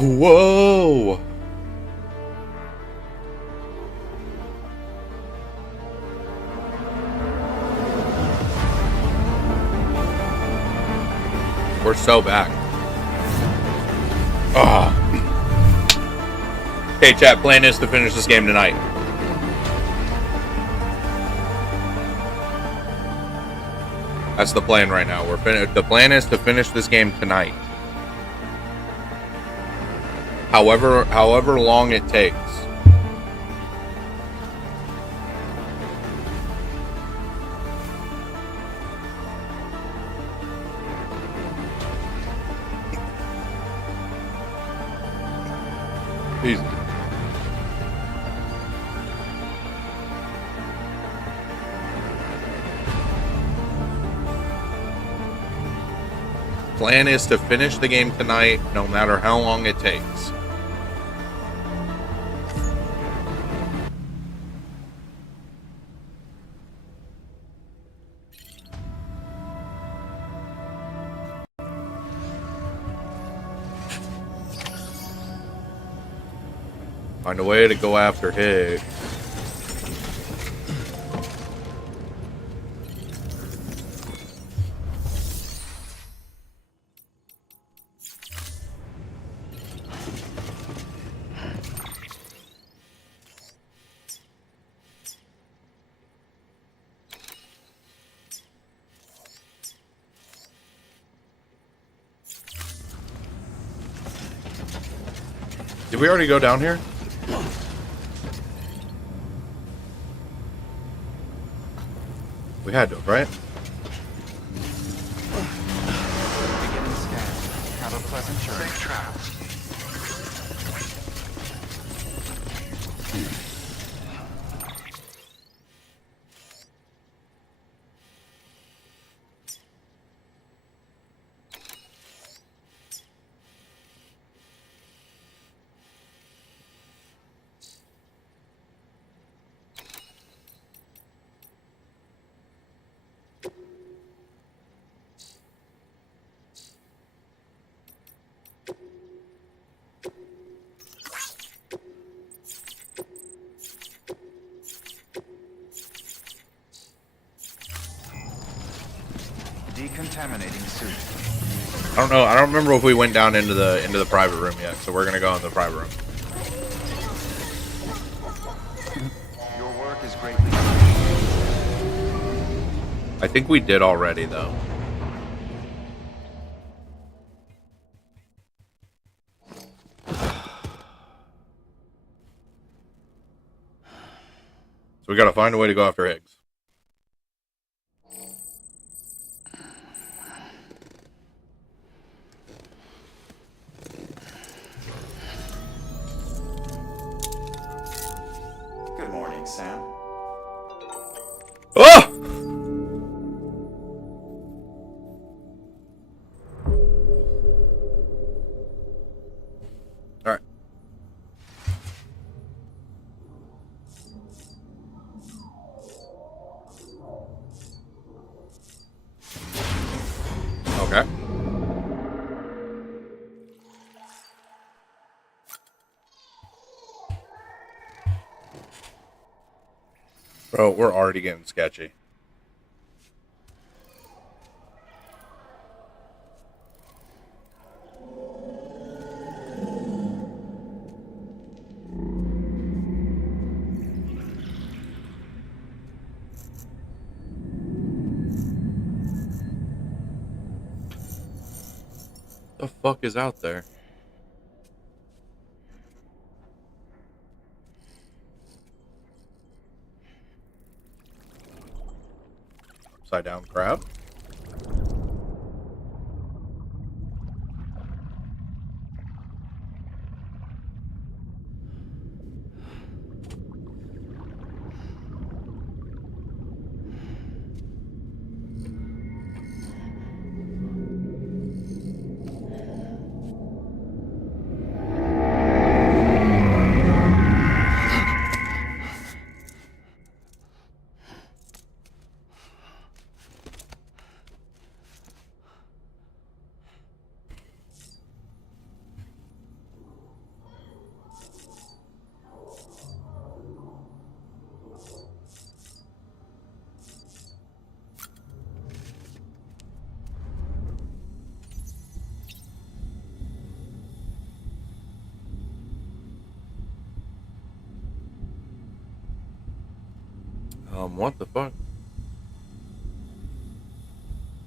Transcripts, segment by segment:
Whoa! We're so back. Ah. Okay, chat. Plan is to finish this game tonight. That's the plan right now. The plan is to finish this game tonight. However long it takes. Easy. Plan is to finish the game tonight, no matter how long it takes. Find a way to go after Higgs. Did we already go down here? We had to, right? Beginning scan. Have a pleasant journey. Safe travels. Decontaminating suit. I don't know. I don't remember if we went down into the private room yet, so we're gonna go in the private room. Your work is greatly I think we did already, though. So we gotta find a way to go after Higgs. Good morning, Sam. Oh! All right. Okay. Bro, we're already getting sketchy. The fuck is out there? Upside down crab. What the fuck?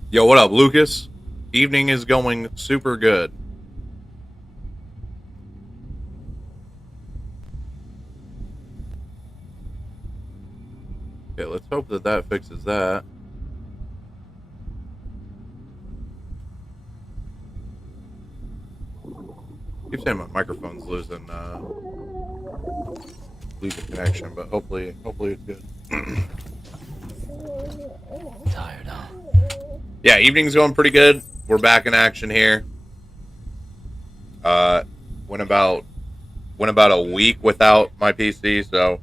Yo, what up, Lucas? Evening is going super good. Okay, let's hope that that fixes that. I keep saying my microphone's losing connection, but hopefully it's good. Tired, huh? Yeah, evening's going pretty good. We're back in action here. Went about a week without my PC, so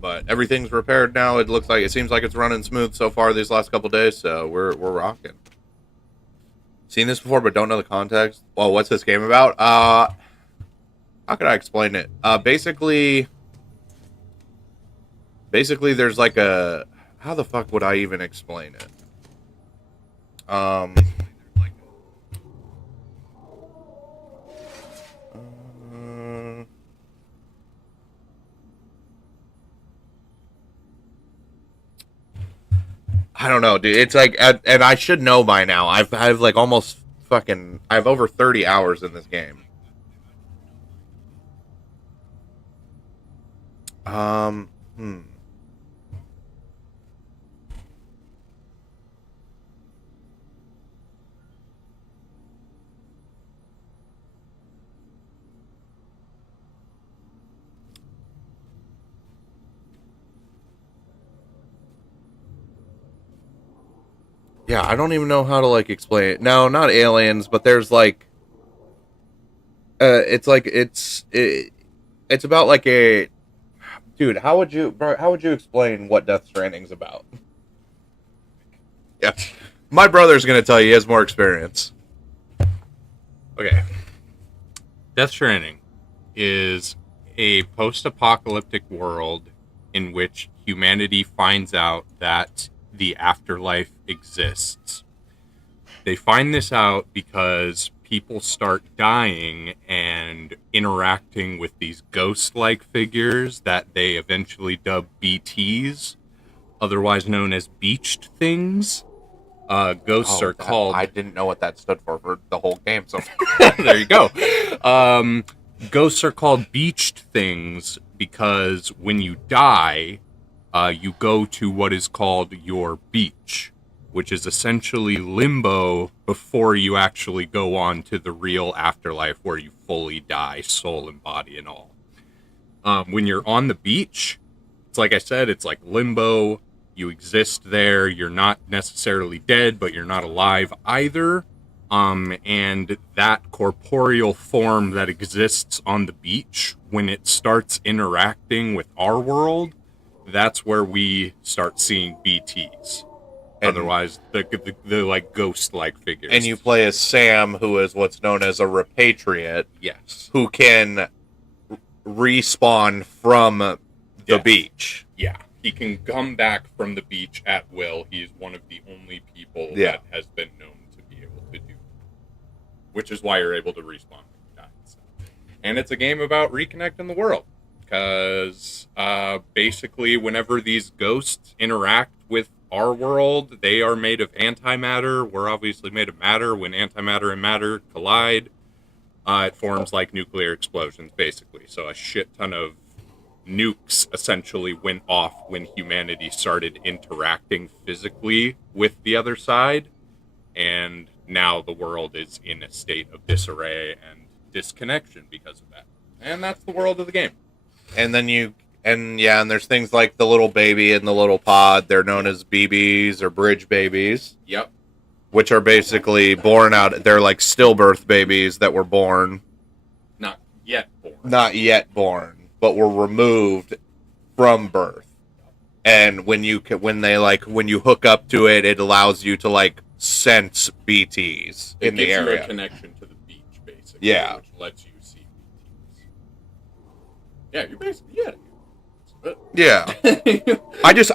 but everything's repaired now. It seems like it's running smooth so far these last couple days, so we're rocking. Seen this before, but don't know the context. Well, what's this game about? How can I explain it? Basically, there's like a. How the fuck would I even explain it? I don't know, dude. It's like, and I should know by now. I've like almost fucking. I have over 30 hours in this game. Hmm. Yeah, I don't even know how to like explain it. No, not aliens, but there's like, it's about like a, dude. How would you explain what Death Stranding's about? Yeah, my brother's gonna tell you he has more experience. Okay. Death Stranding is a post-apocalyptic world in which humanity finds out that the afterlife exists. They find this out because people start dying and interacting with these ghost-like figures that they eventually dub BTs, otherwise known as beached things. Ghosts are called... I didn't know what that stood for the whole game, so... There you go. Ghosts are called beached things because when you die, you go to what is called your beach, which is essentially limbo before you actually go on to the real afterlife where you fully die, soul and body and all. When you're on the beach, it's like I said, it's like limbo. You exist there. You're not necessarily dead, but you're not alive either. And that corporeal form that exists on the beach, when it starts interacting with our world, that's where we start seeing BTs. And otherwise, the like ghost-like figures. And you play as Sam, who is what's known as a repatriate. Yes. Who can respawn from the beach. Yeah. He can come back from the beach at will. He's one of the only people that has been known to be able to do. Which is why you're able to respawn when you die. So. And it's a game about reconnecting the world. Because basically, whenever these ghosts interact with our world, they are made of antimatter. We're obviously made of matter. When antimatter and matter collide, it forms like nuclear explosions, basically. So a shit ton of nukes essentially went off when humanity started interacting physically with the other side. And now the world is in a state of disarray and disconnection because of that. And that's the world of the game. And then and there's things like the little baby in the little pod. They're known as BBs or bridge babies. Yep. Which are basically born out. They're like stillbirth babies that were born. Not yet born. Not yet born, but were removed from birth. And when you hook up to it, it allows you to like sense BTs in the area. It gives you a connection to the beach, basically. Yeah. Which lets you see BTs. Yeah, you're basically it. Yeah.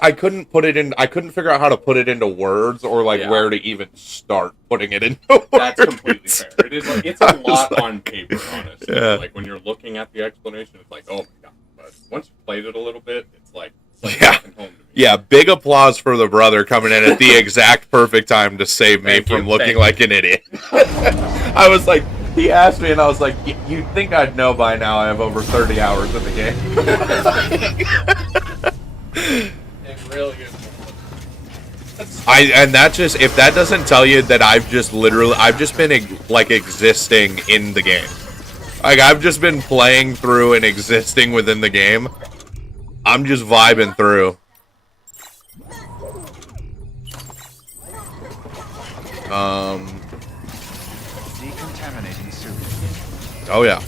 I couldn't put it in. I couldn't figure out how to put it into words or like where to even start putting it into words. That's completely fair. It is like, it's a lot on paper, honestly. Yeah. Like when you're looking at the explanation, it's like, oh my god. But once you played it a little bit, it's like coming home to me. Yeah, big applause for the brother coming in at the exact perfect time to save me from looking like an idiot. I was like, he asked me, and I was like, you'd think I'd know by now I have over 30 hours in the game. It really is. And that just, if that doesn't tell you that I've just been like existing in the game. Like I've just been playing through and existing within the game. I'm just vibing through. Decontaminating suit. Oh yeah.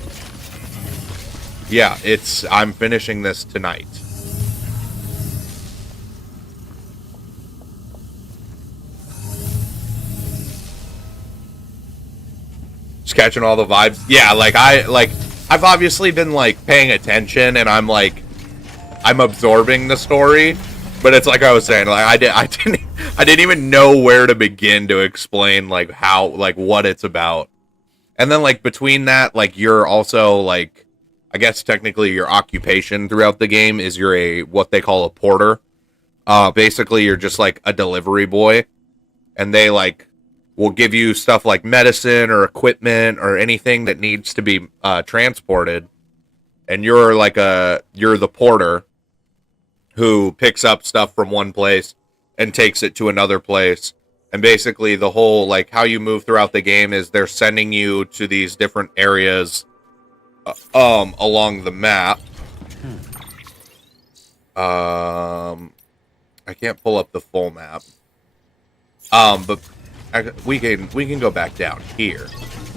Yeah, I'm finishing this tonight. Just catching all the vibes. Yeah, I've obviously been like paying attention and I'm absorbing the story, but it's like I was saying, like I didn't even know where to begin to explain like how, like what it's about. And then like between that, like you're also like, I guess technically your occupation throughout the game is you're what they call a porter. Basically you're just like a delivery boy, and they like will give you stuff like medicine or equipment or anything that needs to be transported. And you're the porter who picks up stuff from one place and takes it to another place. And basically the whole, like, how you move throughout the game is they're sending you to these different areas along the map. I can't pull up the full map. But we can go back down here.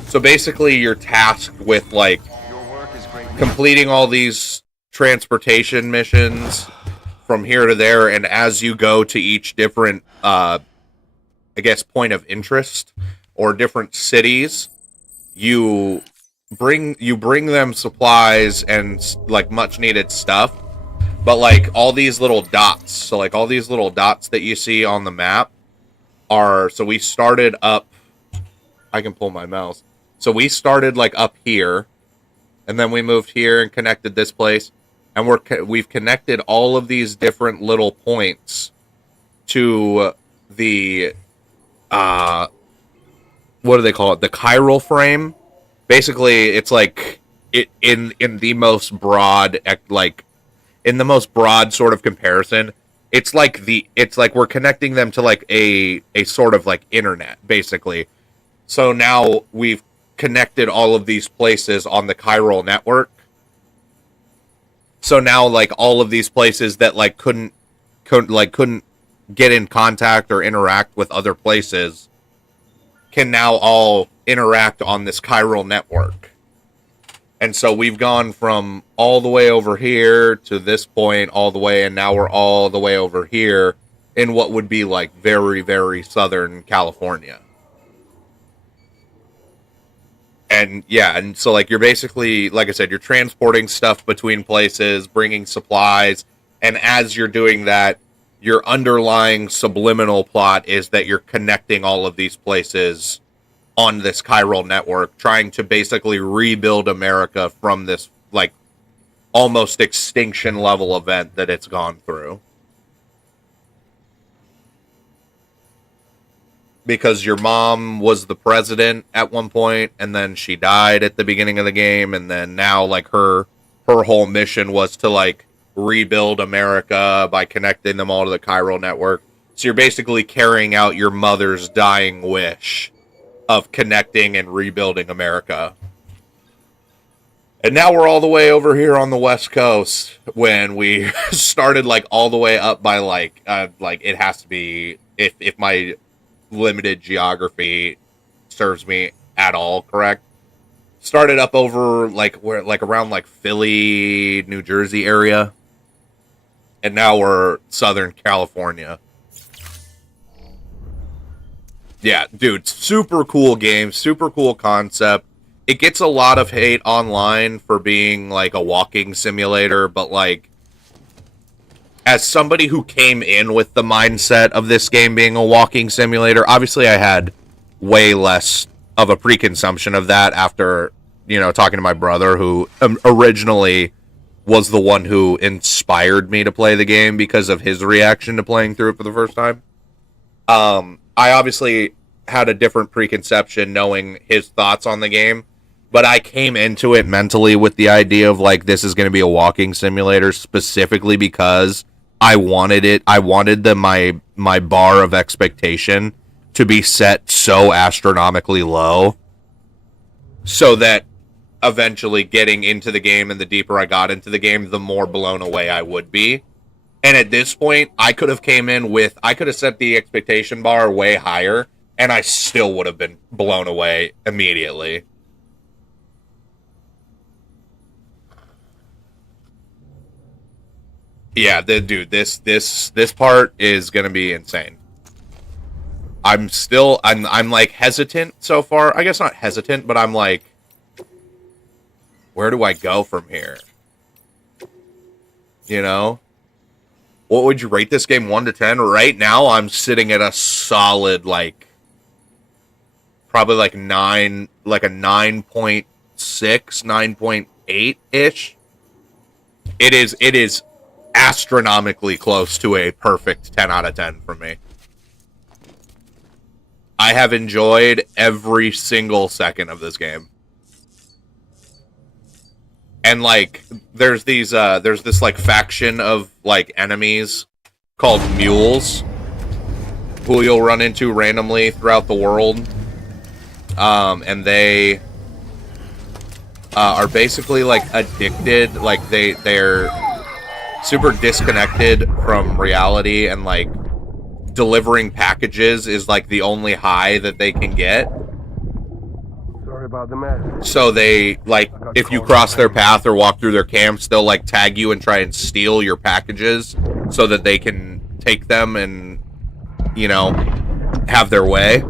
So basically you're tasked with, like, completing all these transportation missions from here to there, and as you go to each different I guess point of interest or different cities, you bring them supplies and like much needed stuff. But like all these little dots, so like all these little dots that you see on the map are, so we started up, I can pull my mouse. So we started like up here, and then we moved here and connected this place, and we've connected all of these different little points to the what do they call it? The chiral frame. Basically, it's like in the most broad, like in the most broad sort of comparison. It's like we're connecting them to like a sort of like internet, basically. So now we've connected all of these places on the chiral network. So now like all of these places that like couldn't get in contact or interact with other places can now all interact on this chiral network. And so we've gone from all the way over here to this point all the way, and now we're all the way over here in what would be like very, very southern California. And yeah, and so like you're basically, like I said, you're transporting stuff between places, bringing supplies, and as you're doing that, your underlying subliminal plot is that you're connecting all of these places on this chiral network, trying to basically rebuild America from this, like, almost extinction level event that it's gone through. Because your mom was the president at one point, and then she died at the beginning of the game, and then now, like, her whole mission was to, like, rebuild America by connecting them all to the chiral network. So you're basically carrying out your mother's dying wish of connecting and rebuilding America. And now we're all the way over here on the West Coast when we started like all the way up by like it has to be, if my limited geography serves me at all correct, started up over like where, like around like Philly, New Jersey area. And now we're Southern California. Yeah, dude, super cool game, super cool concept. It gets a lot of hate online for being like a walking simulator, but like as somebody who came in with the mindset of this game being a walking simulator, obviously I had way less of a preconception of that after, talking to my brother, who originally was the one who inspired me to play the game because of his reaction to playing through it for the first time. I obviously had a different preconception knowing his thoughts on the game, but I came into it mentally with the idea of, like, this is going to be a walking simulator specifically because I wanted it. I wanted my bar of expectation to be set so astronomically low so that eventually getting into the game, and the deeper I got into the game, the more blown away I would be. And at this point, I could have set the expectation bar way higher, and I still would have been blown away immediately. Yeah, dude, this part is gonna be insane. I'm like hesitant so far. I guess not hesitant, but I'm like, where do I go from here? What would you rate this game 1 to 10? Right now, I'm sitting at a solid, like, probably like 9, like a 9.6, 9.8-ish. It is astronomically close to a perfect 10 out of 10 for me. I have enjoyed every single second of this game. And, like, there's this, like, faction of, like, enemies called mules who you'll run into randomly throughout the world. And they are basically, like, addicted. Like, they're super disconnected from reality, and, like, delivering packages is, like, the only high that they can get. About the mess. So they, like, if you cross their path or walk through their camps, they'll, like, tag you and try and steal your packages so that they can take them and, have their way.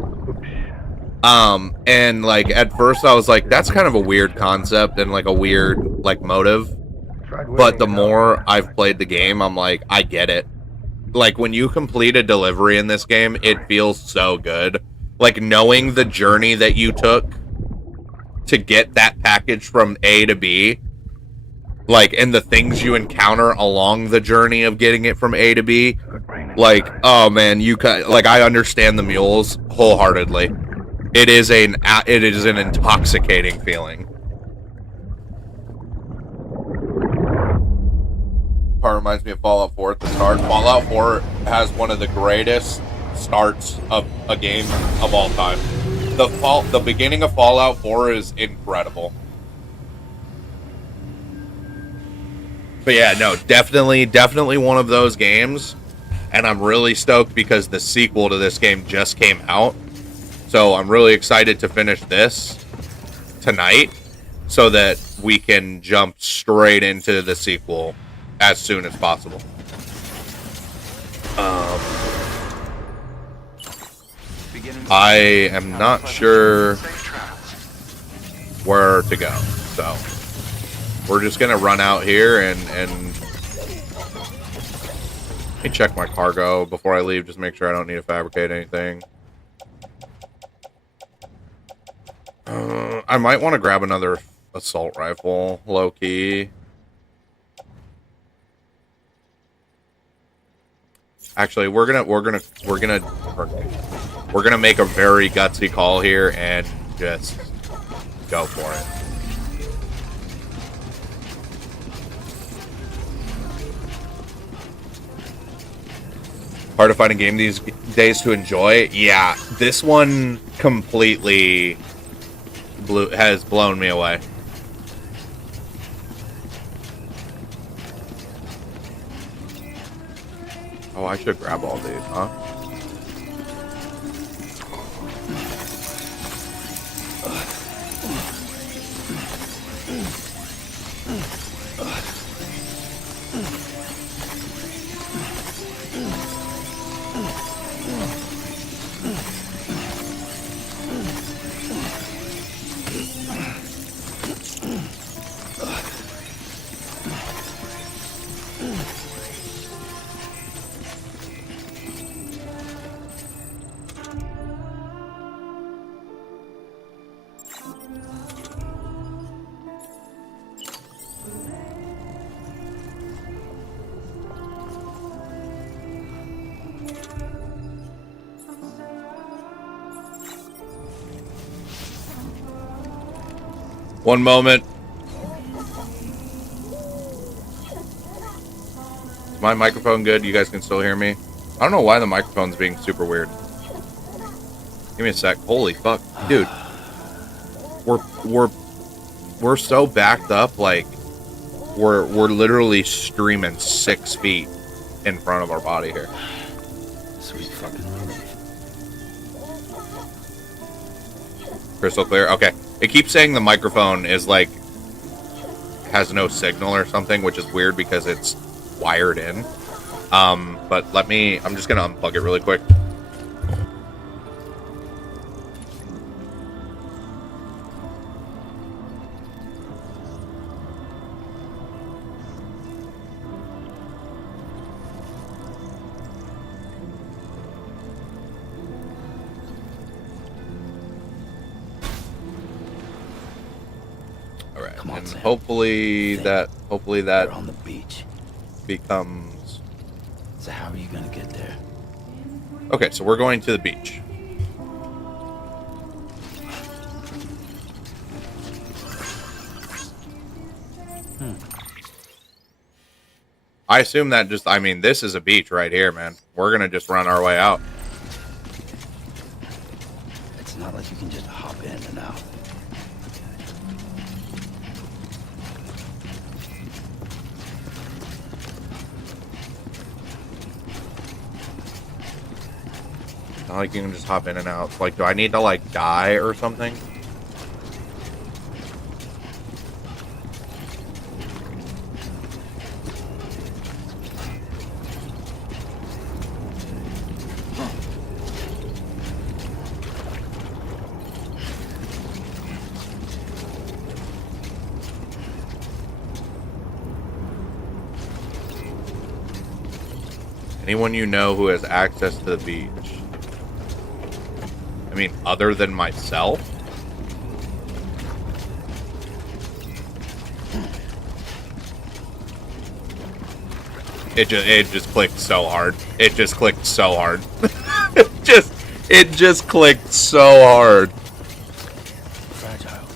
And, like, at first I was like, that's kind of a weird concept and, like, a weird, like, motive. But the more I've played the game, I'm like, I get it. Like, when you complete a delivery in this game, it feels so good. Like, knowing the journey that you took to get that package from A to B, like, and the things you encounter along the journey of getting it from A to B, like, oh man, I understand the mules wholeheartedly. It is an intoxicating feeling. Part reminds me of Fallout 4 at the start. Fallout 4 has one of the greatest starts of a game of all time. The beginning of Fallout 4 is incredible. But yeah, no, definitely one of those games. And I'm really stoked because the sequel to this game just came out. So I'm really excited to finish this tonight so that we can jump straight into the sequel as soon as possible. I am not sure where to go, so we're just gonna run out here and let me check my cargo before I leave, just make sure I don't need to fabricate anything. I might want to grab another assault rifle, low key. Actually, we're gonna make a very gutsy call here and just go for it. Hard to find a game these days to enjoy. Yeah, this one completely has blown me away. Oh, I should grab all these, huh? One moment. Is my microphone good? You guys can still hear me? I don't know why the microphone's being super weird. Give me a sec. Holy fuck. Dude. We're so backed up, like we're literally streaming 6 feet in front of our body here. Sweet fucking relief. Crystal clear. Okay. It keeps saying the microphone is like has no signal or something, which is weird because it's wired in. But I'm just gonna unplug it really quick. Come on, And Sam. hopefully that We're on the beach. becomes So how are you gonna get there? okay. So we're going to the beach. I assume that this is a beach right here, man. We're gonna just run our way out. It's not like you can just hop in and out. Not like you can just hop in and out. Like, do I need to like die or something? Anyone you know who has access to the beach? I mean, other than myself? It just clicked so hard. It just clicked so hard. it just clicked so hard. Fragile.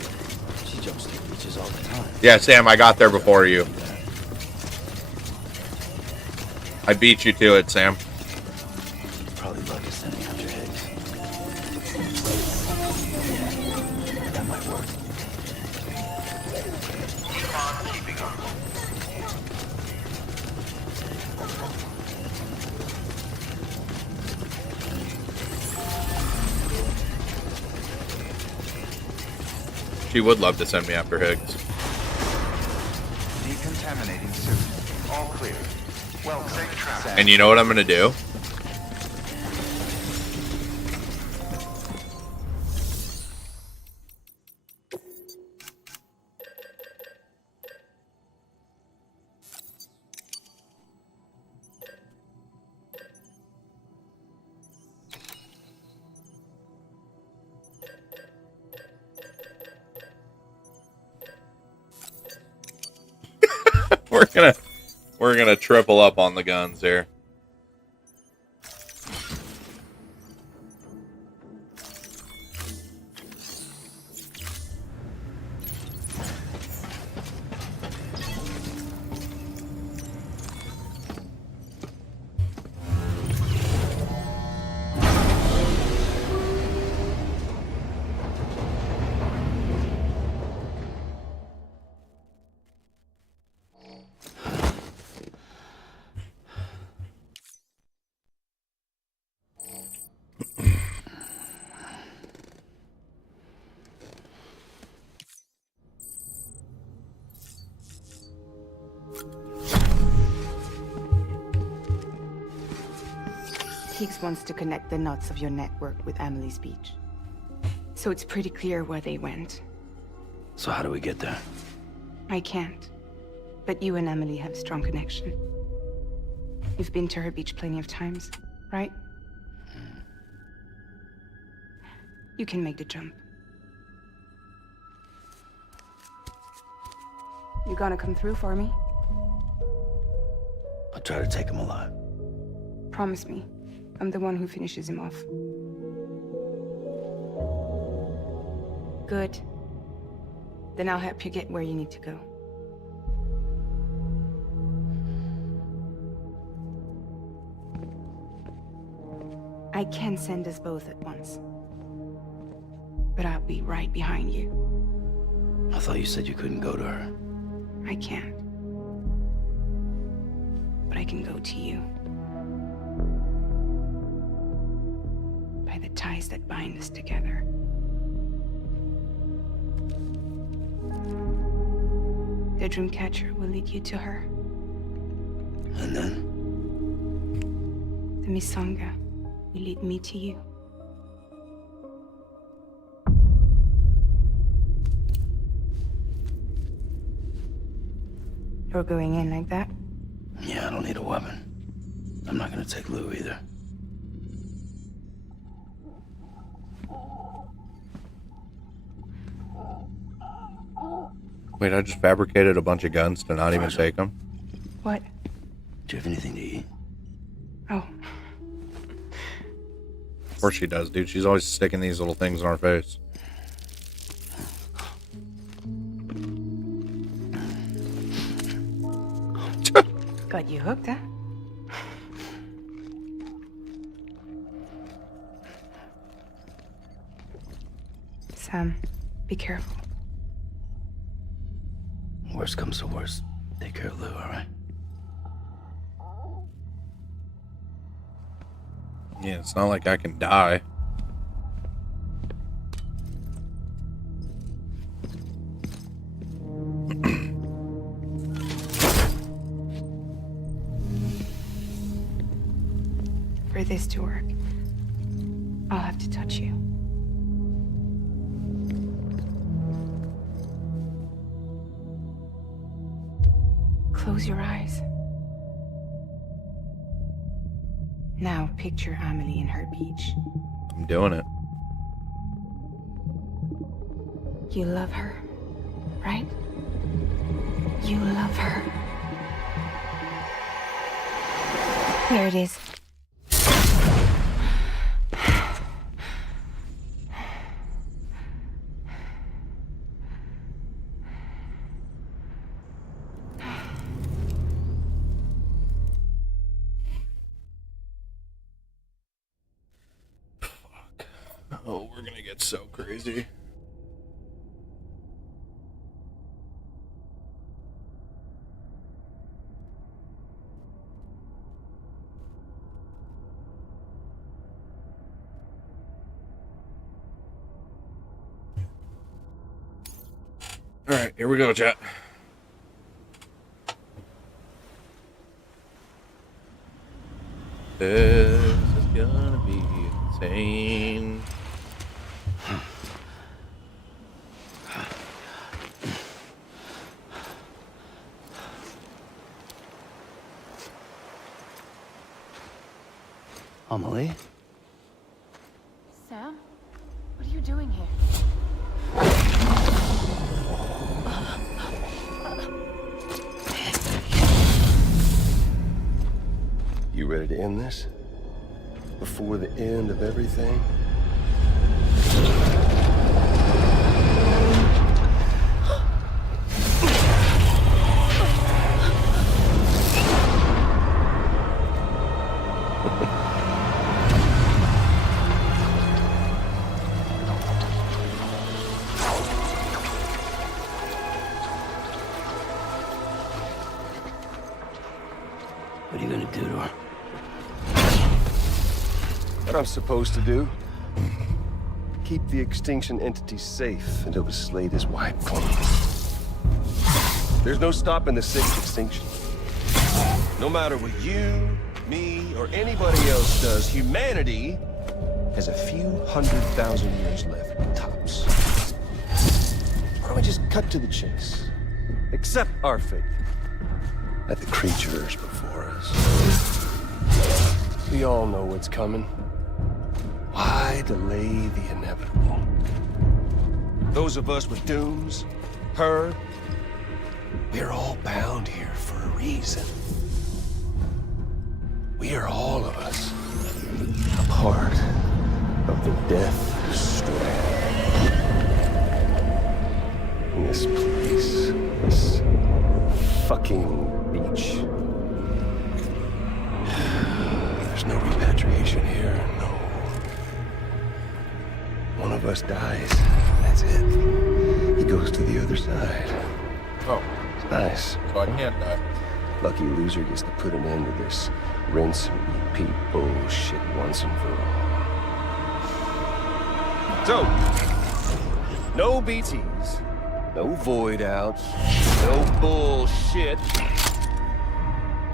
She jumps to beaches all the time. Yeah, Sam, I got there before you. I beat you to it, Sam. Probably lucky sending after Higgs. That might work. She would love to send me after Higgs. Decontaminating suit. All clear. Well, safe travel. And you know what I'm gonna do? We're gonna triple up on the guns here. Higgs wants to connect the knots of your network with Emily's beach. So it's pretty clear where they went. So how do we get there? I can't. But you and Emily have a strong connection. You've been to her beach plenty of times, right? You can make the jump. You gonna come through for me? I'll try to take him alive. Promise me. I'm the one who finishes him off. Good. 'Cause Then I'll help you get where you need to go. I can send us both at once. But I'll be right behind you. I thought you said you couldn't go to her. I can't. But I can go to you. By the ties that bind us together. The Dreamcatcher will lead you to her. And then? The Misanga will lead me to you. You're going in like that? Yeah, I don't need a weapon. I'm not gonna take Lou either. Wait, I just fabricated a bunch of guns to not even take them? What? Do you have anything to eat? Oh, Of course she does, dude. She's always sticking these little things in our face. got you hooked, huh? Sam, be careful. Worst comes to worst. Take care of Lou, all right? Yeah, it's not like I can die. For this to work, I'll have to touch you. Close your eyes. Now picture Amelie in her beach. I'm doing it. You love her, right? You love her. There it is. Oh, we're gonna get so crazy. All right, here we go, chat. This is gonna be insane. Amelie? Sam? What are you doing here? You ready to end this? Before the end of everything? What are you gonna do to her? What I'm supposed to do? Keep the extinction entity safe until the slate is wiped clean. There's no stopping the sixth extinction. No matter what you, me, or anybody else does, humanity has a few 100,000 years left, tops. Why don't we just cut to the chase? Accept our fate. Let the creatures before us. We all know what's coming. Why delay the inevitable? Those of us with dooms, her, we're all bound here for a reason. We are all of us a part of the Death Strand. And this place. This fucking beach. There's no repatriation here, no. One of us dies, that's it. He goes to the other side. Oh, It's nice. so I can't die. Lucky loser gets to put an end to this rinse and repeat bullshit once and for all. So, no BTs, no void outs, no bullshit.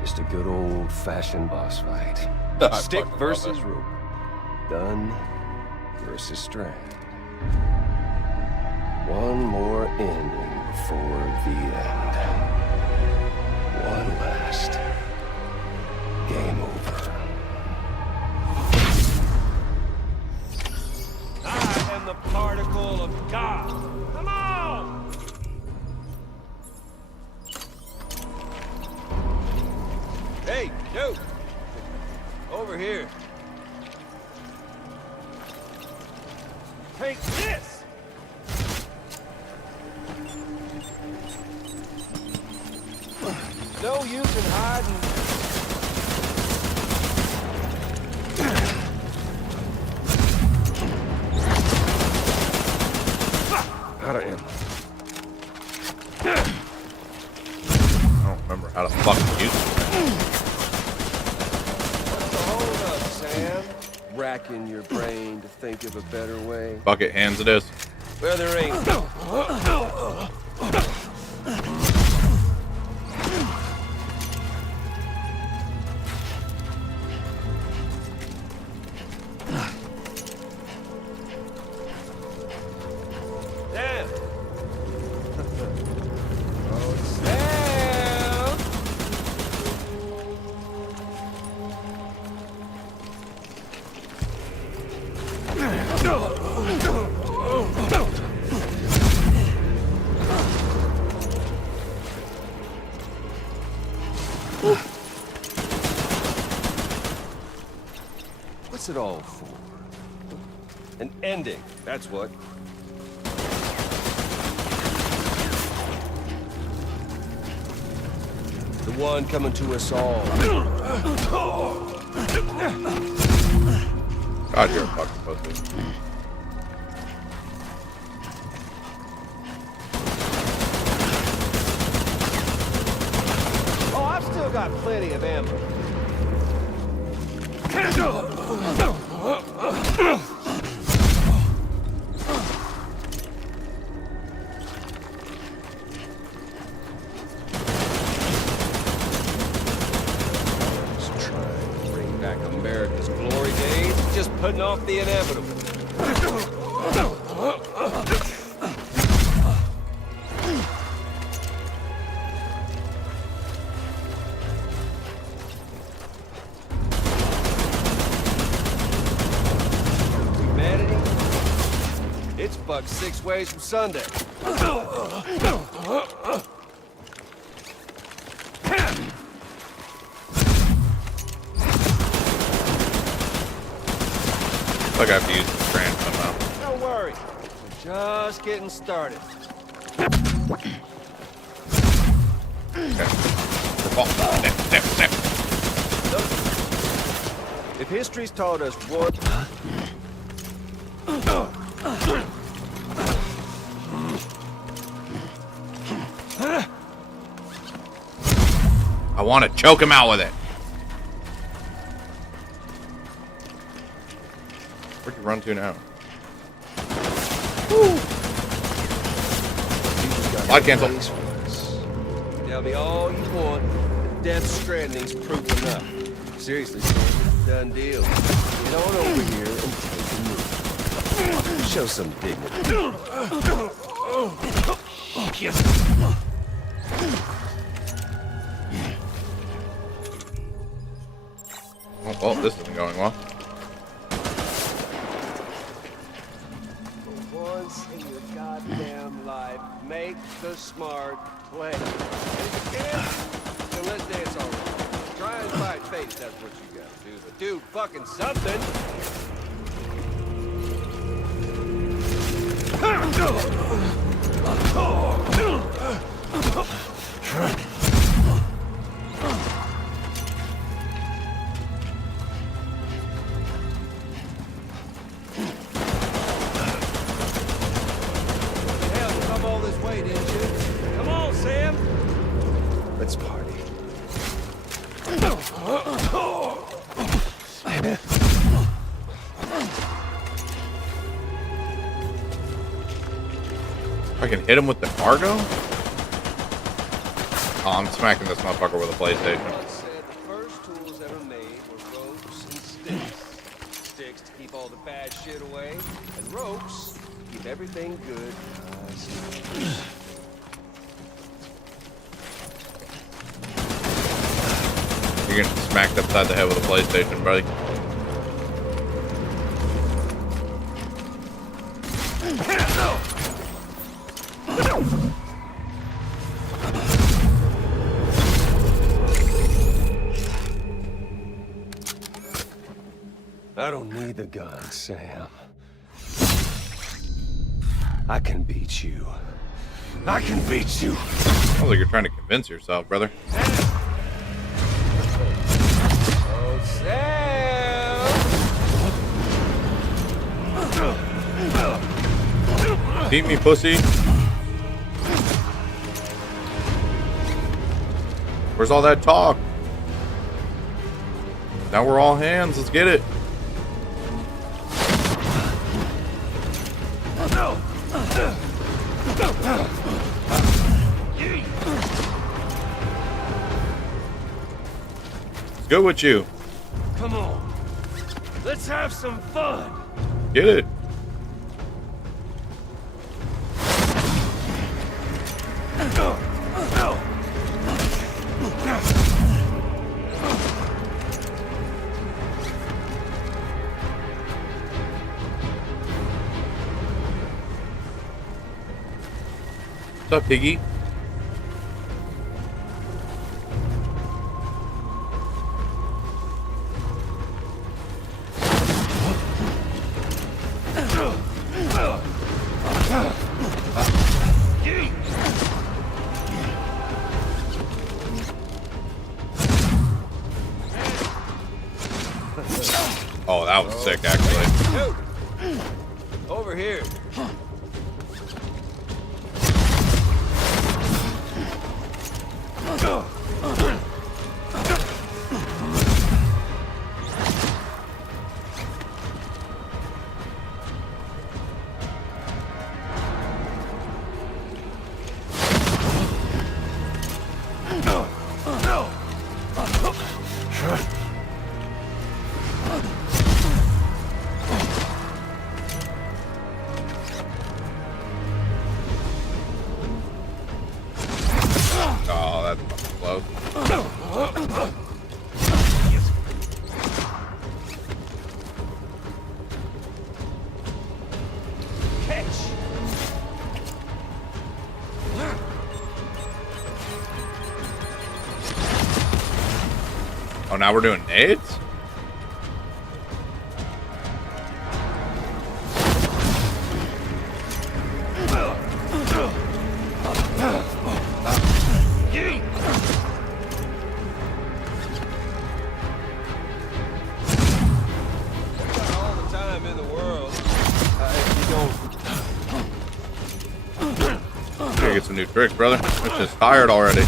Just a good old-fashioned boss fight. I Stick fucking love versus it. rope. Gun versus strand. One more ending before the end. One last game over. I am the particle of God. Come on! Hey, yo! Over here. Take this! No use in hiding. Out of him. I don't remember how to fucking use it. Hold up, Sam. Racking your brain to think of a better way. Bucket hands it is. Well, there ain't. Damn. Oh, Sam. What's it all for? An ending, that's what. The one coming to us all. God, you're a fucking pussy. Oh, I've still got plenty of ammo. Just trying to bring back America's glory days, just putting off the inevitable. Humanity, it's buck 6 ways from Sunday. Like I have to use the strand somehow. Don't worry, we're just getting started. Okay. Oh, there. If history's taught us one... I want to choke him out with it. Where'd you run to now? Slide cancel. Tell me all you want. Death Stranding's proof enough. Seriously, done deal. Get on over here and take a move. Show some dignity. Oh, well, this isn't going well. For once in your goddamn life, make the smart play. And if you can, then let's dance all right. Try and fight fate if that's what you gotta do. But do fucking something. way, didn't you? Come on, Sam. Let's party. I can hit him with the cargo? Oh, I'm smacking this motherfucker with a PlayStation. It said the first tools ever made were ropes and sticks. Sticks to keep all the bad shit away, and ropes to keep everything good. You're getting smacked upside the head with a PlayStation, buddy. I don't need the gun, Sam. I can beat you. I can beat you. Sounds like you're trying to convince yourself, brother. Oh, Sam! Beat me, pussy. Where's all that talk? Now we're all hands. Let's get it. Let's go with you. Come on. Let's have some fun. Get it. What's up, piggy? Oh, that was sick, actually. Dude, over here. Oh, that's fucking close. Oh, now we're doing nades? All the time in the world. If you don't. Gotta get some new tricks, brother. It's just tired already.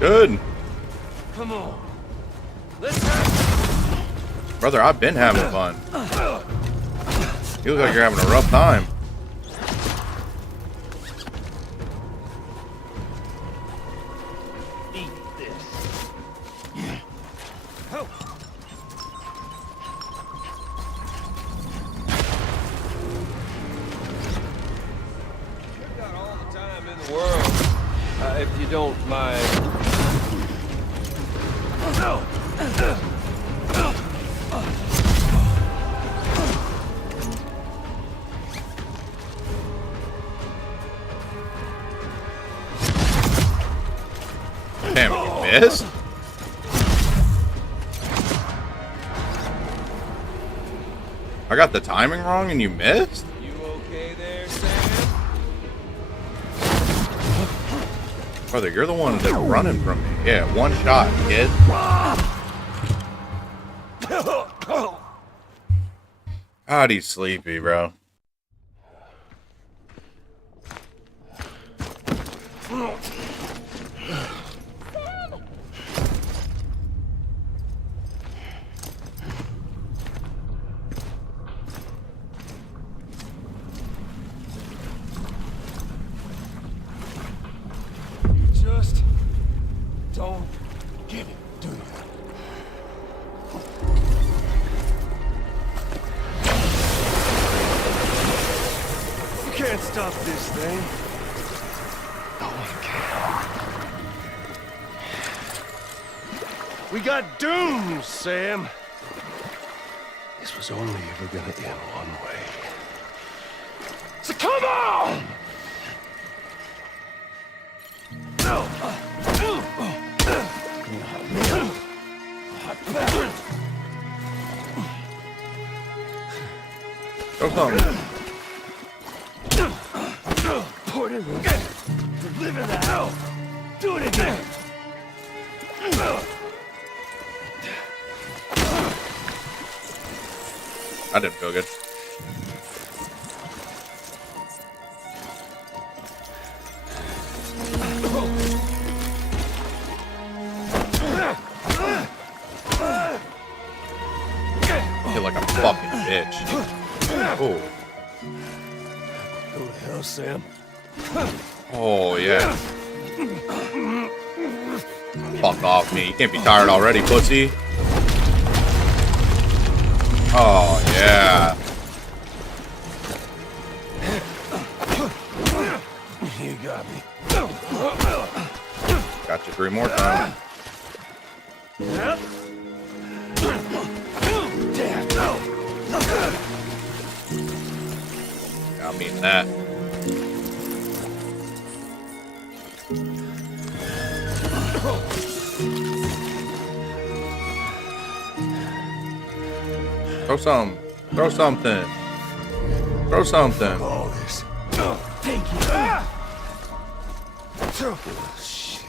Good. Come on. Let's have. Brother, I've been having fun. You look like you're having a rough time. Eat this. Oh. We've got all the time in the world. If you don't mind. Damn it, you missed? I got the timing wrong and you missed? You okay there, Sam? Brother, you're the one that's running from me. Yeah, one shot, kid. God, he's sleepy, bro. Just don't get it, do you? You can't stop this thing. No one can. We got dooms, Sam. This was only ever gonna end one way. So come on! Go something. Live in the hell! Do it again! I didn't feel good. I feel like a fucking bitch. Oh. Who the hell, Sam? Oh, yeah. Fuck off me. You can't be tired already, pussy. Oh, yeah. You got me. Got you 3 more times. I mean that. Throw some. Throw something. Throw something. All this. Thank you. Oh, shit.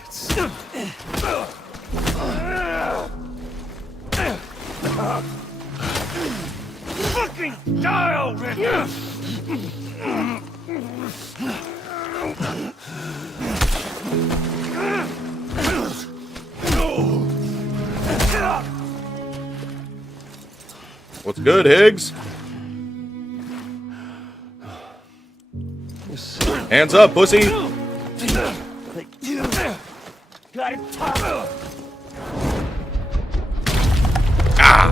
Fucking die already! What's good, Higgs? Hands up, pussy. Got it. Ah!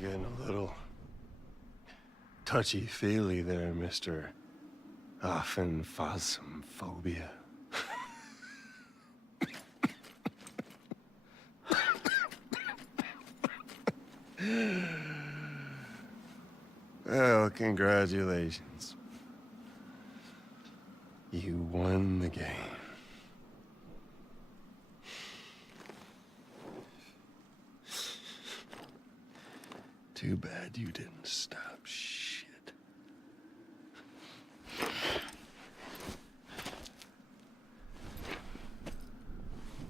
You're getting a little touchy-feely there, Mr. Phasmophobia. Well, congratulations. You won the game. Too bad you didn't stop shit.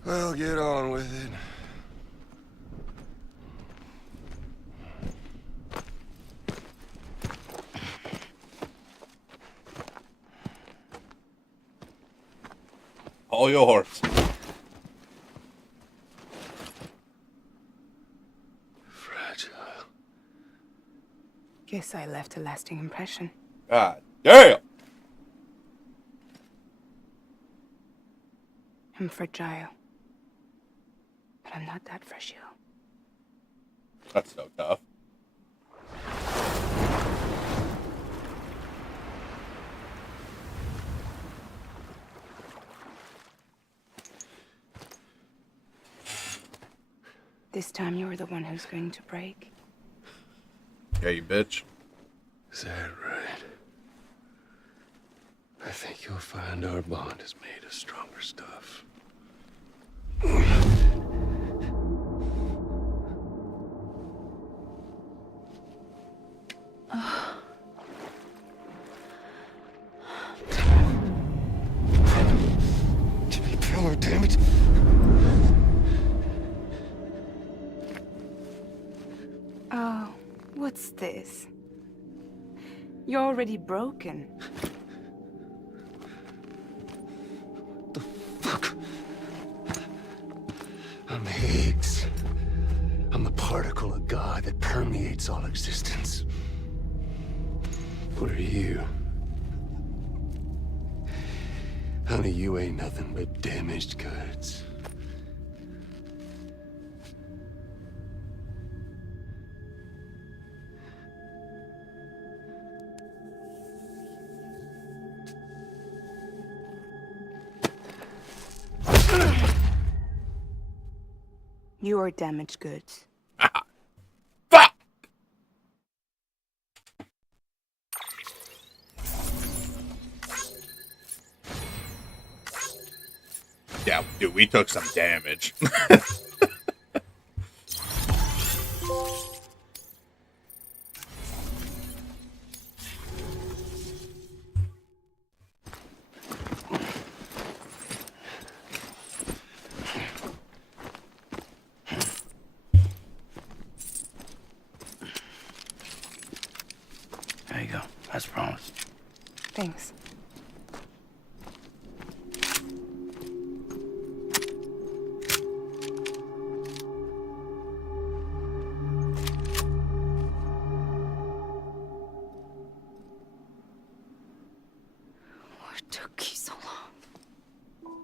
Well, get on with it. All yours. Fragile. Guess I left a lasting impression. God damn. I'm fragile. But I'm not that fragile. That's so tough. This time you're the one who's going to break. Yeah, you bitch. Is that right? I think you'll find our bond is made of stronger stuff. Jimmy Pillar, damn it! Oh, what's this? You're already broken. Fuck. I'm Higgs. I'm the particle of God that permeates all existence. What are you? Honey, you ain't nothing but damaged goods. You are damaged goods. Fuck! Yeah, dude, we took some damage. There you go. As promised. Thanks. What took you so long?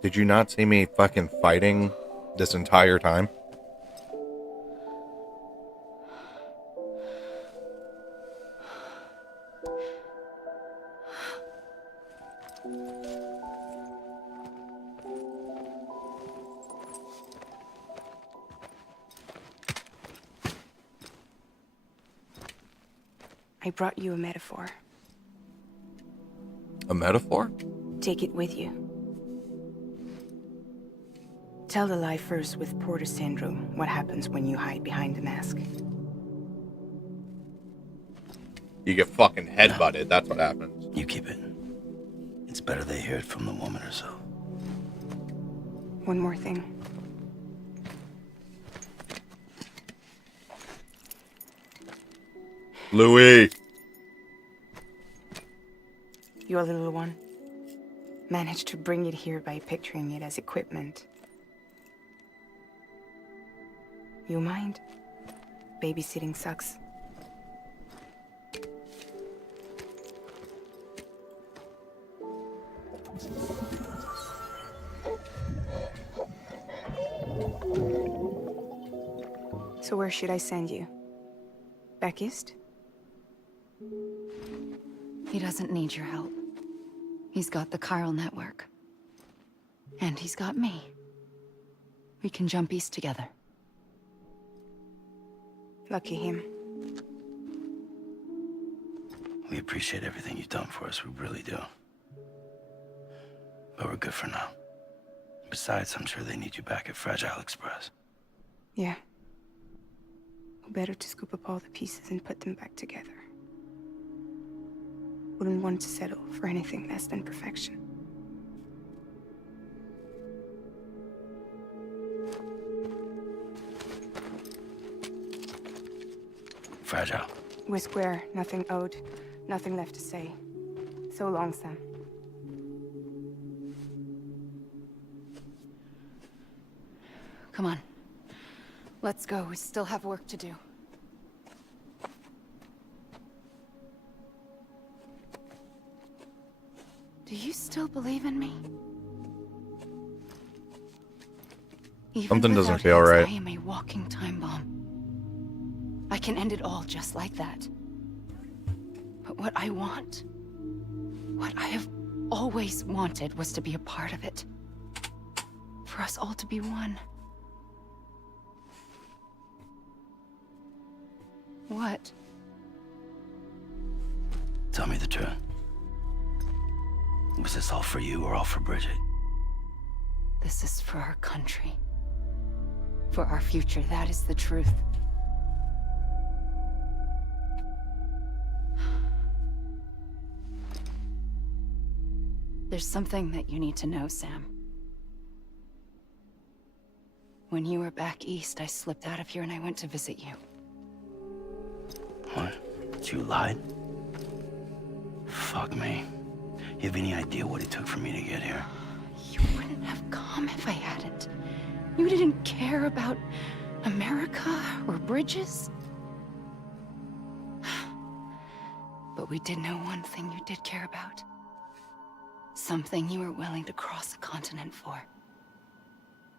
Did you not see me fucking fighting this entire time? I brought you a metaphor. A metaphor? Take it with you. Tell the lifers with Porter syndrome what happens when you hide behind a mask. You get fucking headbutted. That's what happens. You keep it. It's better they hear it from the woman herself. One more thing. Louis. Your little one managed to bring it here by picturing it as equipment. You mind? Babysitting sucks. So where should I send you? Back east? He doesn't need your help. He's got the chiral network. And he's got me. We can jump east together. Lucky him. We appreciate everything you've done for us, we really do. But we're good for now. Besides, I'm sure they need you back at Fragile Express. Yeah. Who better to scoop up all the pieces and put them back together? Wouldn't want to settle for anything less than perfection. Fragile. We're square, nothing owed, nothing left to say. So long, Sam. Come on. Let's go. We still have work to do. Do you still believe in me? Even Something doesn't without feel Higgs, right. I am a walking time bomb. I can end it all just like that. But what I want, what I have always wanted, was to be a part of it. For us all to be one. What? Tell me the truth. Was this all for you or all for Bridget? This is for our country. For our future, that is the truth. There's something that you need to know, Sam. When you were back east, I slipped out of here and I went to visit you. What? You lied? Fuck me. You have any idea what it took for me to get here? You wouldn't have come if I hadn't. You didn't care about America or bridges. But we did know one thing you did care about. Something you were willing to cross a continent for.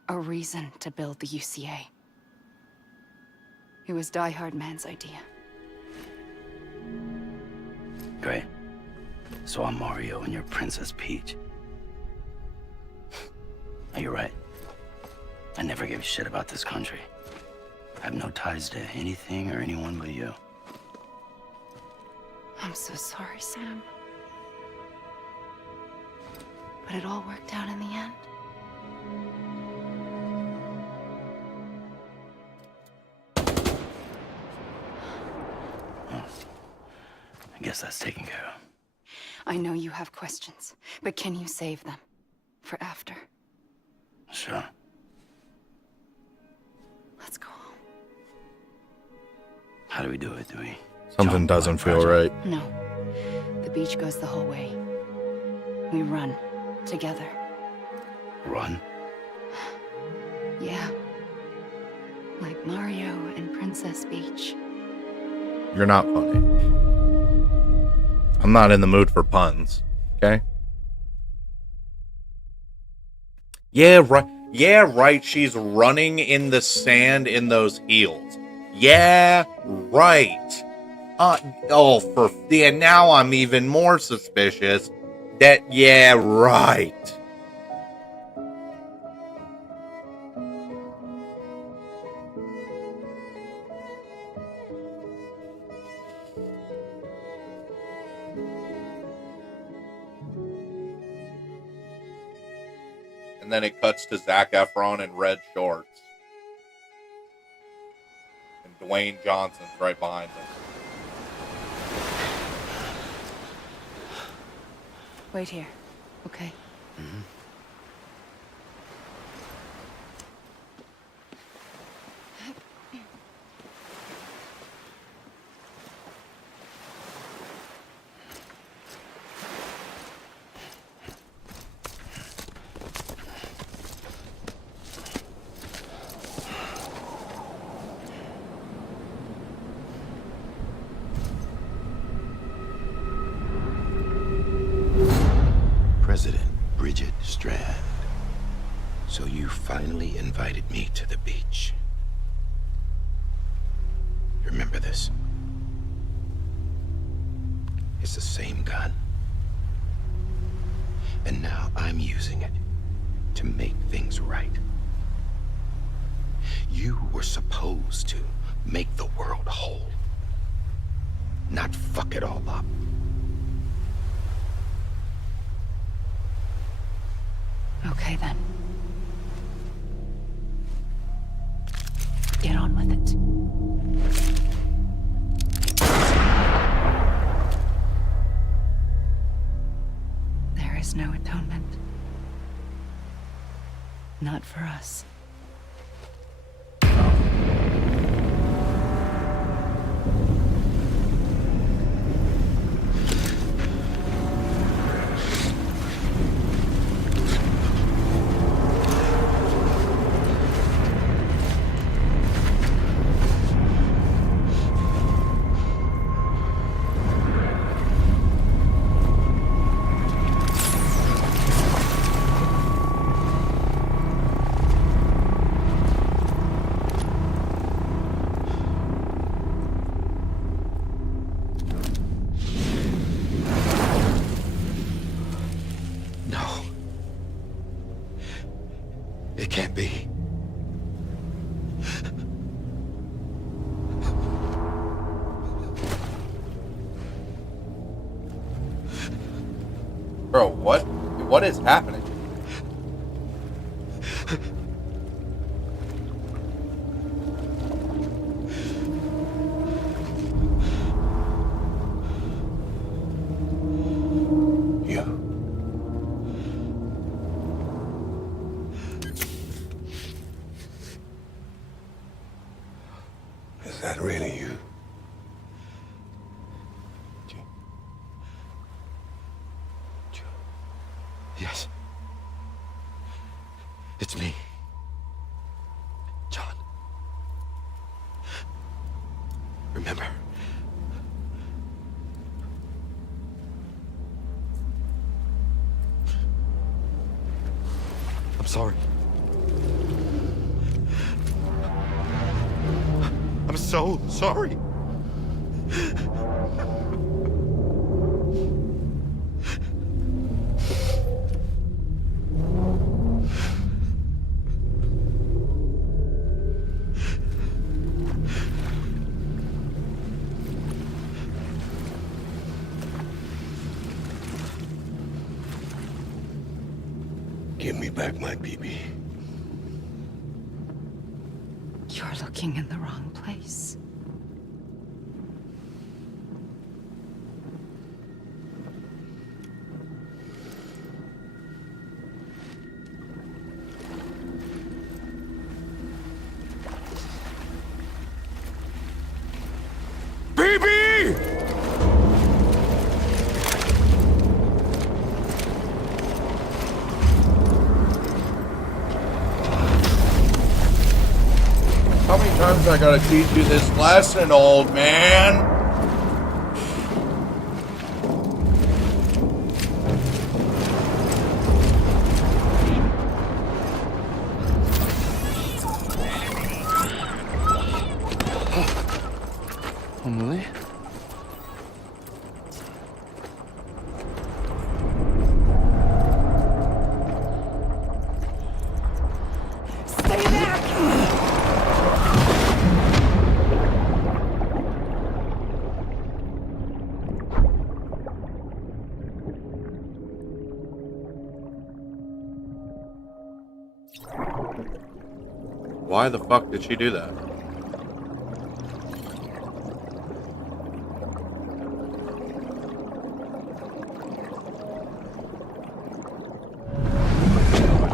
A reason to build the UCA. It was Die Hard Man's idea. Great. So I'm Mario and you're Princess Peach. You're right. I never gave a shit about this country. I have no ties to anything or anyone but you. I'm so sorry, Sam. But it all worked out in the end. I guess that's taken care of. I know you have questions, but can you save them? For after? Sure. Let's go home. How do we do it? Do we? Something jump doesn't like feel Fragile? right. No. The beach goes the whole way. We run. Together. Run? Yeah. Like Mario and Princess Peach. You're not funny. I'm not in the mood for puns. Okay? Yeah, right. Yeah, right. She's running in the sand in those heels. Yeah, right. Yeah, now I'm even more suspicious that, yeah, right. And then it cuts to Zac Efron in red shorts. And Dwayne Johnson's right behind him. Wait here, okay? Mm-hmm. President Bridget Strand. So you finally invited me to the beach. Remember this? It's the same gun. And now I'm using it to make things right. You were supposed to make the world whole, not fuck it all up. Okay then. Get on with it. it. There is no atonement. Not for us. No. It can't be. Bro, what? What is happening? You. Is that really you? Yes. It's me. John. Remember? I'm sorry. I'm so sorry. Give me back my BB. You're looking in the wrong place. How many times I gotta teach you this lesson, old man? Emily? Stay back! Why the fuck did she do that?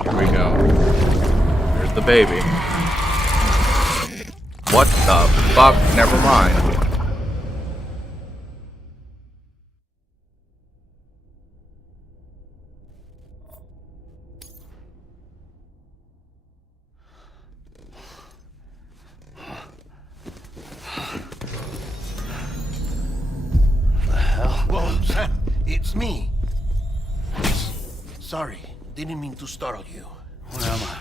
Here we go. Here's the baby. What the fuck? Never mind. Whoa, Sam, it's me. Sorry, didn't mean to startle you. Where am I?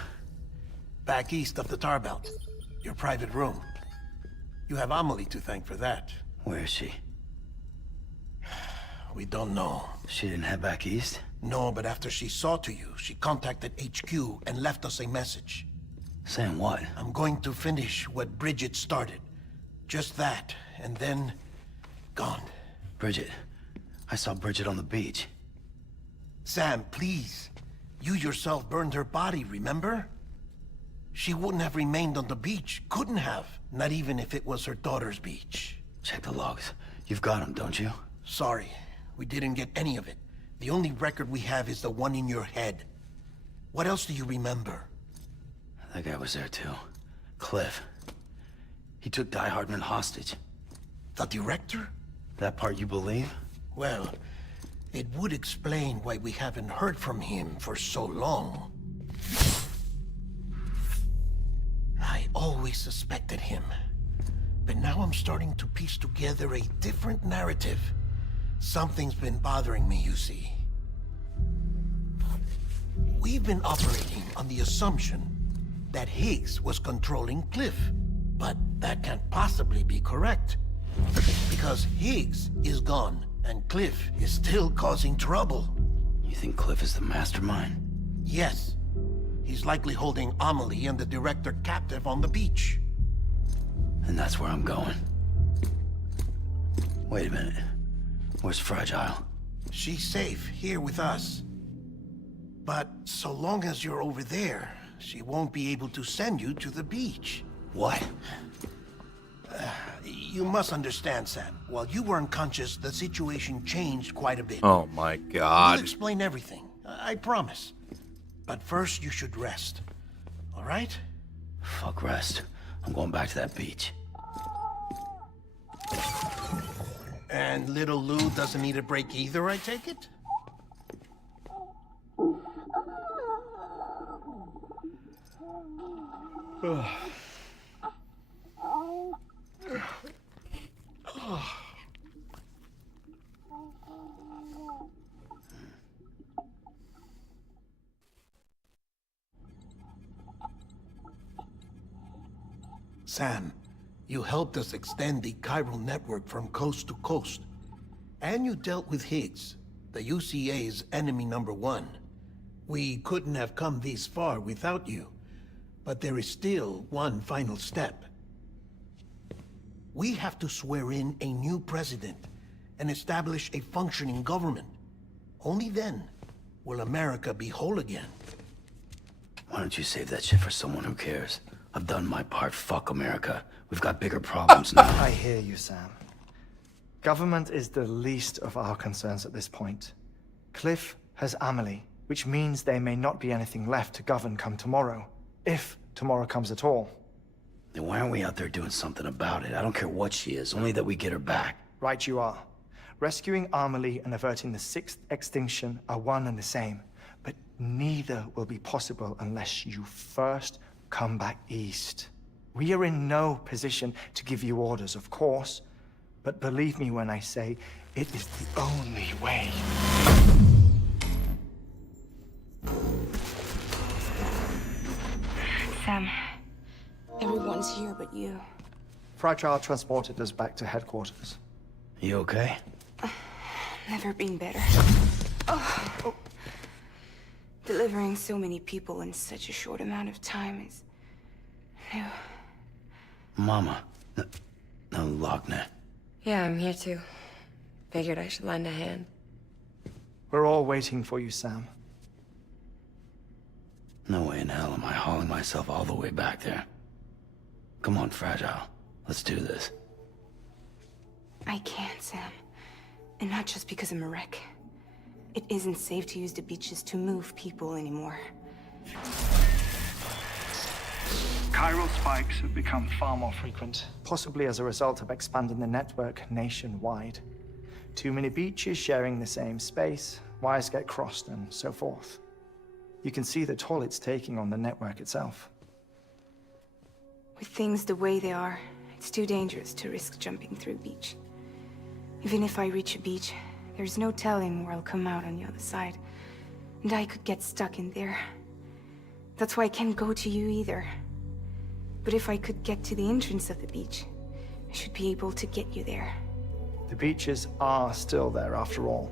Back east of the tar belt. Your private room. You have Amelie to thank for that. Where is she? We don't know. She didn't head back east? No, but after she saw to you, she contacted HQ and left us a message. Saying what? I'm going to finish what Bridget started. Just that, and then... gone. Bridget. I saw Bridget on the beach. Sam, please. You yourself burned her body, remember? She wouldn't have remained on the beach. Couldn't have. Not even if it was her daughter's beach. Check the logs. You've got them, don't you? Sorry, we didn't get any of it. The only record we have is the one in your head. What else do you remember? That guy was there too. Cliff. He took Die Hardman hostage. The director? That part you believe? Well, it would explain why we haven't heard from him for so long. I always suspected him. But now I'm starting to piece together a different narrative. Something's been bothering me, you see. We've been operating on the assumption that Higgs was controlling Cliff. But that can't possibly be correct. Because Higgs is gone, and Cliff is still causing trouble. You think Cliff is the mastermind? Yes. He's likely holding Amelie and the director captive on the beach. And that's where I'm going. Wait a minute. Where's Fragile? She's safe here with us. But so long as you're over there, she won't be able to send you to the beach. What? You must understand, Sam. While you were unconscious, the situation changed quite a bit. Oh my God. We'll explain everything. I promise. But first, you should rest. All right? Fuck rest. I'm going back to that beach. And little Lou doesn't need a break either, I take it? Sam, you helped us extend the chiral network from coast to coast. And you dealt with Higgs, the UCA's enemy #1. We couldn't have come this far without you. But there is still one final step. We have to swear in a new president and establish a functioning government. Only then will America be whole again. Why don't you save that shit for someone who cares? I've done my part. Fuck America. We've got bigger problems now. I hear you, Sam. Government is the least of our concerns at this point. Cliff has Amelie, which means there may not be anything left to govern come tomorrow. If tomorrow comes at all. Then why aren't we out there doing something about it? I don't care what she is, only that we get her back. Right you are. Rescuing Amelie and averting the 6th extinction are one and the same. But neither will be possible unless you first come back east. We are in no position to give you orders, of course. But believe me when I say, it is the only way. Sam, everyone's here but you. Fragile transported us back to headquarters. You okay? Never been better. Oh. Delivering so many people in such a short amount of time is new. Mama. No, Lochner. Yeah, I'm here too. Figured I should lend a hand. We're all waiting for you, Sam. No way in hell am I hauling myself all the way back there. Come on, Fragile. Let's do this. I can't, Sam. And not just because I'm a wreck. It isn't safe to use the beaches to move people anymore. Chiral spikes have become far more frequent. Possibly as a result of expanding the network nationwide. Too many beaches sharing the same space, wires get crossed, and so forth. You can see the toll it's taking on the network itself. With things the way they are, it's too dangerous to risk jumping through a beach. Even if I reach a beach, there's no telling where I'll come out on the other side. And I could get stuck in there. That's why I can't go to you either. But if I could get to the entrance of the beach, I should be able to get you there. The beaches are still there after all.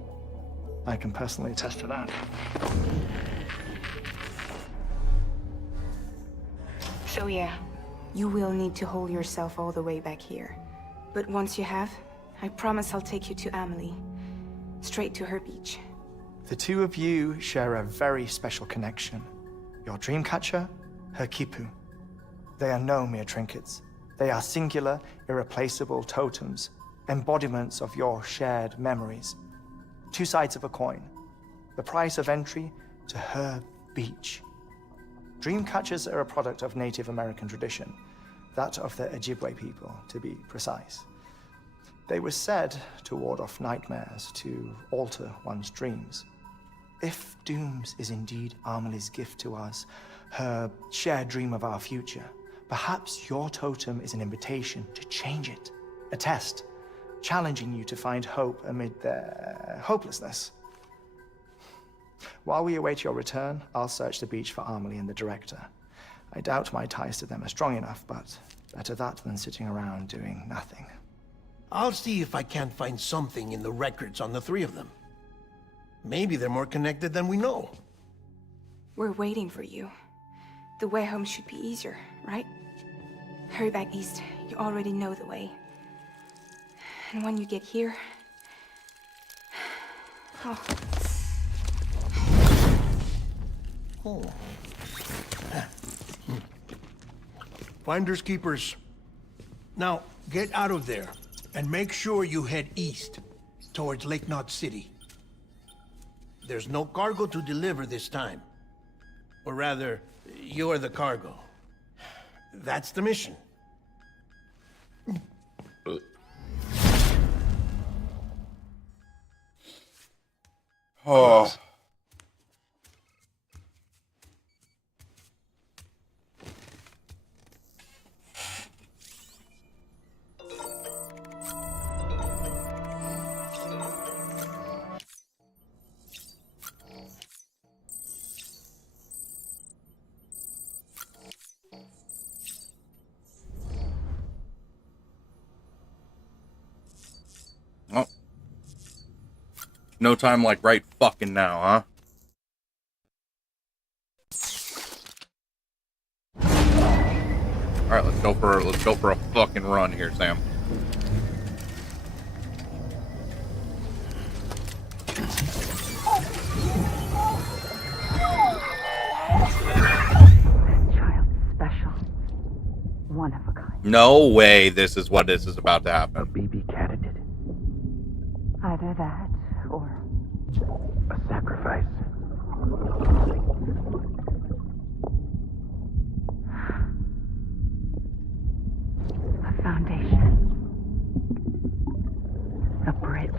I can personally attest to that. So yeah, you will need to hold yourself all the way back here. But once you have, I promise I'll take you to Amelie. Straight to her beach. The two of you share a very special connection. Your dreamcatcher, her Kipu. They are no mere trinkets. They are singular, irreplaceable totems, embodiments of your shared memories. Two sides of a coin. The price of entry to her beach. Dreamcatchers are a product of Native American tradition, that of the Ojibwe people, to be precise. They were said to ward off nightmares, to alter one's dreams. If Dooms is indeed Amelie's gift to us, her shared dream of our future, perhaps your totem is an invitation to change it. A test, challenging you to find hope amid their hopelessness. While we await your return, I'll search the beach for Amelie and the director. I doubt my ties to them are strong enough, but better that than sitting around doing nothing. I'll see if I can't find something in the records on the three of them. Maybe they're more connected than we know. We're waiting for you. The way home should be easier, right? Hurry back east. You already know the way. And when you get here... Oh. Finders keepers. Now, get out of there, and make sure you head east, towards Lake Knot City. There's no cargo to deliver this time. Or rather, you're the cargo. That's the mission. Oh. Oh. No time like right fucking now, huh? Alright, let's go for a fucking run here, Sam. One of a kind. No way this is what this is about to happen. A baby candidate. Either that, or... A sacrifice. A foundation. A bridge.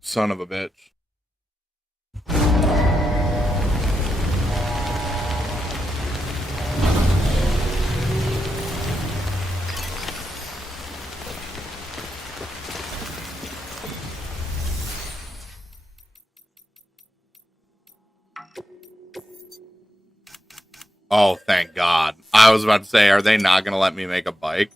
Son of a bitch. Oh, thank God. I was about to say, are they not going to let me make a bike?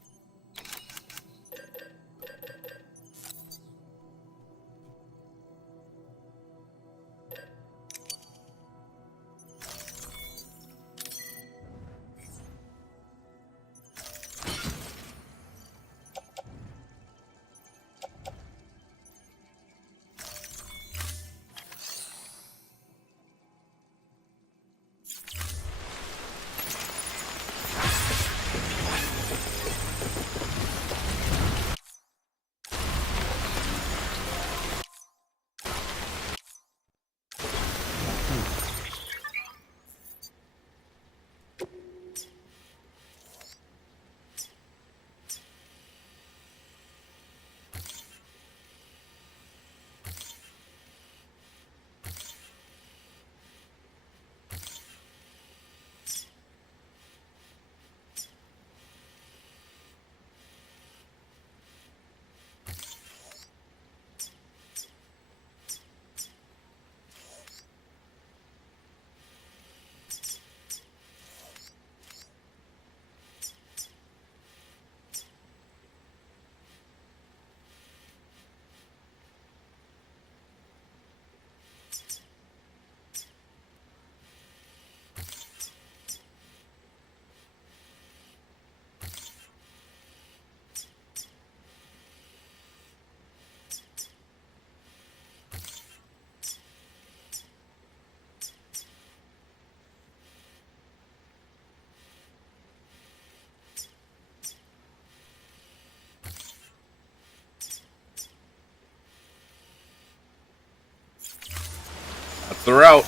That's the route.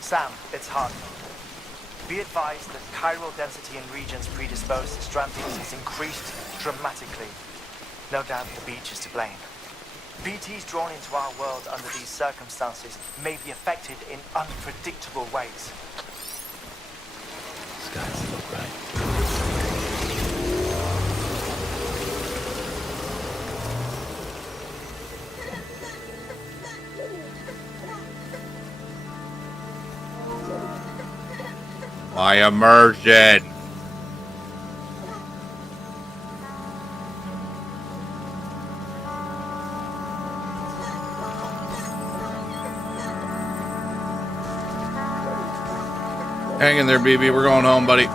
Sam, it's hard. Be advised that chiral density in regions predisposed to strandings has increased dramatically. No doubt the beach is to blame. BTs drawn into our world under these circumstances may be affected in unpredictable ways. Sky don't look right. My immersion. Hang in there, BB. We're going home, buddy.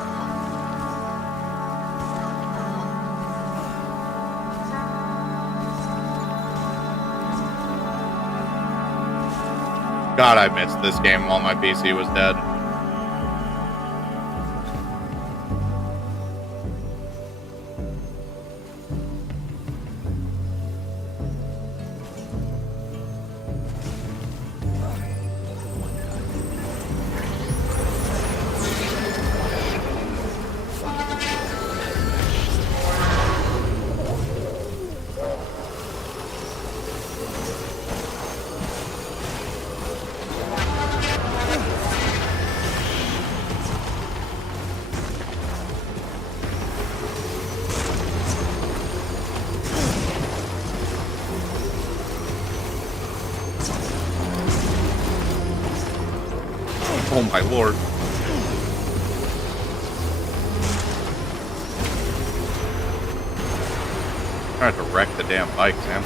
God, I missed this game while my PC was dead. Oh my lord. Trying to wreck the damn bike, Sam.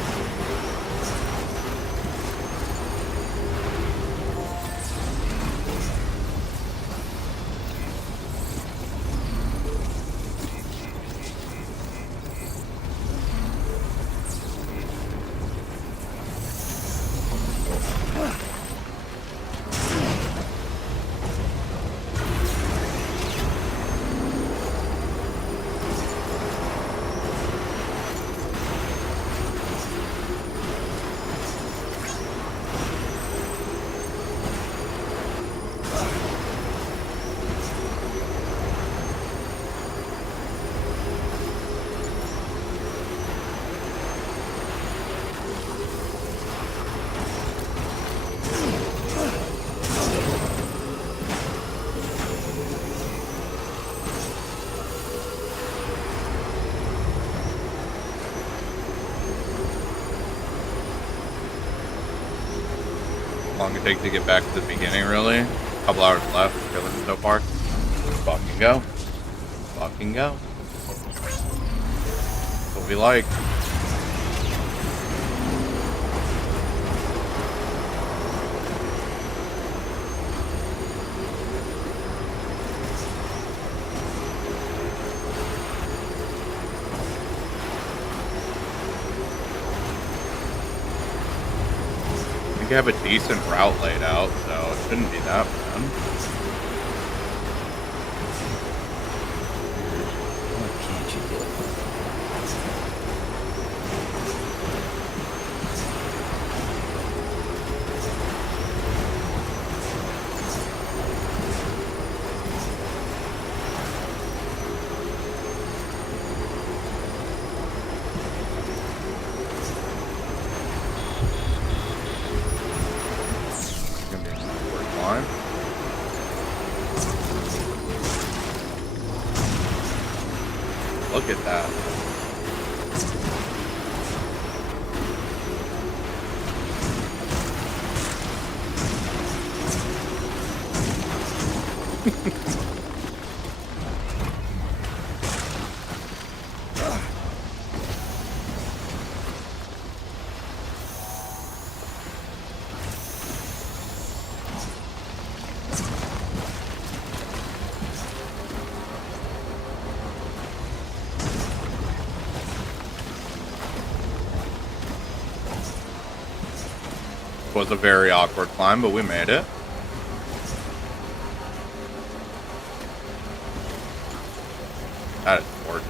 How long it take to get back to the beginning, really? A couple hours left, killing so far. Fucking go. Fucking go. That's what we like. You have a decent route laid out, so it shouldn't be that bad. What can't you do? Look at that. Was a very awkward climb, but we made it. That is gorgeous.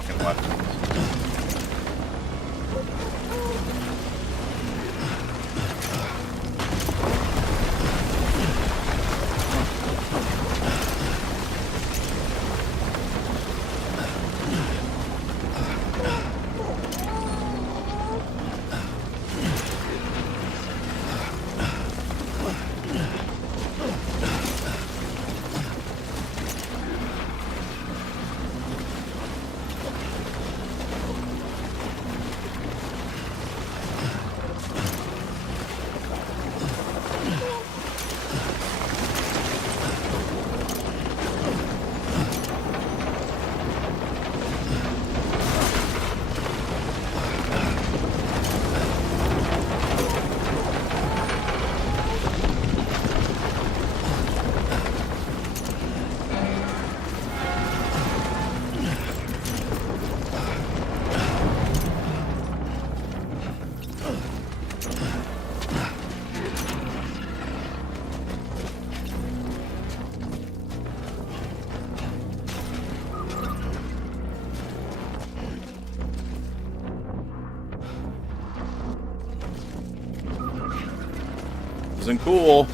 fucking weapons. Isn't cool.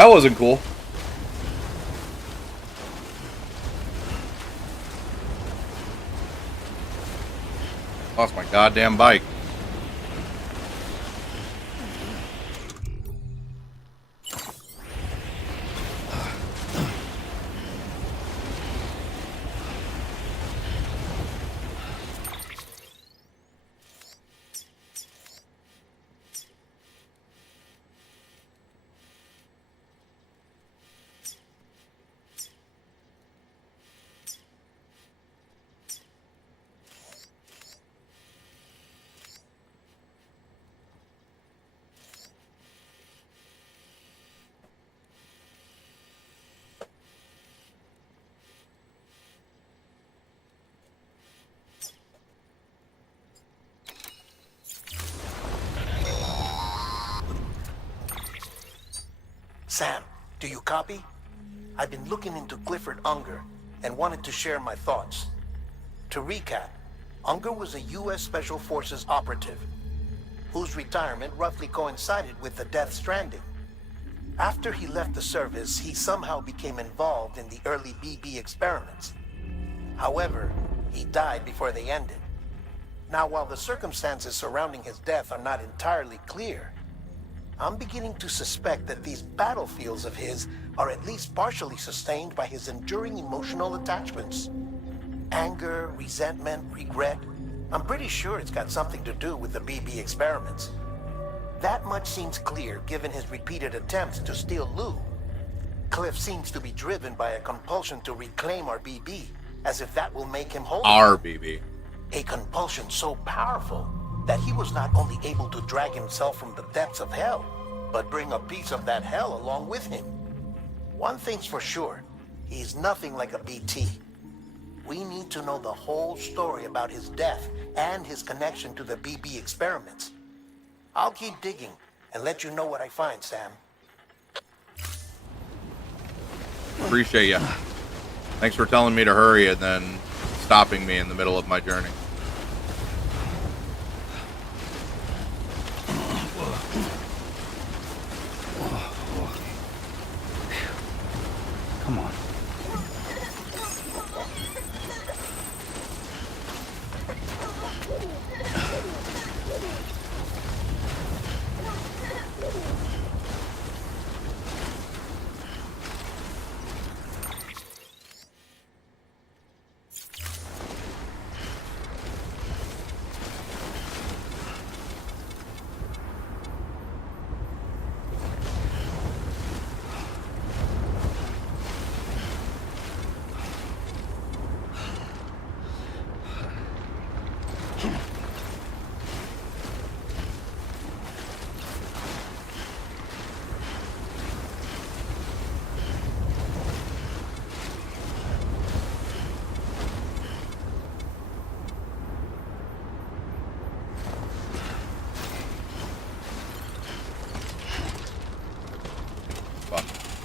That wasn't cool. Lost my goddamn bike. Sam, do you copy? I've been looking into Clifford Unger and wanted to share my thoughts. To recap, Unger was a U.S. Special Forces operative whose retirement roughly coincided with the Death Stranding. After he left the service, he somehow became involved in the early BB experiments. However, he died before they ended. Now, while the circumstances surrounding his death are not entirely clear, I'm beginning to suspect that these battlefields of his are at least partially sustained by his enduring emotional attachments. Anger, resentment, regret. I'm pretty sure it's got something to do with the BB experiments. That much seems clear given his repeated attempts to steal Lou. Cliff seems to be driven by a compulsion to reclaim our BB, as if that will make him whole. Our BB. A compulsion so powerful that he was not only able to drag himself from the depths of hell, but bring a piece of that hell along with him. One thing's for sure, he's nothing like a BT. We need to know the whole story about his death and his connection to the BB experiments. I'll keep digging and let you know what I find, Sam. Appreciate ya. Thanks for telling me to hurry and then stopping me in the middle of my journey. Come on.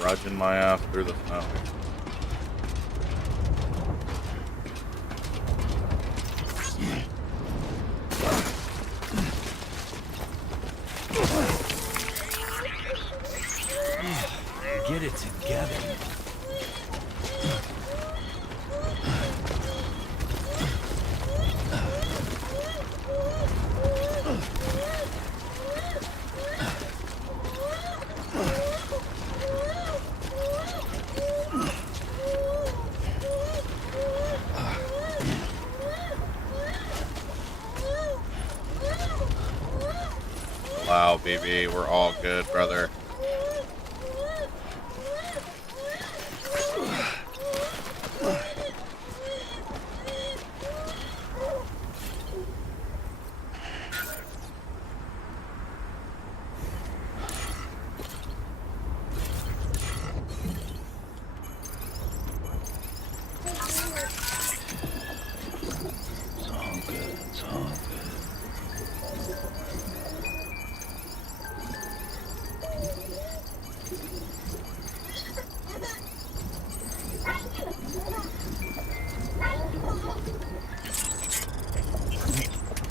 Trudging my ass through the snow. Get it together. Wow, BB, we're all good, brother.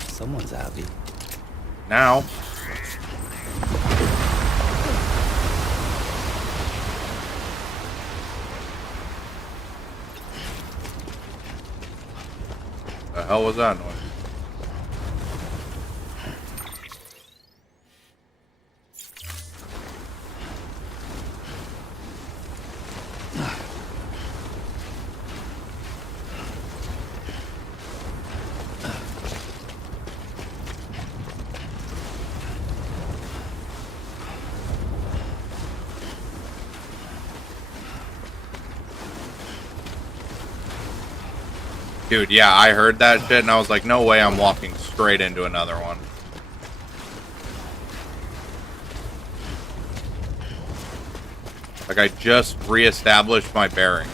Someone's happy. Now. The hell was that noise? Dude, yeah, I heard that shit and I was like, no way I'm walking straight into another one. Like, I just reestablished my bearings.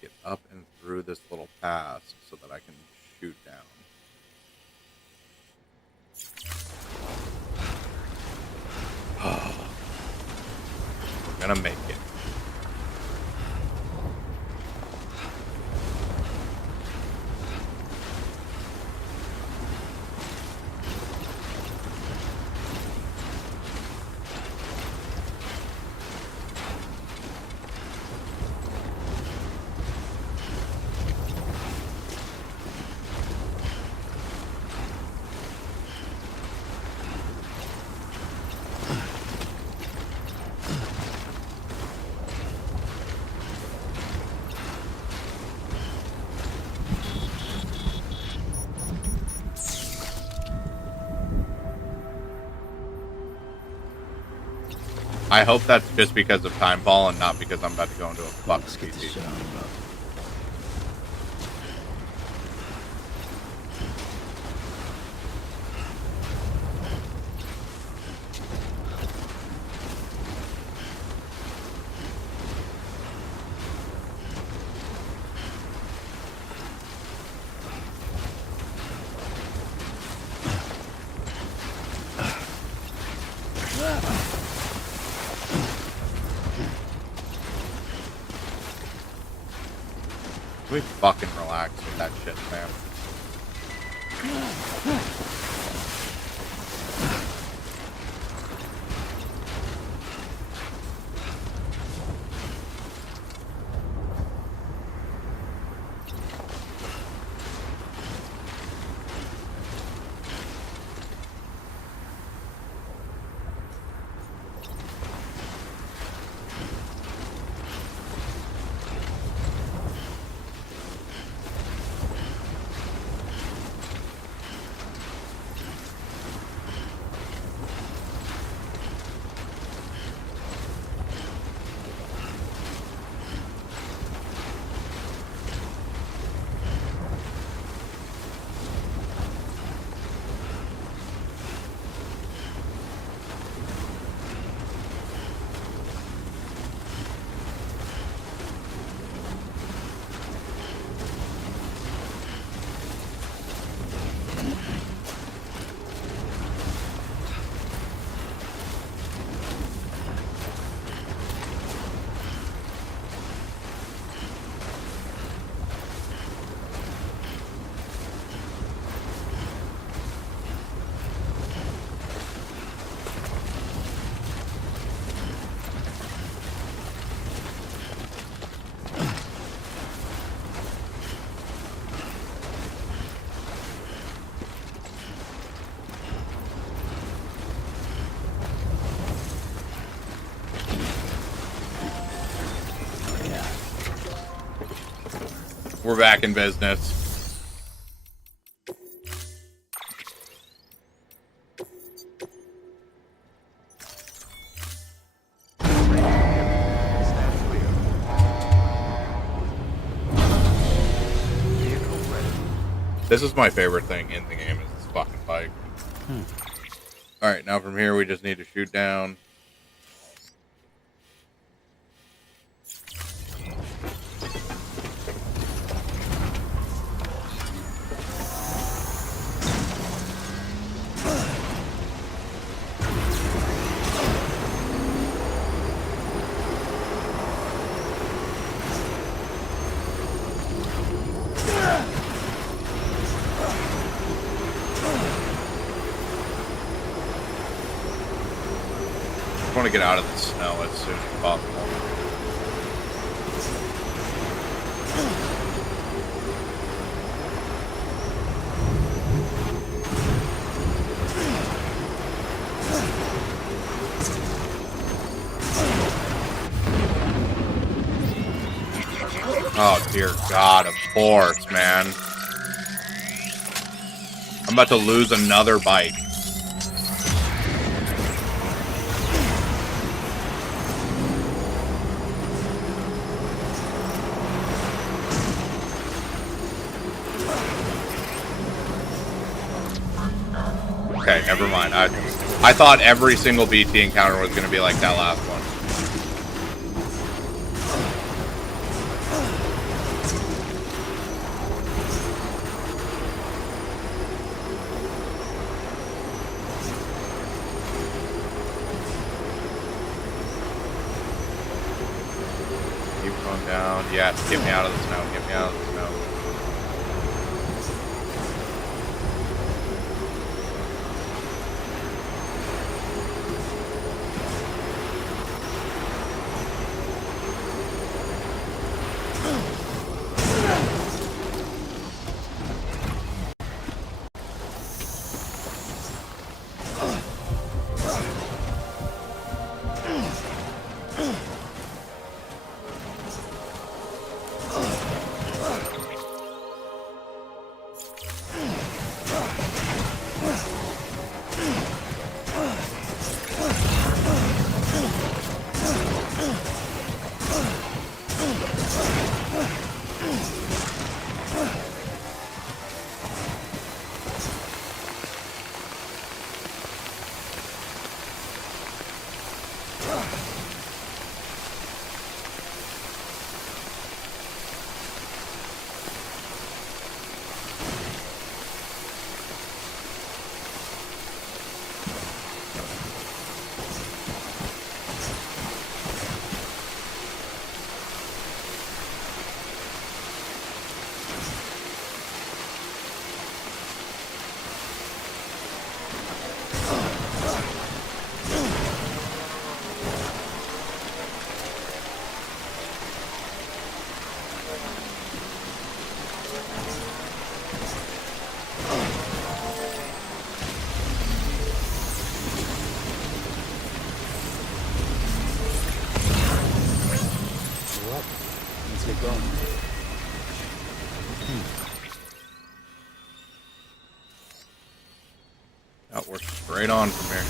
Get up and through this little pass so that I can shoot down. We're gonna make it. I hope that's just because of Timefall and not because I'm about to go into a fucking PC. Can we fucking relax with that shit, man? We're back in business. This is my favorite thing in the game, is this fucking bike. Alright, now from here we just need to shoot down. I want to get out of the snow as soon as possible. Oh dear God, of course, man. I'm about to lose another bike. Okay, never mind. I thought every single BT encounter was going to be like that last one. Keep going down. Yes, get me out of the snow. Get me out of the snow. Oh, we're straight on from here.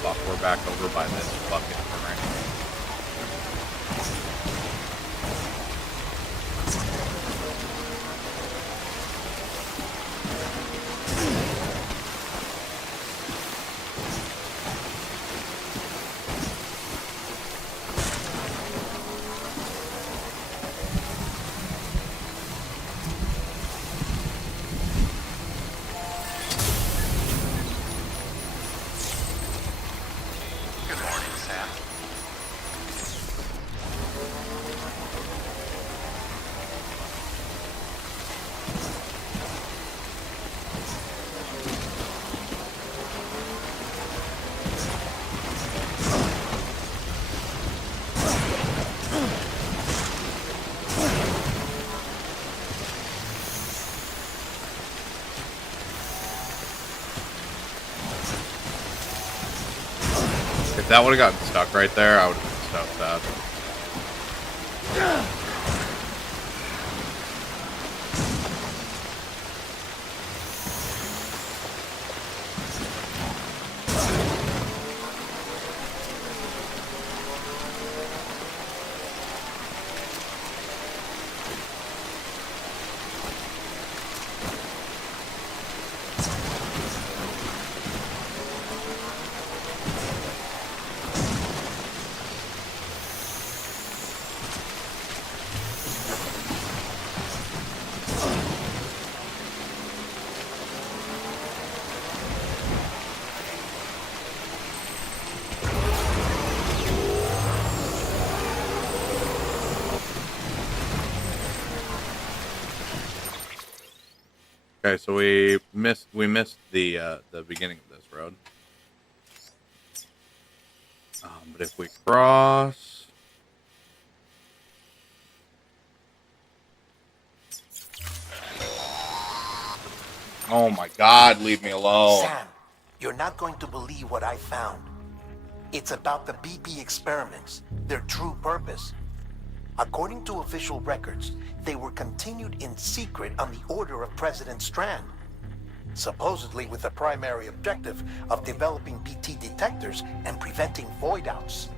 Fuck, we're back over by this fucking terrain. If that would have gotten stuck right there, I would have been so sad. Okay, so we missed the beginning of this road. But if we cross, oh my God, leave me alone. Sam, you're not going to believe what I found. It's about the BB experiments, their true purpose. According to official records, they were continued in secret on the order of President Strand, supposedly with the primary objective of developing BT detectors and preventing void-outs.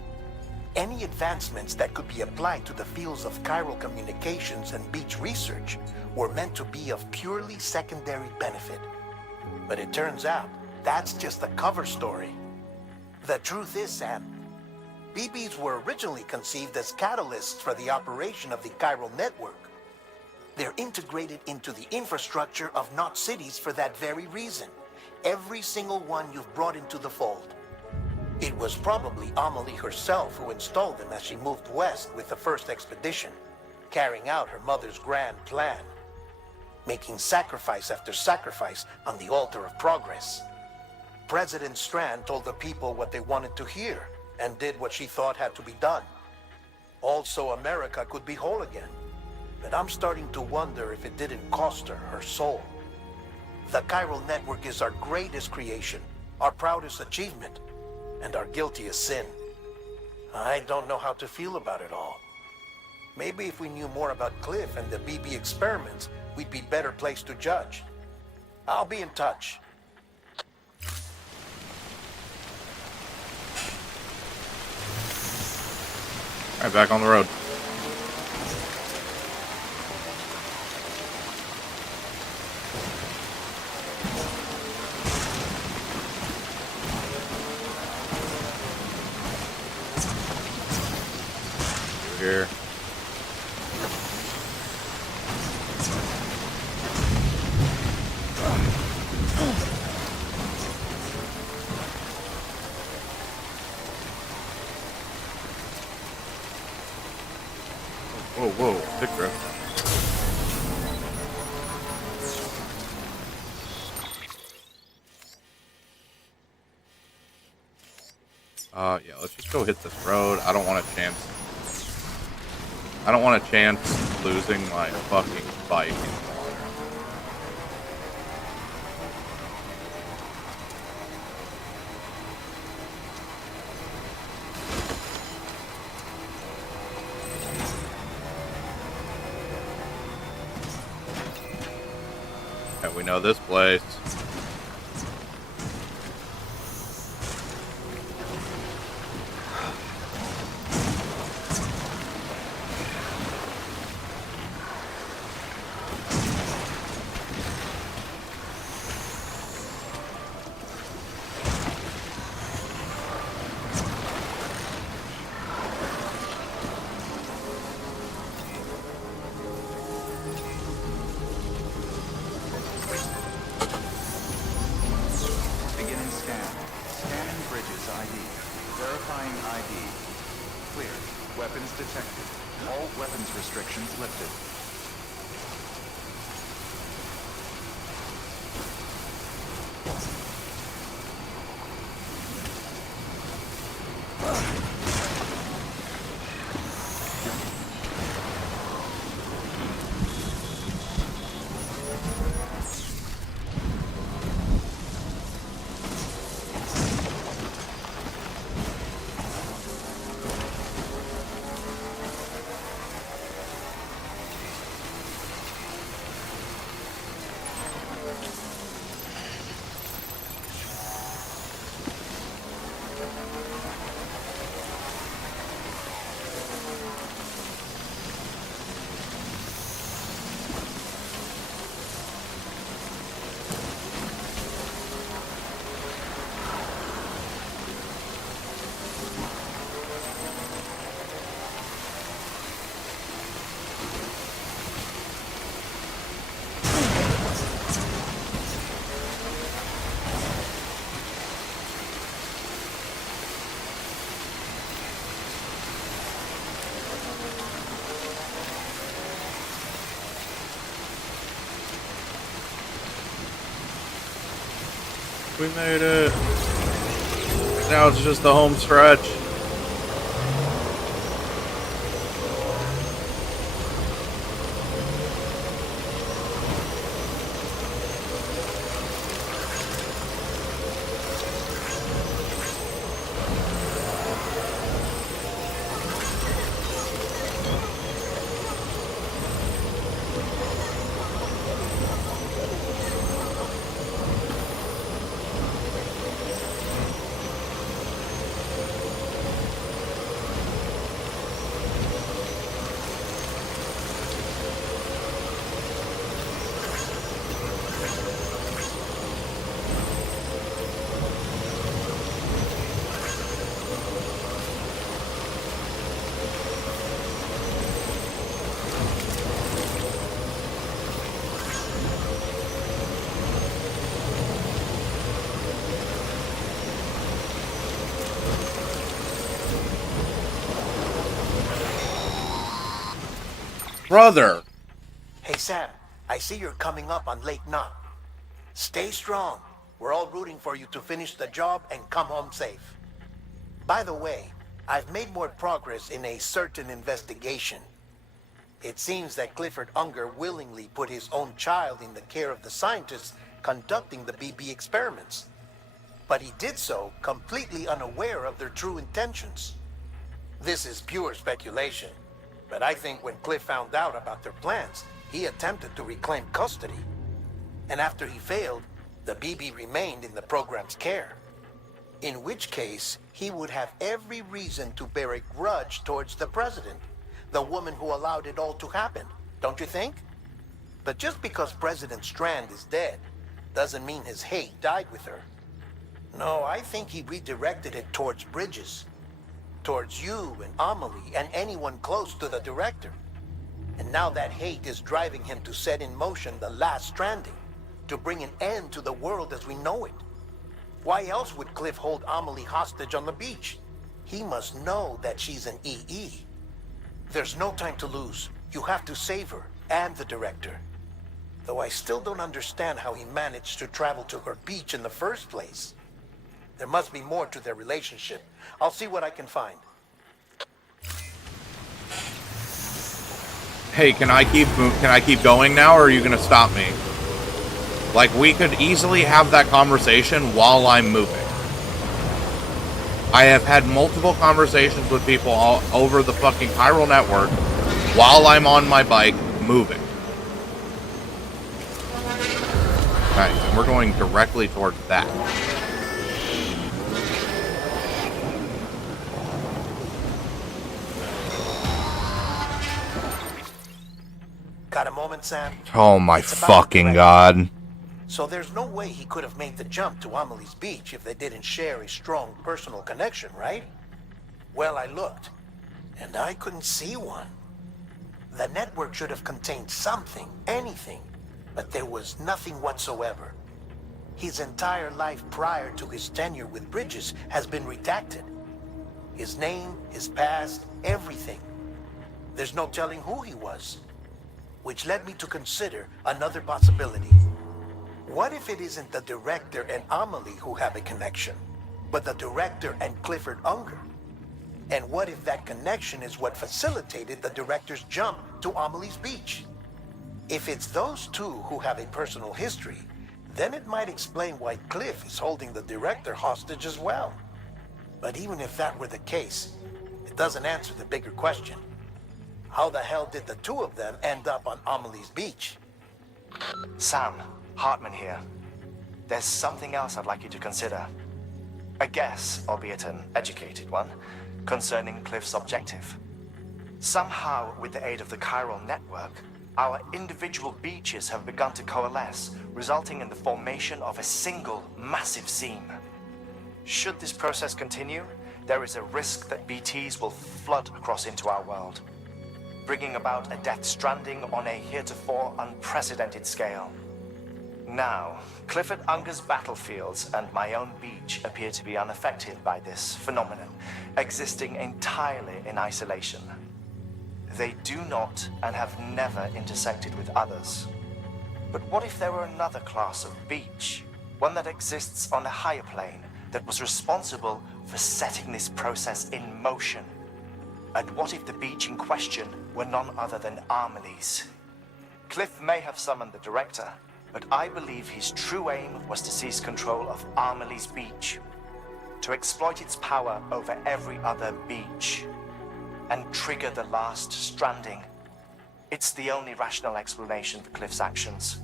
Any advancements that could be applied to the fields of chiral communications and beach research were meant to be of purely secondary benefit. But it turns out, that's just a cover story. The truth is, Sam, BBs were originally conceived as catalysts for the operation of the chiral network. They're integrated into the infrastructure of Knot cities for that very reason. Every single one you've brought into the fold. It was probably Amelie herself who installed them as she moved west with the first expedition, carrying out her mother's grand plan, making sacrifice after sacrifice on the altar of progress. President Strand told the people what they wanted to hear, and did what she thought had to be done. Also, America could be whole again. But I'm starting to wonder if it didn't cost her her soul. The chiral network is our greatest creation, our proudest achievement, and our guiltiest sin. I don't know how to feel about it all. Maybe if we knew more about Cliff and the BB experiments, we'd be better placed to judge. I'll be in touch. All right, back on the road. Here. Whoa, thick drift. Yeah, let's just go hit this road. I don't want a chance losing my fucking bike in the water. Okay, we know this place. Verifying ID. Clear. Weapons detected. All weapons restrictions lifted. We made it. Now it's just the home stretch. Brother! Hey, Sam, I see you're coming up on Lake Knot. Stay strong. We're all rooting for you to finish the job and come home safe. By the way, I've made more progress in a certain investigation. It seems that Clifford Unger willingly put his own child in the care of the scientists conducting the BB experiments. But he did so completely unaware of their true intentions. This is pure speculation. But I think when Cliff found out about their plans, he attempted to reclaim custody. And after he failed, the BB remained in the program's care. In which case, he would have every reason to bear a grudge towards the president, the woman who allowed it all to happen, don't you think? But just because President Strand is dead, doesn't mean his hate died with her. No, I think he redirected it towards Bridges. Towards you and Amelie and anyone close to the director. And now that hate is driving him to set in motion the last Stranding, to bring an end to the world as we know it. Why else would Cliff hold Amelie hostage on the beach? He must know that she's an EE. There's no time to lose. You have to save her and the director. Though I still don't understand how he managed to travel to her beach in the first place. There must be more to their relationship. I'll see what I can find. Hey, can I keep going now, or are you gonna stop me? Like, we could easily have that conversation while I'm moving. I have had multiple conversations with people all over the fucking chiral network while I'm on my bike moving. Alright, and we're going directly towards that. Got a moment, Sam? Oh my fucking god. So there's no way he could have made the jump to Amelie's beach if they didn't share a strong personal connection, right? Well, I looked, and I couldn't see one. The network should have contained something, anything, but there was nothing whatsoever. His entire life prior to his tenure with Bridges has been redacted. His name, his past, everything. There's no telling who he was. Which led me to consider another possibility. What if it isn't the director and Amelie who have a connection, but the director and Clifford Unger? And what if that connection is what facilitated the director's jump to Amelie's beach? If it's those two who have a personal history, then it might explain why Cliff is holding the director hostage as well. But even if that were the case, it doesn't answer the bigger question. How the hell did the two of them end up on Amelie's beach? Sam, Hartman here. There's something else I'd like you to consider. A guess, albeit an educated one, concerning Cliff's objective. Somehow, with the aid of the chiral network, our individual beaches have begun to coalesce, resulting in the formation of a single massive seam. Should this process continue, there is a risk that BTs will flood across into our world, bringing about a death stranding on a heretofore unprecedented scale. Now, Clifford Unger's battlefields and my own beach appear to be unaffected by this phenomenon, existing entirely in isolation. They do not and have never intersected with others. But what if there were another class of beach, One that exists on a higher plane that was responsible for setting this process in motion. And what if the beach in question were none other than Amelie's? Cliff may have summoned the director, but I believe his true aim was to seize control of Amelie's beach, to exploit its power over every other beach, and trigger the last stranding. It's the only rational explanation for Cliff's actions.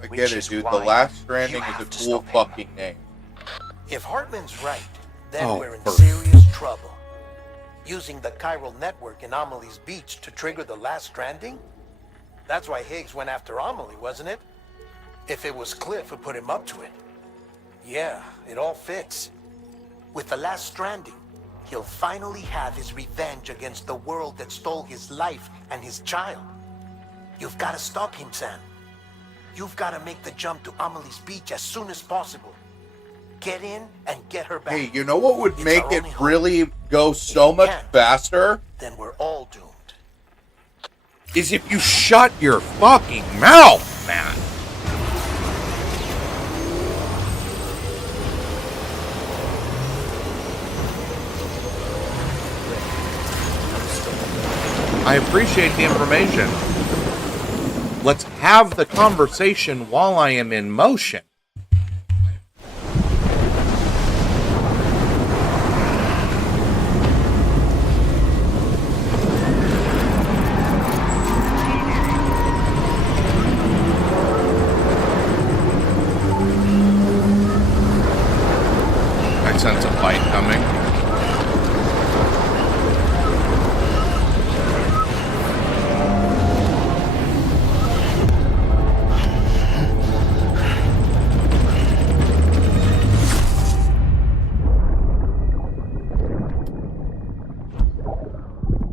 I get it, dude. The Last Stranding is a cool fucking name. If Hartman's right, then Oh, we're in perfect. serious trouble. Using the chiral network in Amelie's beach to trigger the last stranding? That's why Higgs went after Amelie, wasn't it? If it was Cliff who put him up to it. Yeah, it all fits. With the last stranding, he'll finally have his revenge against the world that stole his life and his child. You've got to stop him, Sam. You've got to make the jump to Amelie's beach as soon as possible. Get in and get her back. Hey, you know what would It's make our it only hope. really go so much faster? Then we're all doomed. Is if you shut your fucking mouth, man. I appreciate the information. Let's have the conversation while I am in motion. I sense a fight coming.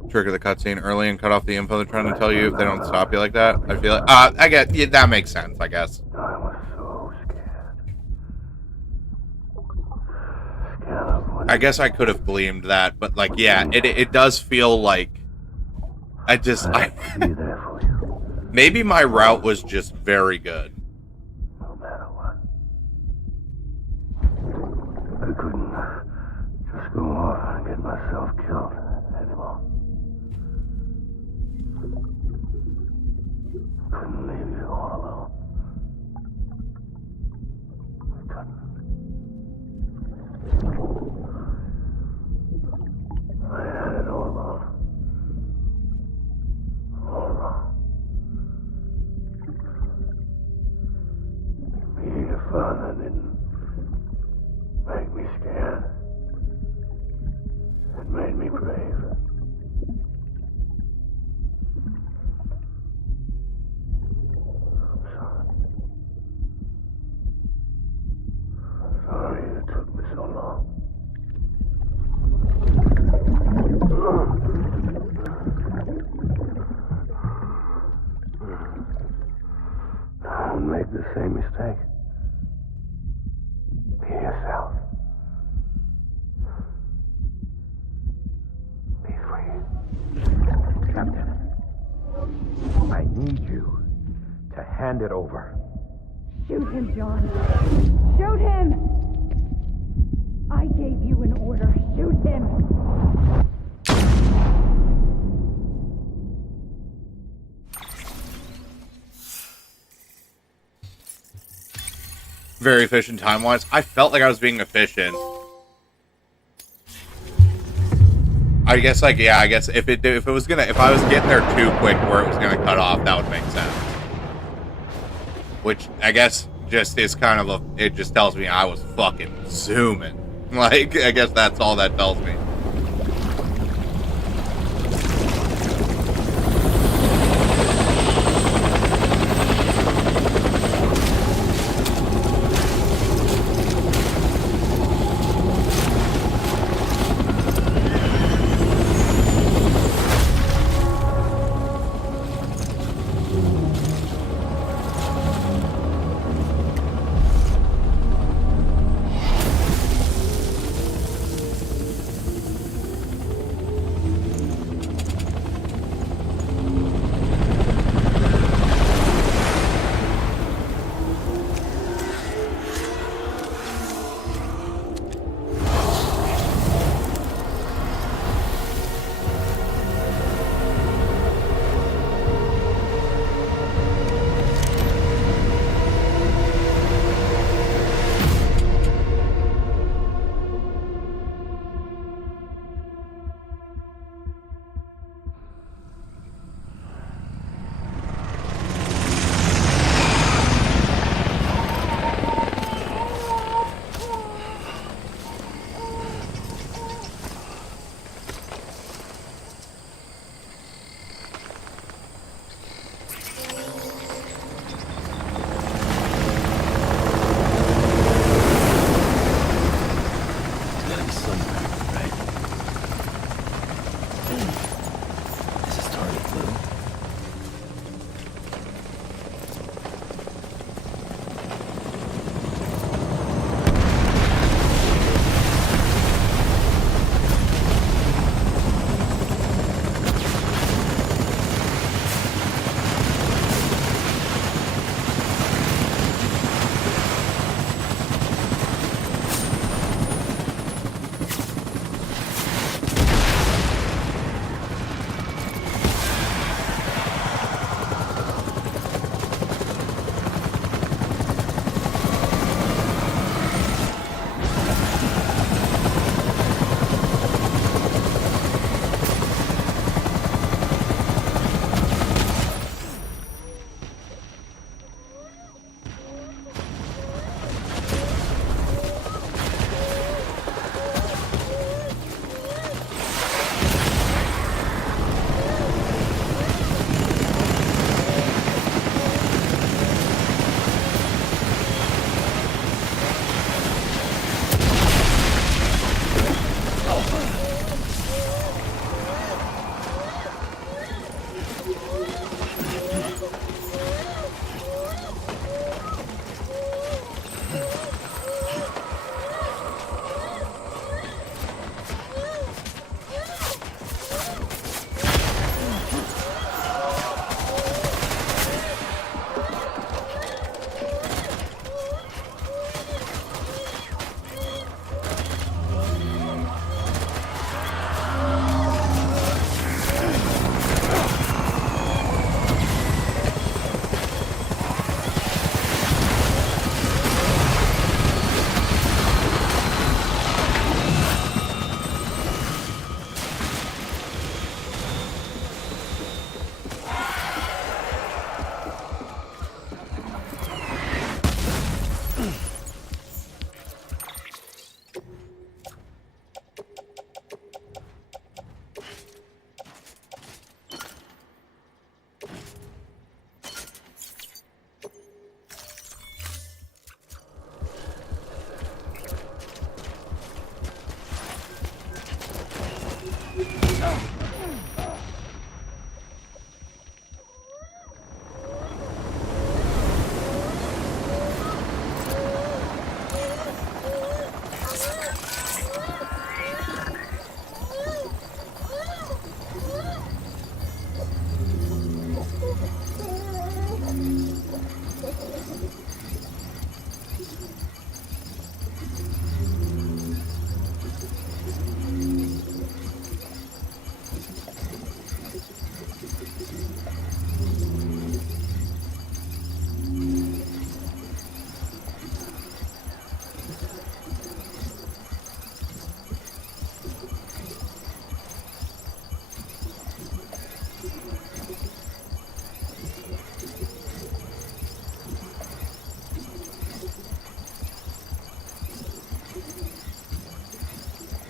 Trigger the cutscene early and cut off the info they're trying to tell you if they don't stop you like that. I feel like I get yeah, that makes sense, I guess. I guess I could have gleamed that, but like yeah, it does feel like I maybe my route was just very good. I couldn't just go off and get myself killed anymore. Couldn't leave you all alone. I couldn't. I had it all wrong. All wrong. Being a father didn't make me scared. It made me brave. I'm sorry. I'm sorry it took me so long. Don't make the same mistake. Be yourself. Be free. Captain, I need you to hand it over. Shoot him, John. Shoot him! I gave you an order. Shoot him! Very efficient time-wise. I felt like I was being efficient. I guess like yeah, I guess if I was getting there too quick where it was gonna cut off, that would make sense. Which I guess just is kind of it just tells me I was fucking zooming. Like I guess that's all that tells me.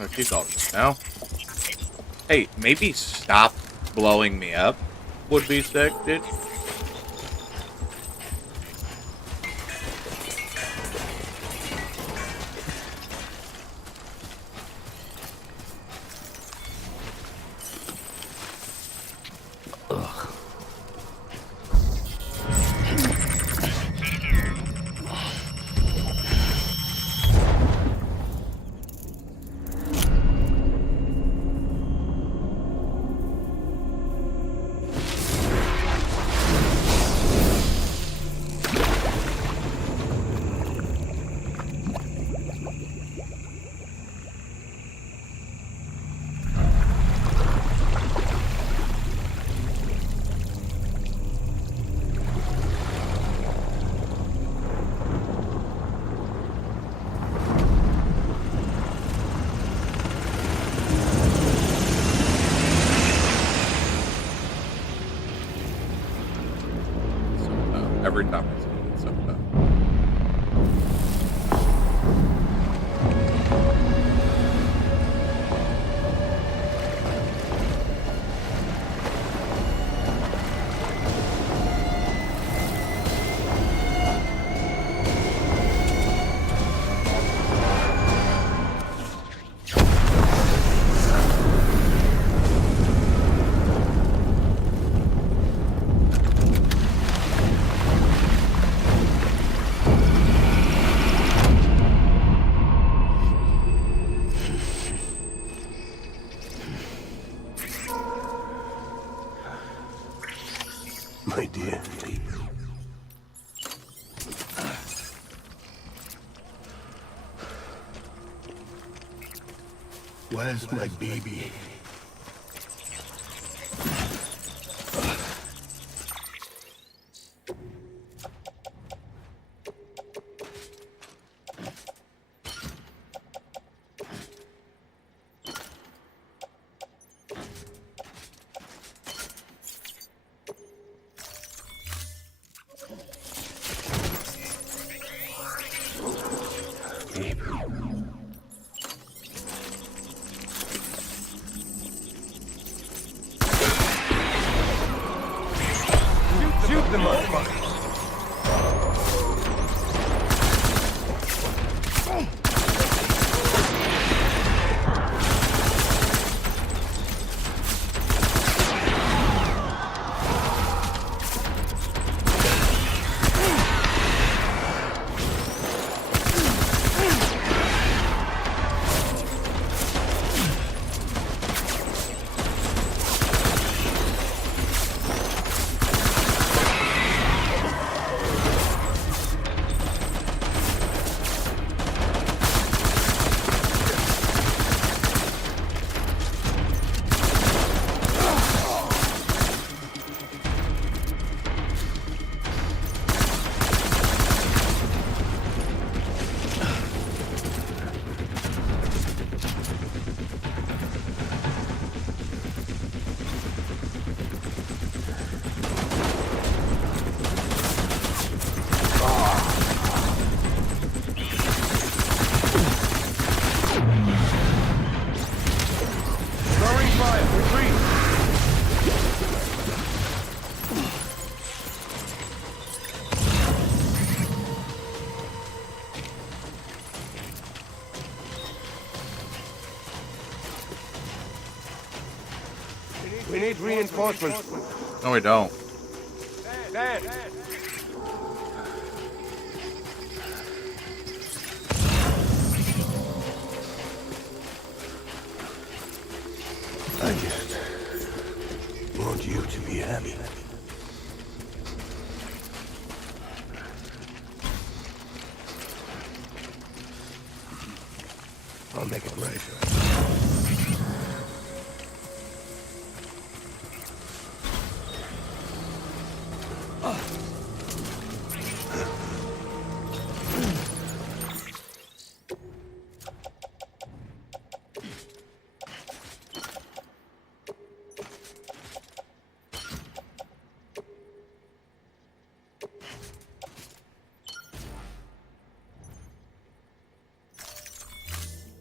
Oh, she's all this now. Hey, maybe stop blowing me up would be sick, dude. Every time I see it, it's so tough. My dear. Where's my baby? Shoot the motherfucker! We need reinforcements. No, we don't. Dan. I just want you to be happy. I'll make it right.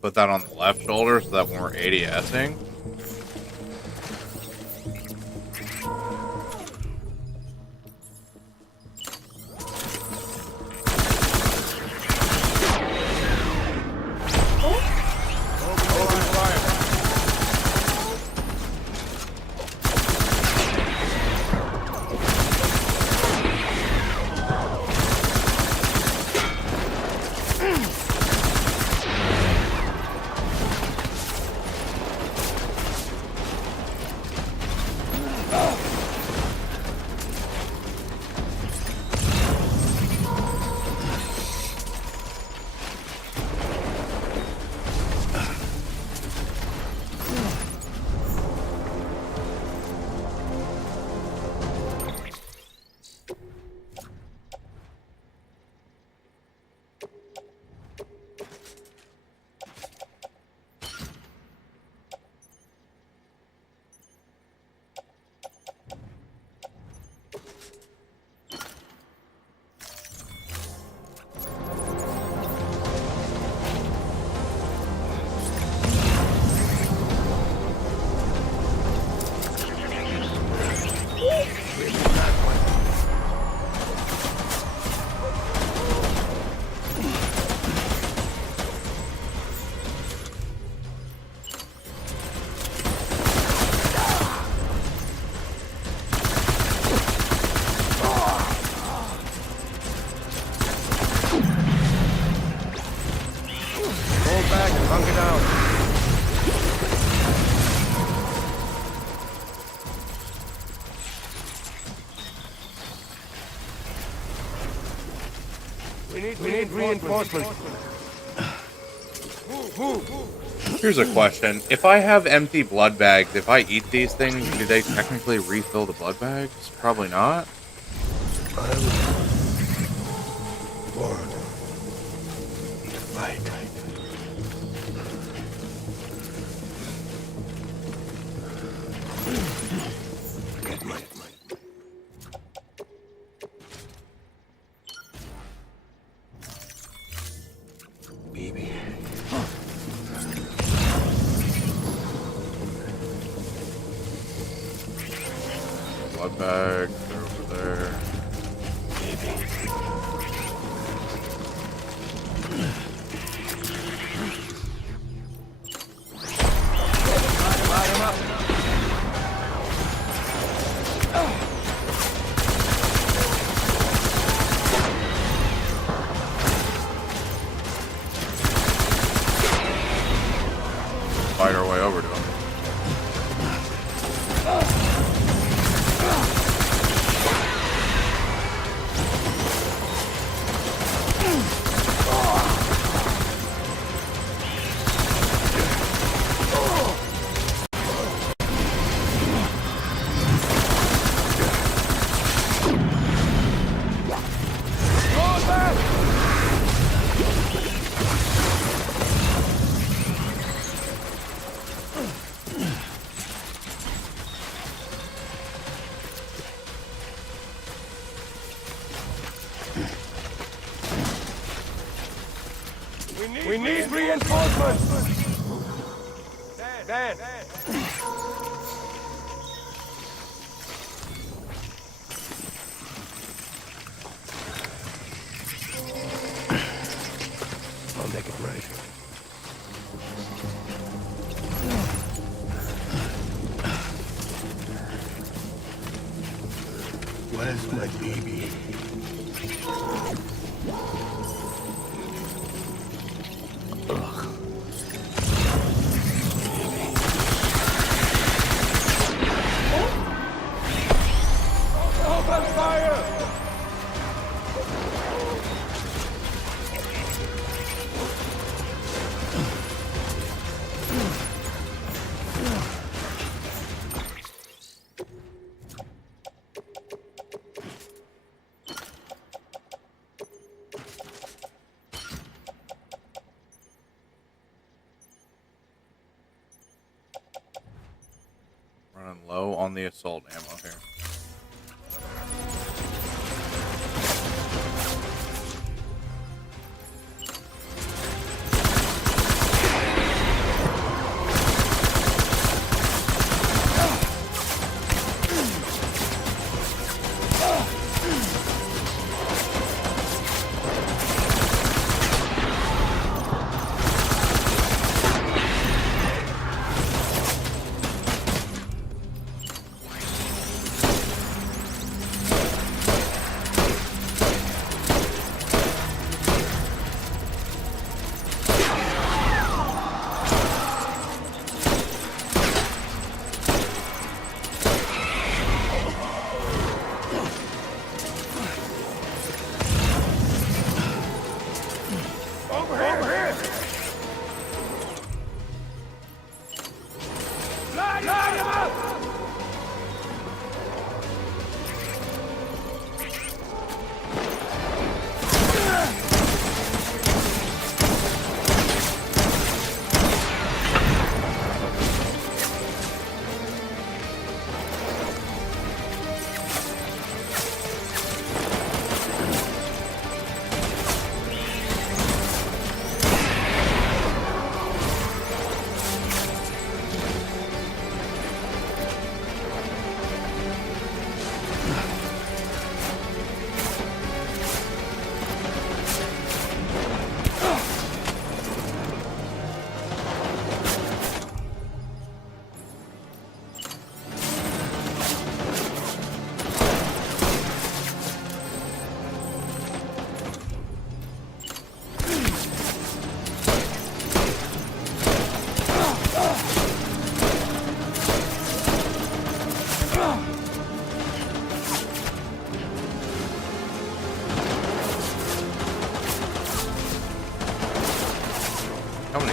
put that on the left shoulder so that when we're ADSing. We need reinforcements. Here's a question. If I have empty blood bags, if I eat these things, do they technically refill the blood bags? Probably not. Born to fight. Get my baby. Blood bags are over there. Fight our way over to him. We need reinforcements. Dan. I'll make it right. Where's my baby? Ugh. Open fire! Running low on the assault ammo here.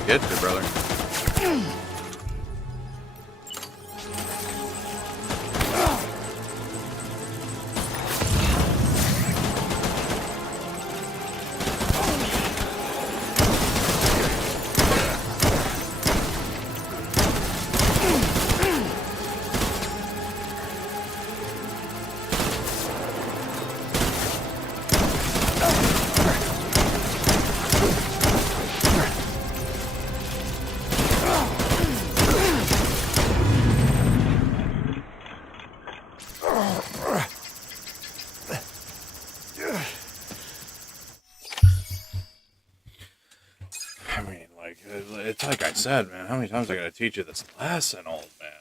Get you, brother. I mean, like, it's like I said, man. How many times I gotta teach you this lesson, old man?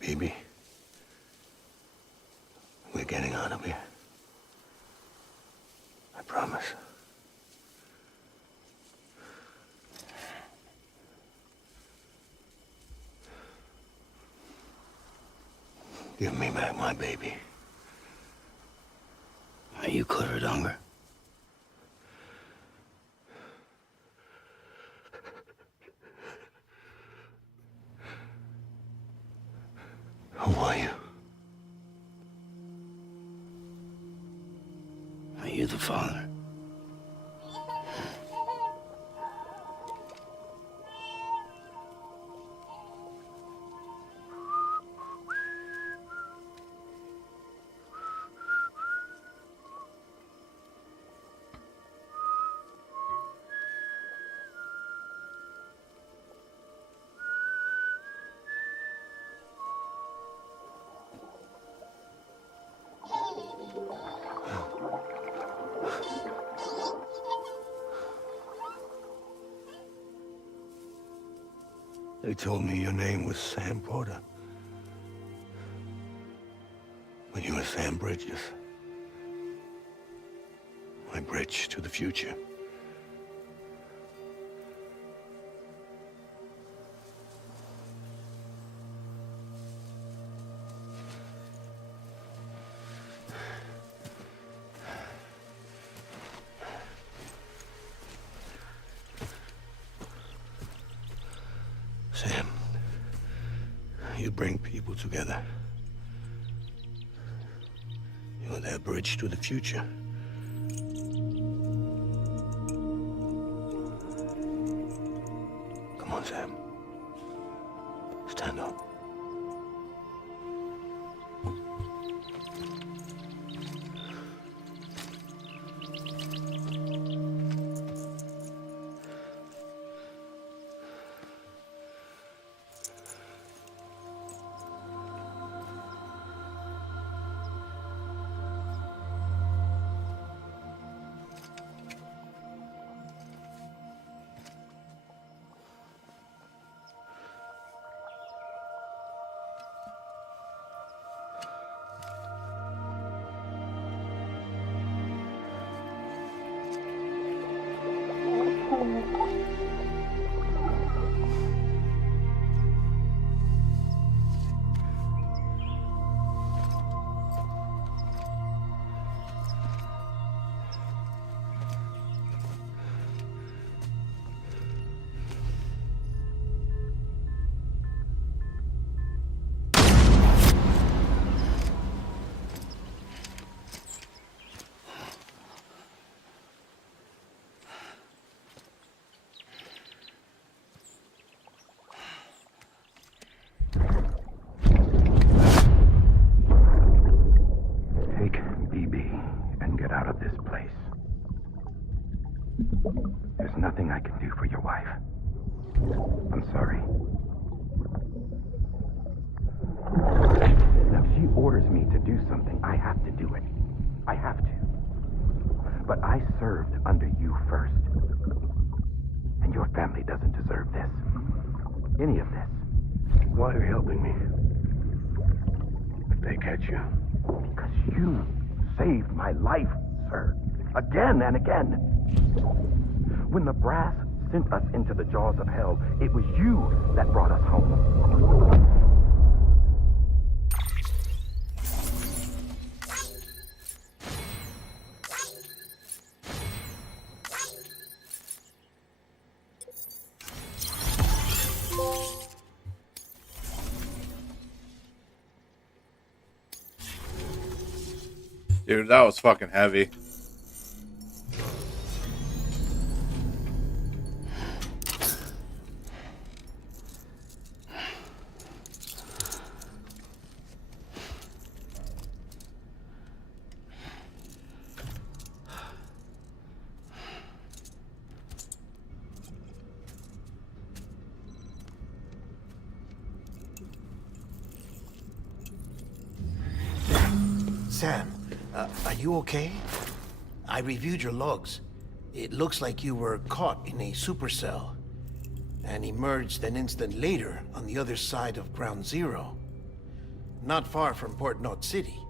Baby, we're getting out of here. I promise. Give me back my baby. Are you clear of hunger? Who are you? Are you the father? They told me your name was Sam Porter. But you were Sam Bridges. My bridge to the future. Sam, you bring people together. You're their bridge to the future. Come on, Sam. Stand up. Take BB and get out of this place. There's nothing I can do for your wife. I'm sorry. Now, if she orders me to do something, I have to do it. I have to. But I served under you first. And your family doesn't deserve this. Any of this. Why are you helping me? If they catch you. Because you saved my life, sir. Again and again. When the brass sent us into the jaws of hell, it was you that brought us home. Dude, that was fucking heavy. Sam, are you okay? I reviewed your logs. It looks like you were caught in a supercell and emerged an instant later on the other side of Ground Zero. Not far from Port Knot City.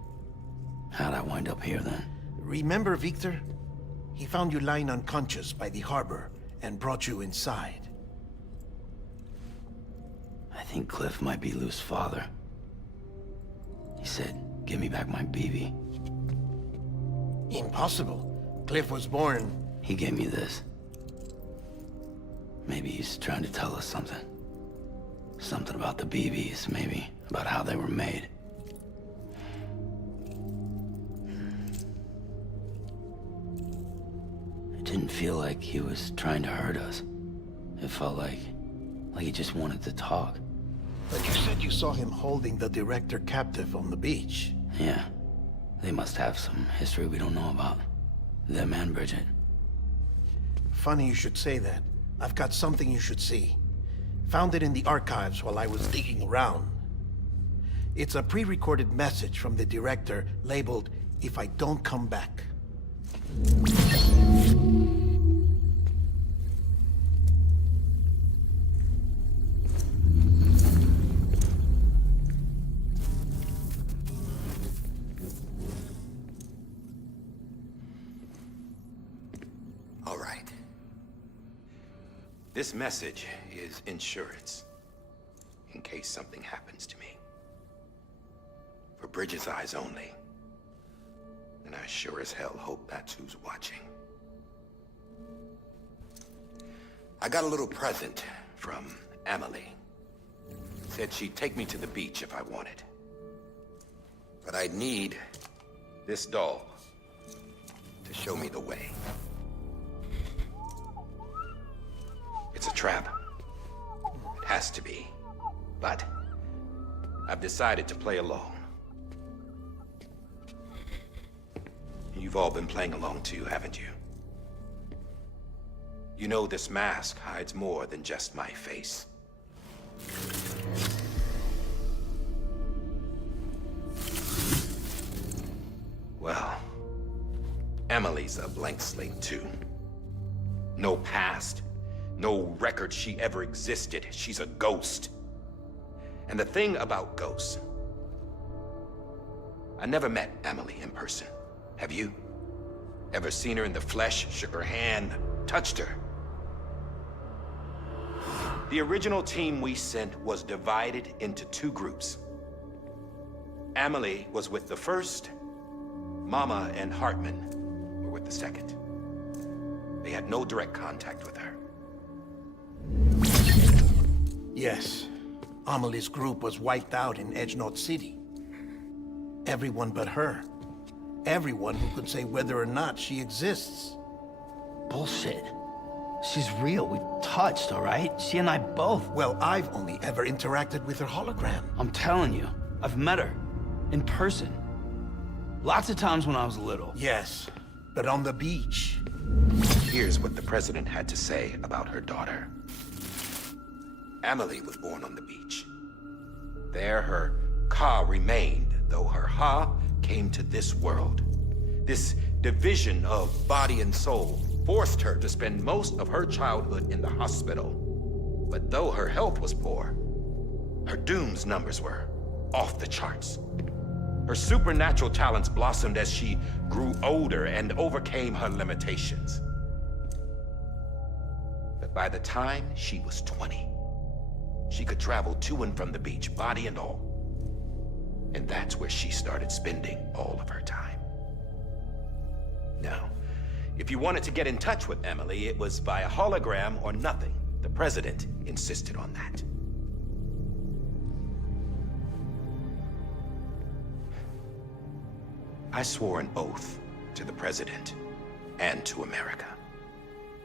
How'd I wind up here then? Remember Victor? He found you lying unconscious by the harbor and brought you inside. I think Cliff might be Lou's father. He said, "Give me back my BB." Impossible. Cliff was born... He gave me this. Maybe he's trying to tell us something. Something about the BBs, maybe. About how they were made. It didn't feel like he was trying to hurt us. It felt like he just wanted to talk. But you said you saw him holding the director captive on the beach. Yeah. They must have some history we don't know about. Them and Bridget. Funny you should say that. I've got something you should see. Found it in the archives while I was digging around. It's a pre-recorded message from the director labeled, "If I don't come back." All right. This message is insurance. In case something happens to me. For Bridget's eyes only. And I sure as hell hope that's who's watching. I got a little present from Emily. Said she'd take me to the beach if I wanted. But I'd need this doll to show me the way. It's a trap. It has to be. But I've decided to play along. You've all been playing along too, haven't you? You know this mask hides more than just my face. Well, Emily's a blank slate too. No past. No record she ever existed. She's a ghost. And the thing about ghosts... I never met Emily in person. Have you? Ever seen her in the flesh, shook her hand, touched her? The original team we sent was divided into two groups. Emily was with the first. Mama and Hartman were with the second. They had no direct contact with her. Yes. Amelie's group was wiped out in Edge Knot City. Everyone but her. Everyone who could say whether or not she exists. Bullshit. She's real. We've touched, all right? She and I both. Well, I've only ever interacted with her hologram. I'm telling you, I've met her. In person. Lots of times when I was little. Yes, but on the beach. Here's what the president had to say about her daughter. Amelie was born on the beach. There her Ka remained, though her Ha came to this world. This division of body and soul forced her to spend most of her childhood in the hospital. But though her health was poor, her Doom's numbers were off the charts. Her supernatural talents blossomed as she grew older and overcame her limitations. But by the time she was 20, she could travel to and from the beach, body and all. And that's where she started spending all of her time. Now, if you wanted to get in touch with Emily, it was via hologram or nothing. The president insisted on that. I swore an oath to the president and to America.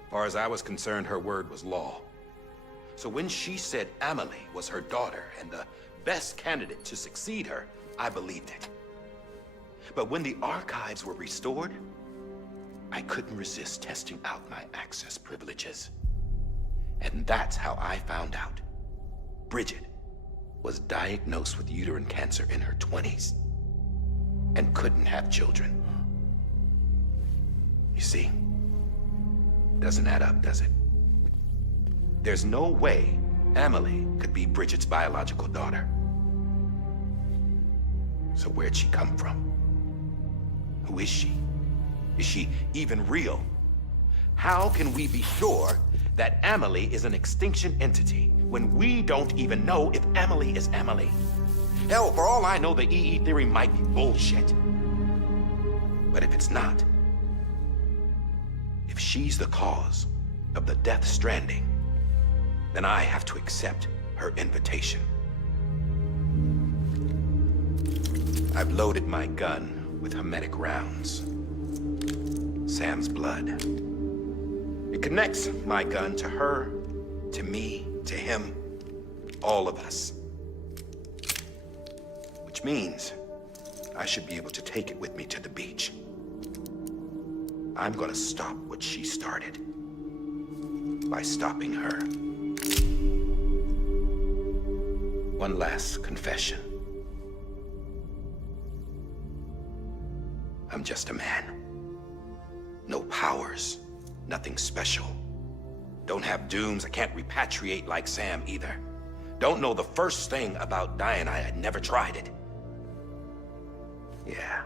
As far as I was concerned, her word was law. So when she said Amelie was her daughter and the best candidate to succeed her, I believed it. But when the archives were restored, I couldn't resist testing out my access privileges. And that's how I found out Bridget was diagnosed with uterine cancer in her 20s and couldn't have children. You see, doesn't add up, does it? There's no way Amelie could be Bridget's biological daughter. So where'd she come from? Who is she? Is she even real? How can we be sure that Amelie is an extinction entity when we don't even know if Amelie is Amelie? Hell, for all I know, the EE theory might be bullshit. But if it's not, if she's the cause of the death stranding, then I have to accept her invitation. I've loaded my gun with hermetic rounds. Sam's blood. It connects my gun to her, to me, to him, all of us. Which means I should be able to take it with me to the beach. I'm gonna stop what she started by stopping her. One last confession. I'm just a man. No powers, nothing special. Don't have dooms, I can't repatriate like Sam either. Don't know the first thing about dying, I had never tried it. Yeah.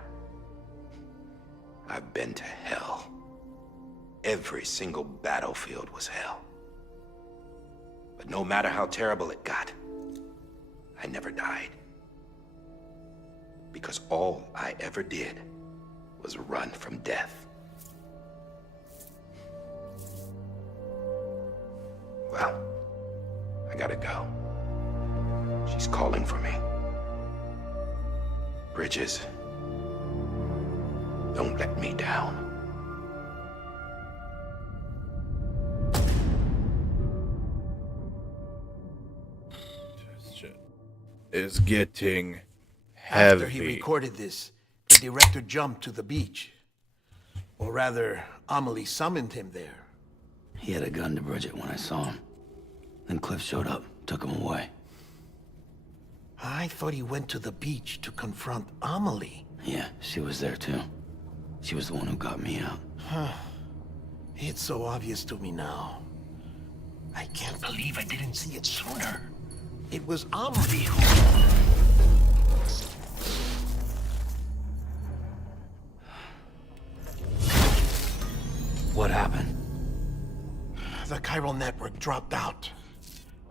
I've been to hell. Every single battlefield was hell. But no matter how terrible it got, I never died. Because all I ever did was run from death. Well, I gotta go. She's calling for me. Bridges, don't let me down. Is getting heavy. After he recorded this, the director jumped to the beach. Or rather, Amelie summoned him there. He had a gun to Bridget when I saw him. Then Cliff showed up, took him away. I thought he went to the beach to confront Amelie. Yeah, she was there too. She was the one who got me out. It's so obvious to me now. I can't believe I didn't see it sooner. It was Amelie who... What happened? The chiral network dropped out.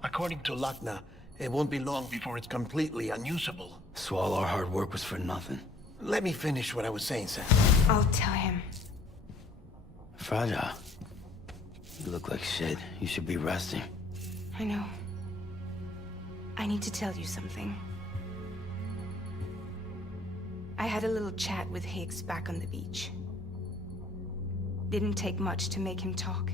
According to Lakna, it won't be long before it's completely unusable. So all our hard work was for nothing. Let me finish what I was saying, Sam. I'll tell him. Fragile. You look like shit. You should be resting. I know. I need to tell you something. I had a little chat with Higgs back on the beach. Didn't take much to make him talk.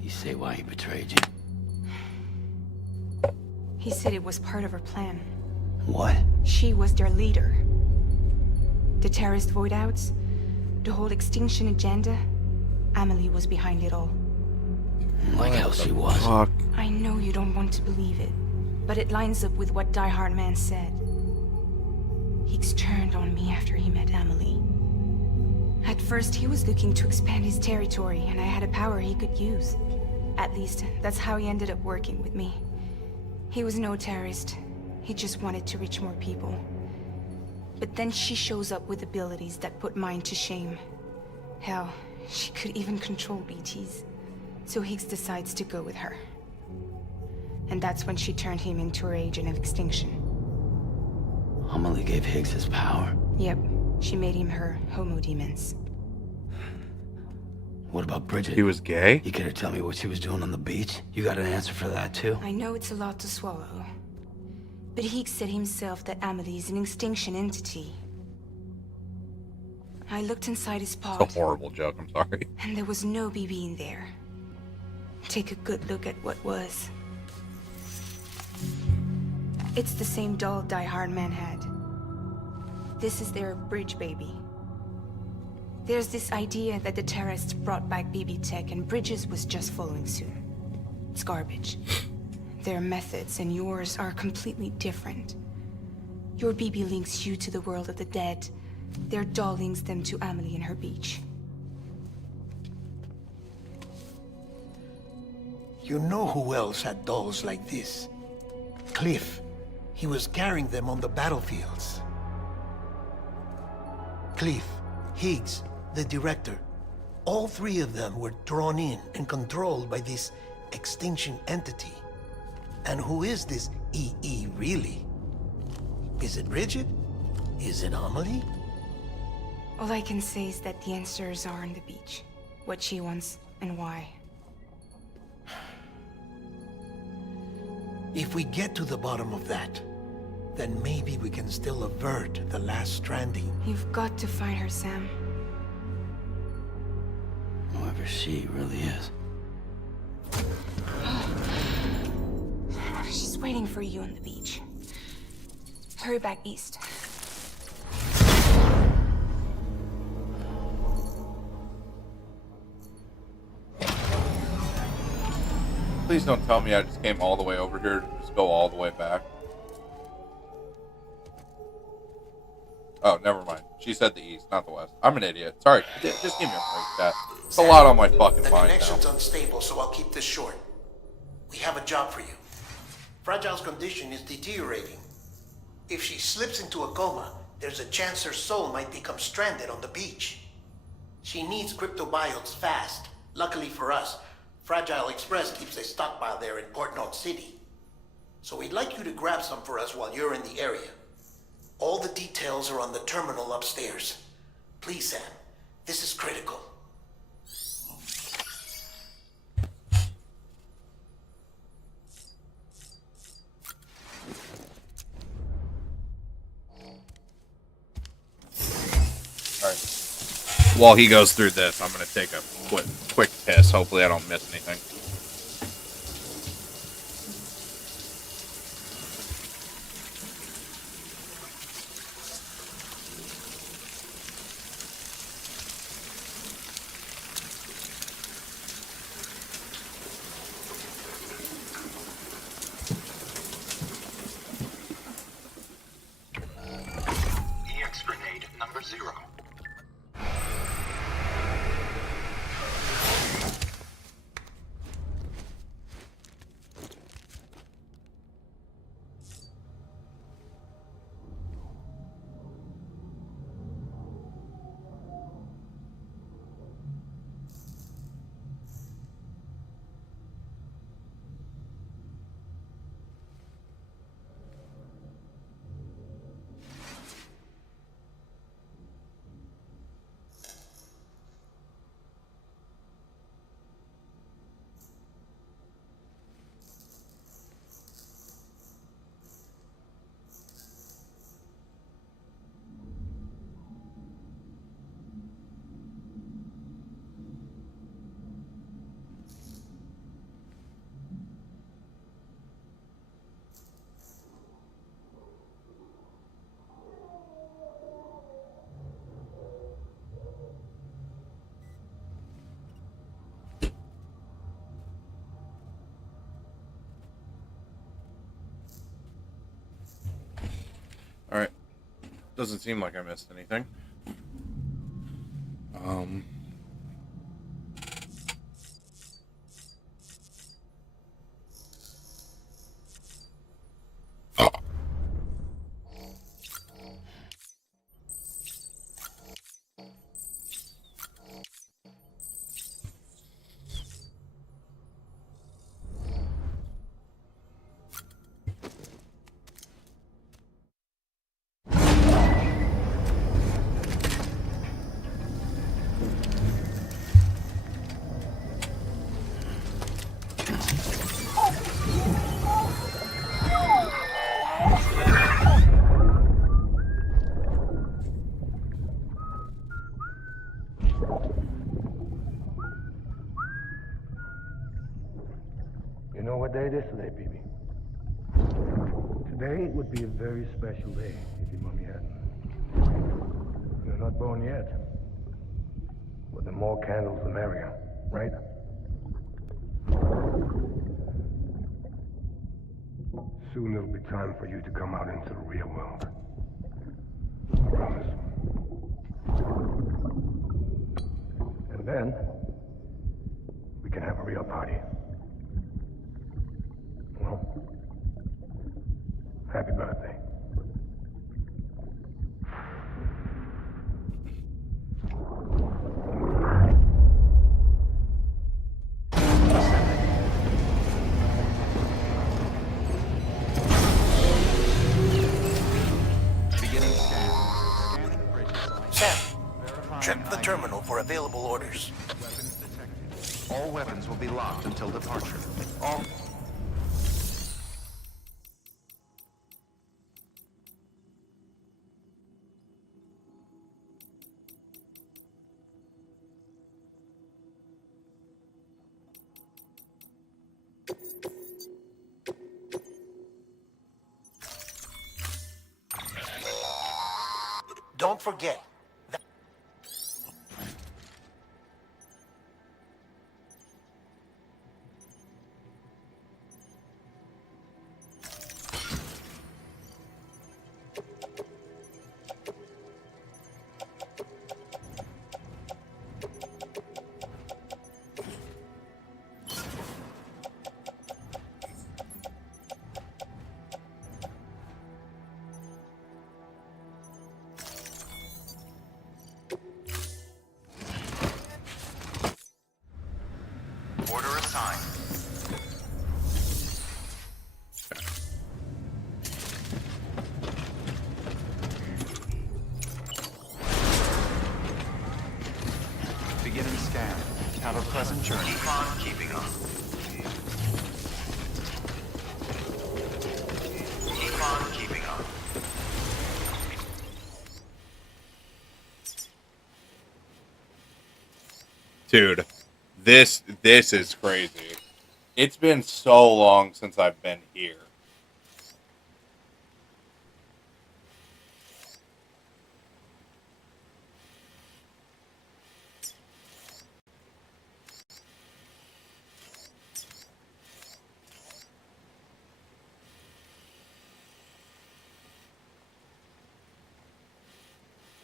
You say why he betrayed you? He said it was part of her plan. What? She was their leader. The terrorist void outs, the whole extinction agenda. Amelie was behind it all. Like hell she was. Fuck. I know you don't want to believe it, but it lines up with what Die Hard Man said. Higgs turned on me after he met Amelie. At first, he was looking to expand his territory, and I had a power he could use. At least, that's how he ended up working with me. He was no terrorist. He just wanted to reach more people. But then she shows up with abilities that put mine to shame. Hell, she could even control BTs. So Higgs decides to go with her. And that's when she turned him into her agent of extinction. Amelie gave Higgs his power. Yep, she made him her homo demons. What about Bridget? He was gay? You care to tell me what she was doing on the beach? You got an answer for that too? I know it's a lot to swallow. But Higgs said himself that Amelie is an extinction entity. I looked inside his pod. It's a horrible joke, I'm sorry. And there was no BB in there. Take a good look at what was. It's the same doll Die Hard Man had. This is their bridge baby. There's this idea that the terrorists brought back BB tech and Bridges was just following suit. It's garbage. Their methods and yours are completely different. Your BB links you to the world of the dead. Their doll links them to Amelie and her beach. You know who else had dolls like this? Cliff. He was carrying them on the battlefields. Cliff, Higgs, the director. All three of them were drawn in and controlled by this extinction entity. And who is this EE really? Is it Bridget? Is it Amelie? All I can say is that the answers are on the beach. What she wants and why. If we get to the bottom of that, then maybe we can still avert the last stranding. You've got to find her, Sam. Whoever she really is. She's waiting for you on the beach. Hurry back east. Please don't tell me I just came all the way over here to just go all the way back. Oh, never mind. She said the east, not the west. I'm an idiot. Sorry. Just give me a break, Dad. It's a lot on my fucking The mind connection's now. unstable, so I'll keep this short. We have a job for you. Fragile's condition is deteriorating. If she slips into a coma, there's a chance her soul might become stranded on the beach. She needs cryptobiotes fast. Luckily for us, Fragile Express keeps a stockpile there in Port North City. So we'd like you to grab some for us while you're in the area. All the details are on the terminal upstairs. Please, Sam, this is critical. Alright. While he goes through this, I'm gonna take a quick piss. Hopefully I don't miss anything. EX grenade number 0. Doesn't seem like I missed anything. You know what day it is today, BB? Today would be a very special day if your mommy hadn't. You're not born yet. But the more candles, the merrier, right? Soon it'll be time for you to come out into the real world. I promise. And then, we can have a real party. Well, happy birthday. Beginning scan. Scanning bridge site. Sam, Verifying check the ID. terminal for available orders. Weapons detected. All weapons will be locked until departure. All... Don't forget. Order assigned. Beginning scan. Have a pleasant journey. Keep on keeping on. Keep on keeping on. Dude, this is crazy. It's been so long since I've been here.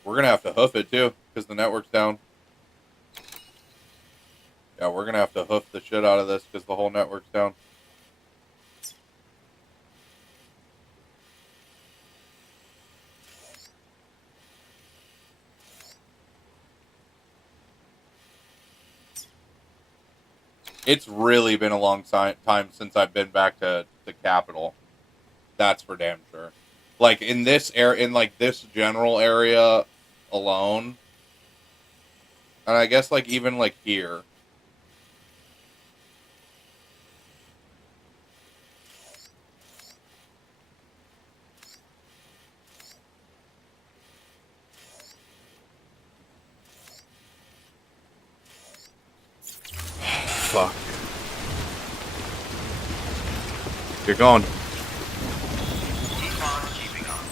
We're gonna have to hoof it too, because the network's down. Yeah, we're gonna have to hoof the shit out of this because the whole network's down. It's really been a long time since I've been back to the capital. That's for damn sure. Like in this area, in like this general area alone, and I guess like even like here. Fuck. You're going. Keep on keeping on.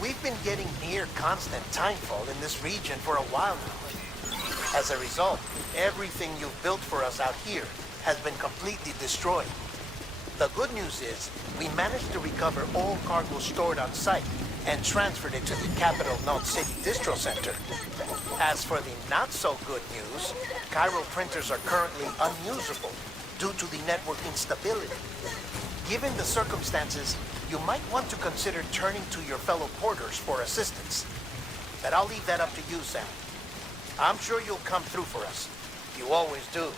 We've been getting near constant timefall in this region for a while now. As a result, everything you've built for us out here has been completely destroyed. The good news is, we managed to recover all cargo stored on site and transferred it to the Capital Knot City Distro Center. As for the not-so-good news, Cairo printers are currently unusable due to the network instability. Given the circumstances, you might want to consider turning to your fellow porters for assistance. But I'll leave that up to you, Sam. I'm sure you'll come through for us. You always do.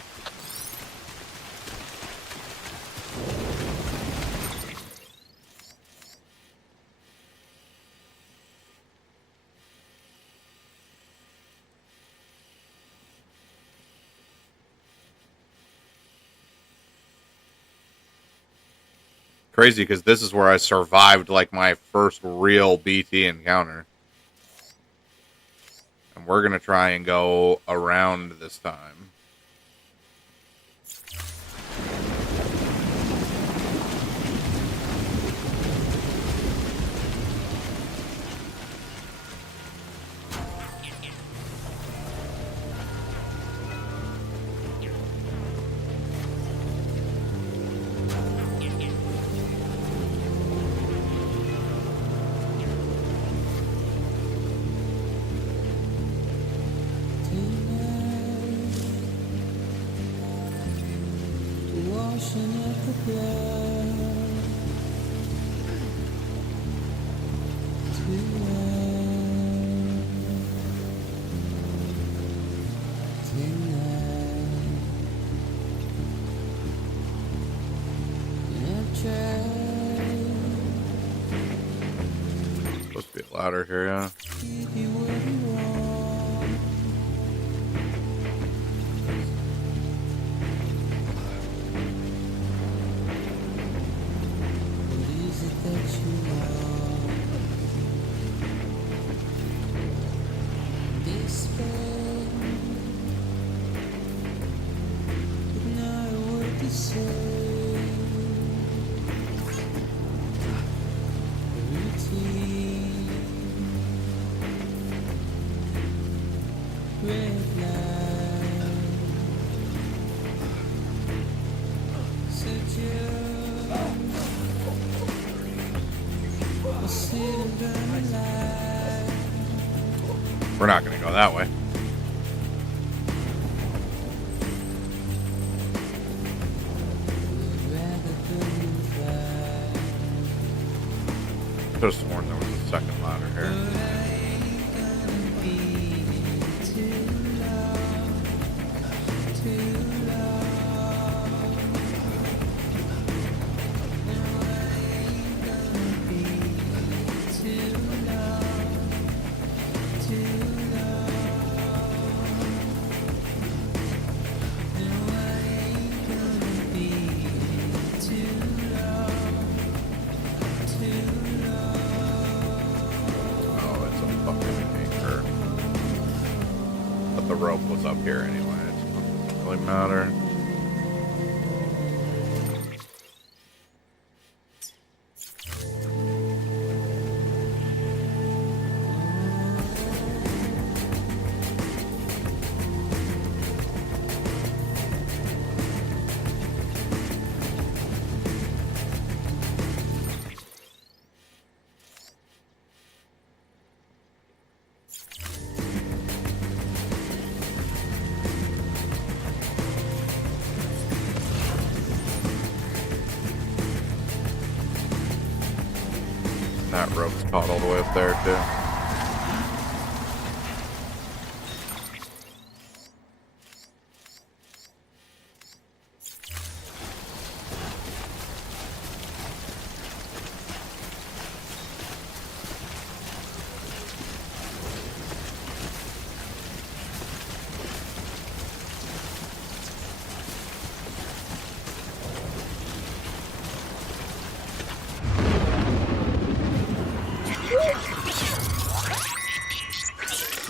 Crazy, because this is where I survived like my first real BT encounter. And we're gonna try and go around this time. Supposed to be louder here, yeah. We're not going to go that way. Could have sworn there was a second ladder here. Up here anyway, it doesn't really matter. That rope's caught all the way up there too.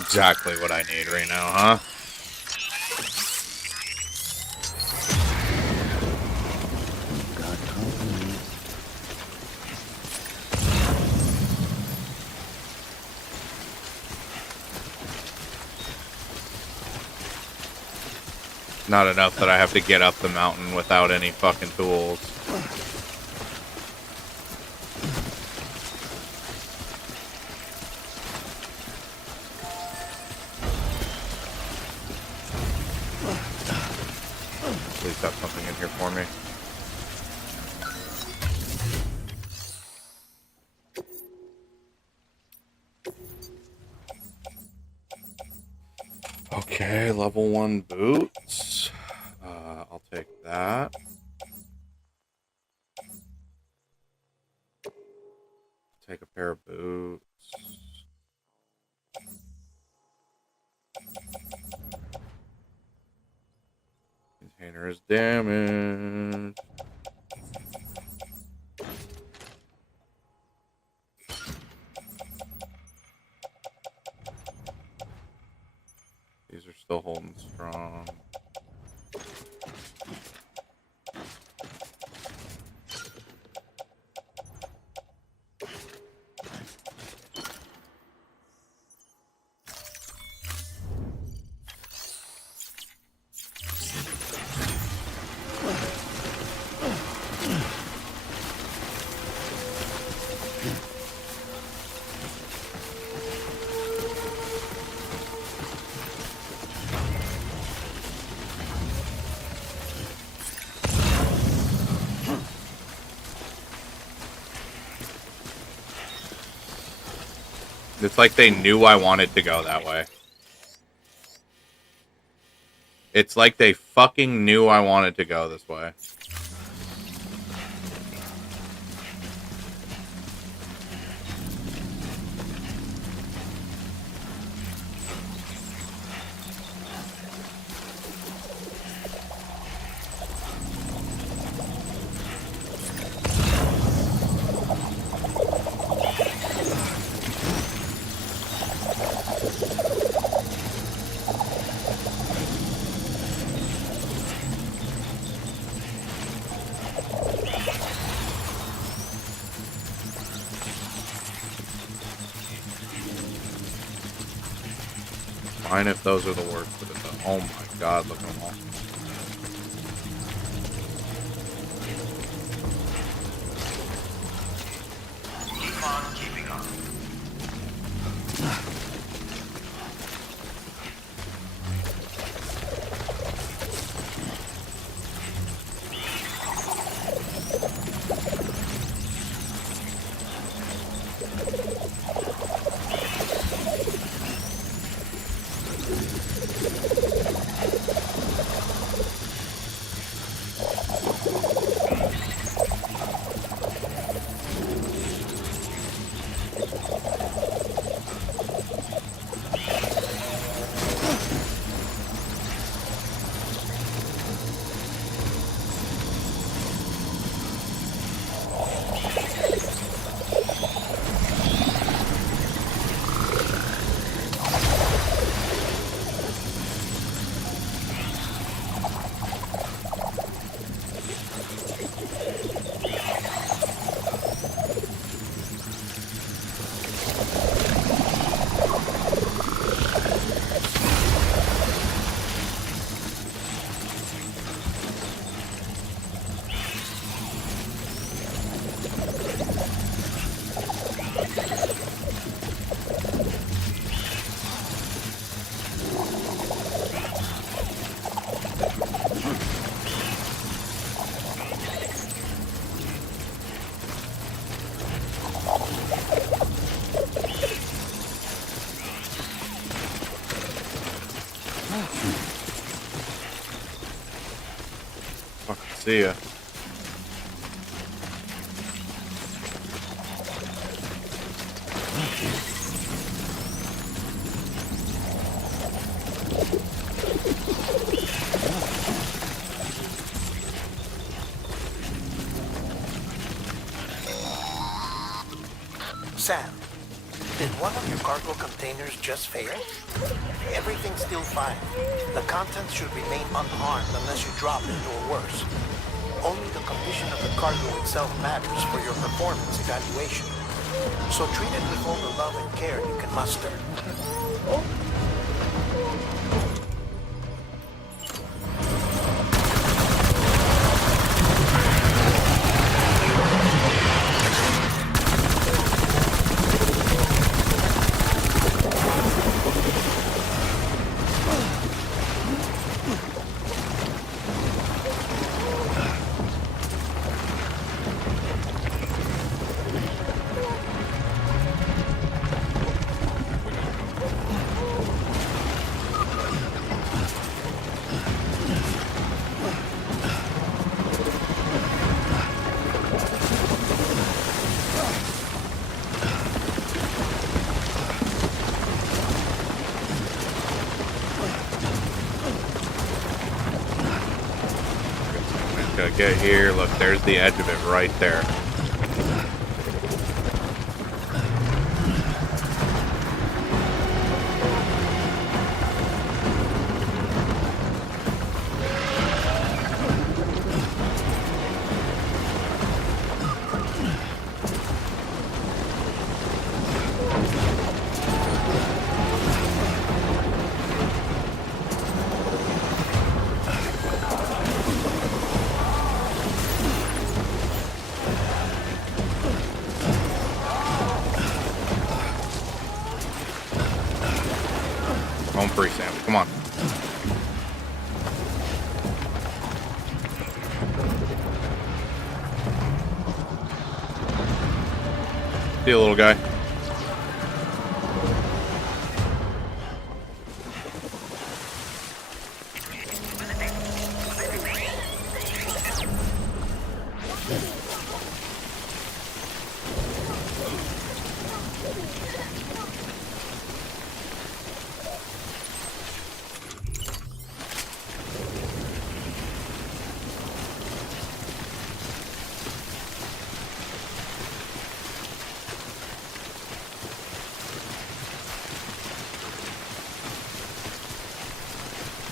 Exactly what I need right now, huh? Not enough that I have to get up the mountain without any fucking tools. just got something in here for me. Okay, level 1 boots. I'll take that. Take a pair of boots. Container is damaged. These are still holding strong. It's like they knew I wanted to go that way. It's like they fucking knew I wanted to go this way. Fine if those are the words, but it's oh my god, look at them all. Keep on keeping on. See ya. Sam, did one of your cargo containers just fail? Everything's still fine. The contents should remain unharmed unless you drop it or worse. Only the condition of the cargo itself matters for your performance evaluation. So treat it with all the love and care you can muster. get here. Look, there's the edge of it right there. Home free, Sam. Come on. See you, little guy.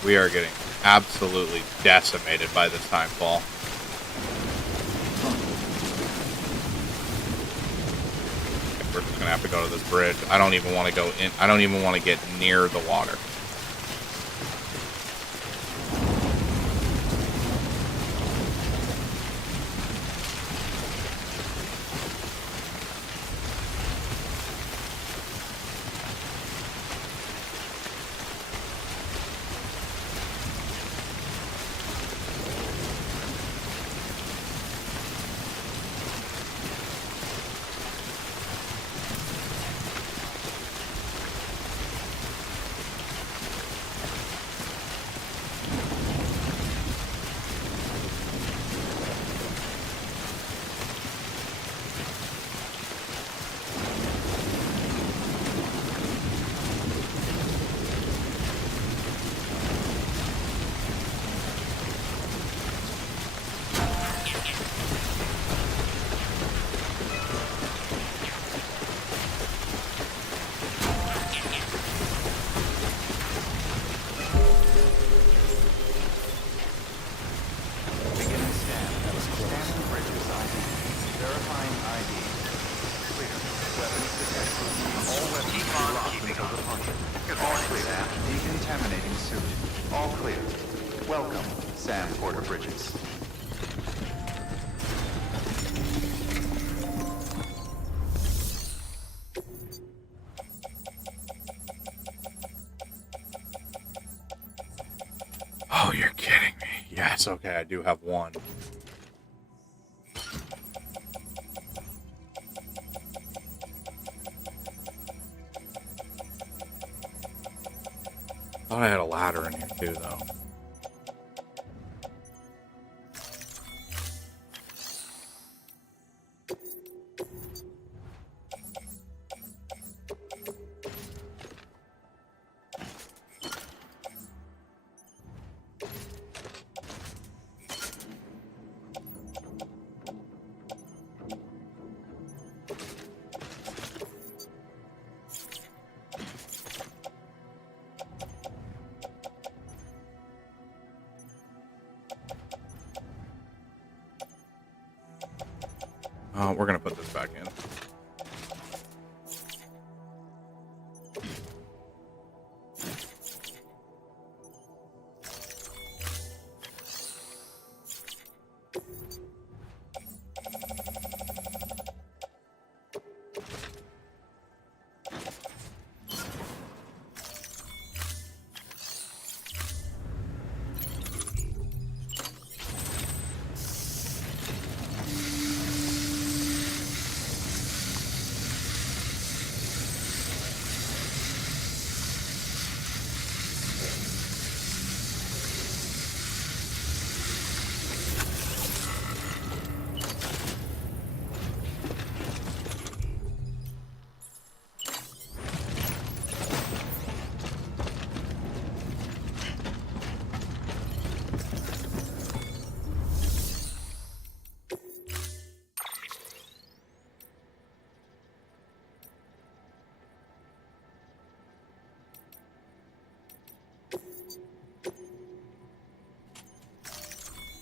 We are getting absolutely decimated by this time fall. We're just gonna have to go to this bridge. I don't even want to go in. I don't even want to get near the water. Decontaminating suit. All clear. Welcome, Sam Porter Bridges. Oh, you're kidding me. Yes, okay, I do have one. Thought I had a ladder in here too, though. We're gonna put this back in.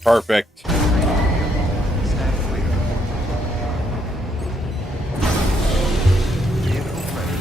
Perfect. Stand clear. Vehicle ready.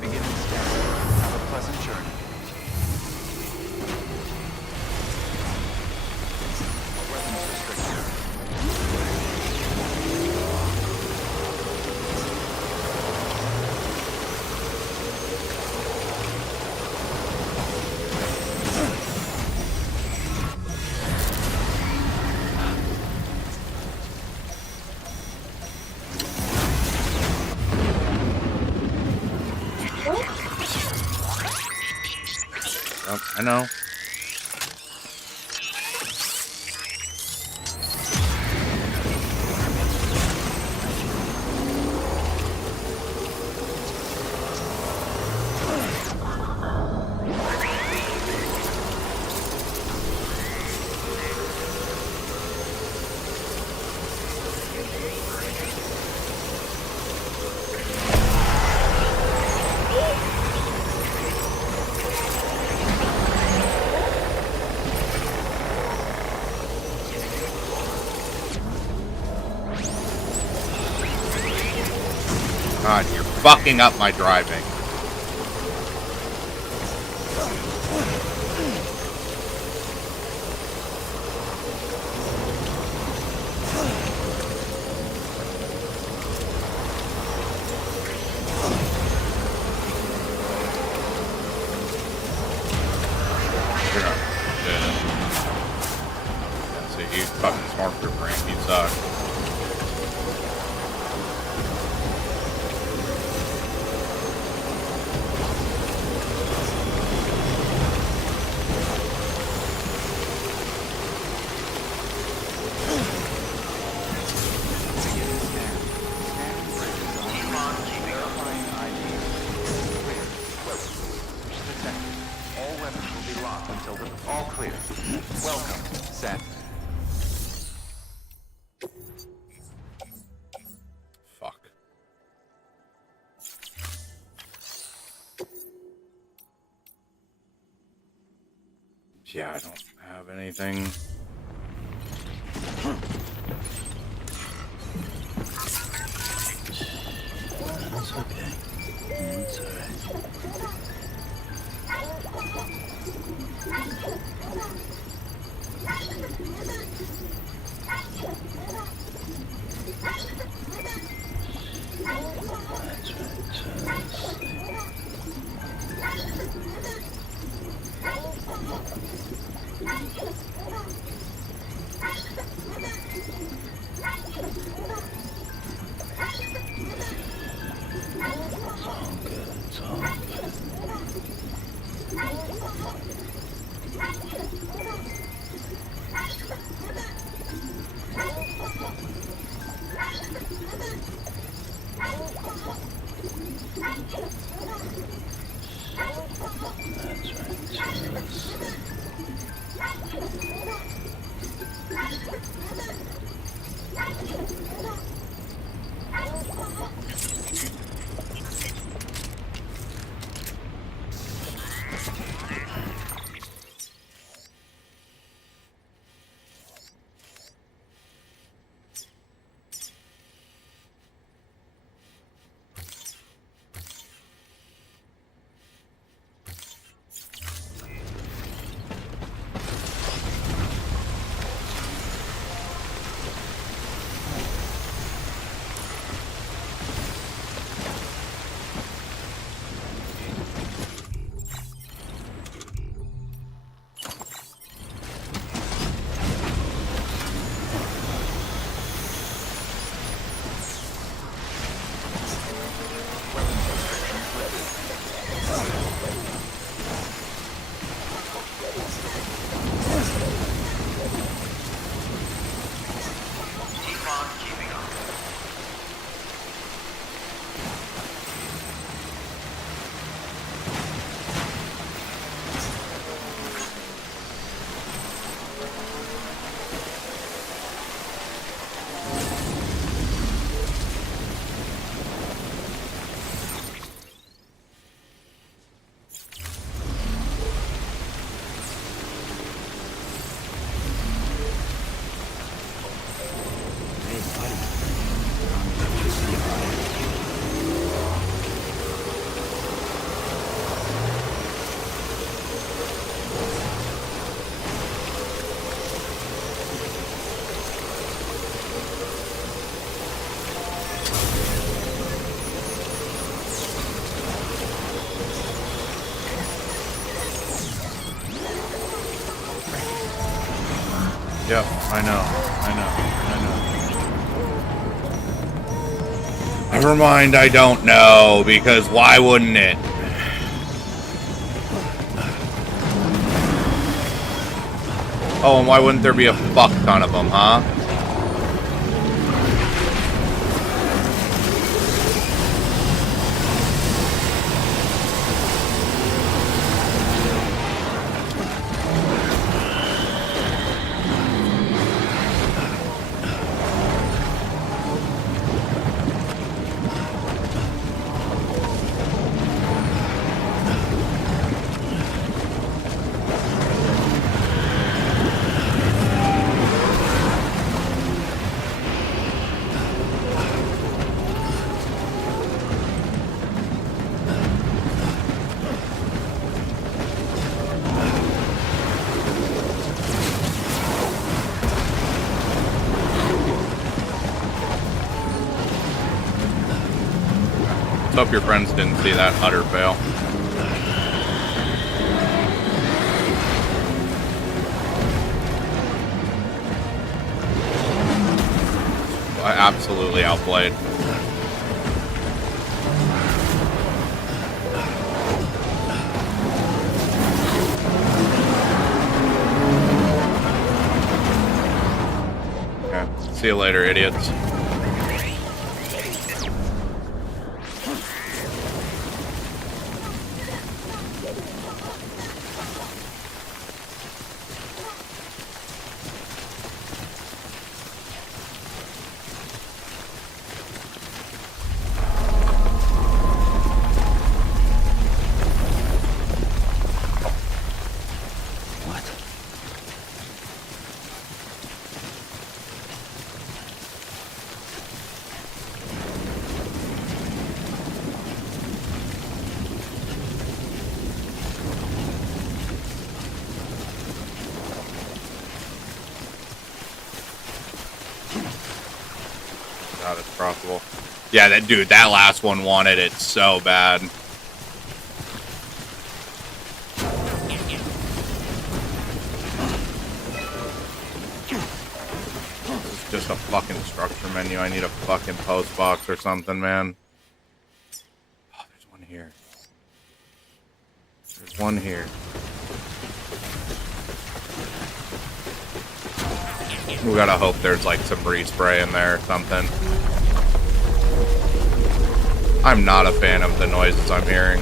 Beginning scan. Have a pleasant journey. Weapons restricted. Oh, I know. God, you're fucking up my driving. You fucking stormtrooper, you suck. All clear. Welcome, Seth. Fuck. Yeah, I don't have anything. That's okay. It's alright. Yep, I know. Never mind, I don't know, because why wouldn't it? Oh, and why wouldn't there be a fuck ton of them, huh? Hope your friends didn't see that utter fail. I absolutely outplayed. Okay, see you later, idiots. God, it's possible. Yeah, that dude, that last one wanted it so bad. It's just a fucking structure menu. I need a fucking post box or something, man. Oh, there's one here. There's one here. We gotta hope there's like some respray in there or something. I'm not a fan of the noises I'm hearing.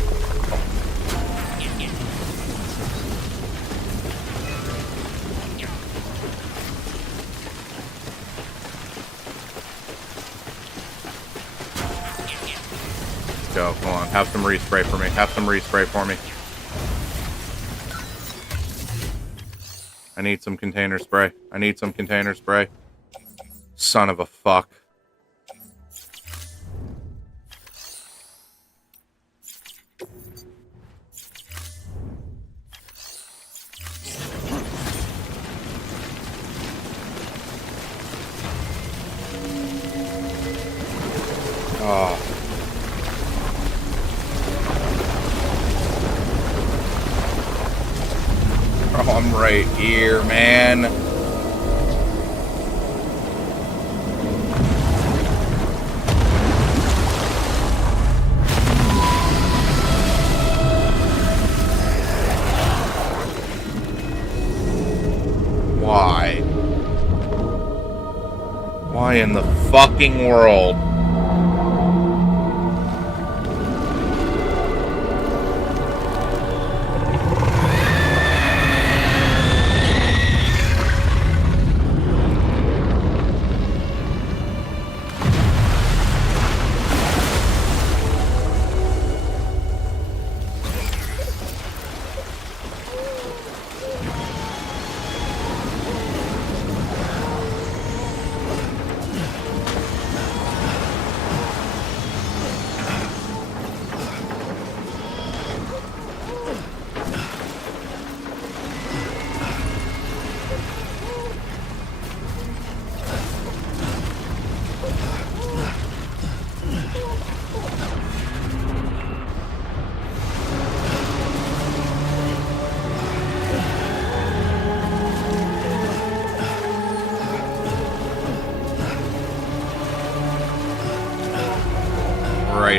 Let's go, come on. Have some respray for me. Have some respray for me. I need some container spray. I need some container spray. Son of a fuck. Oh. Oh, I'm right here, man. Why? Why in the fucking world?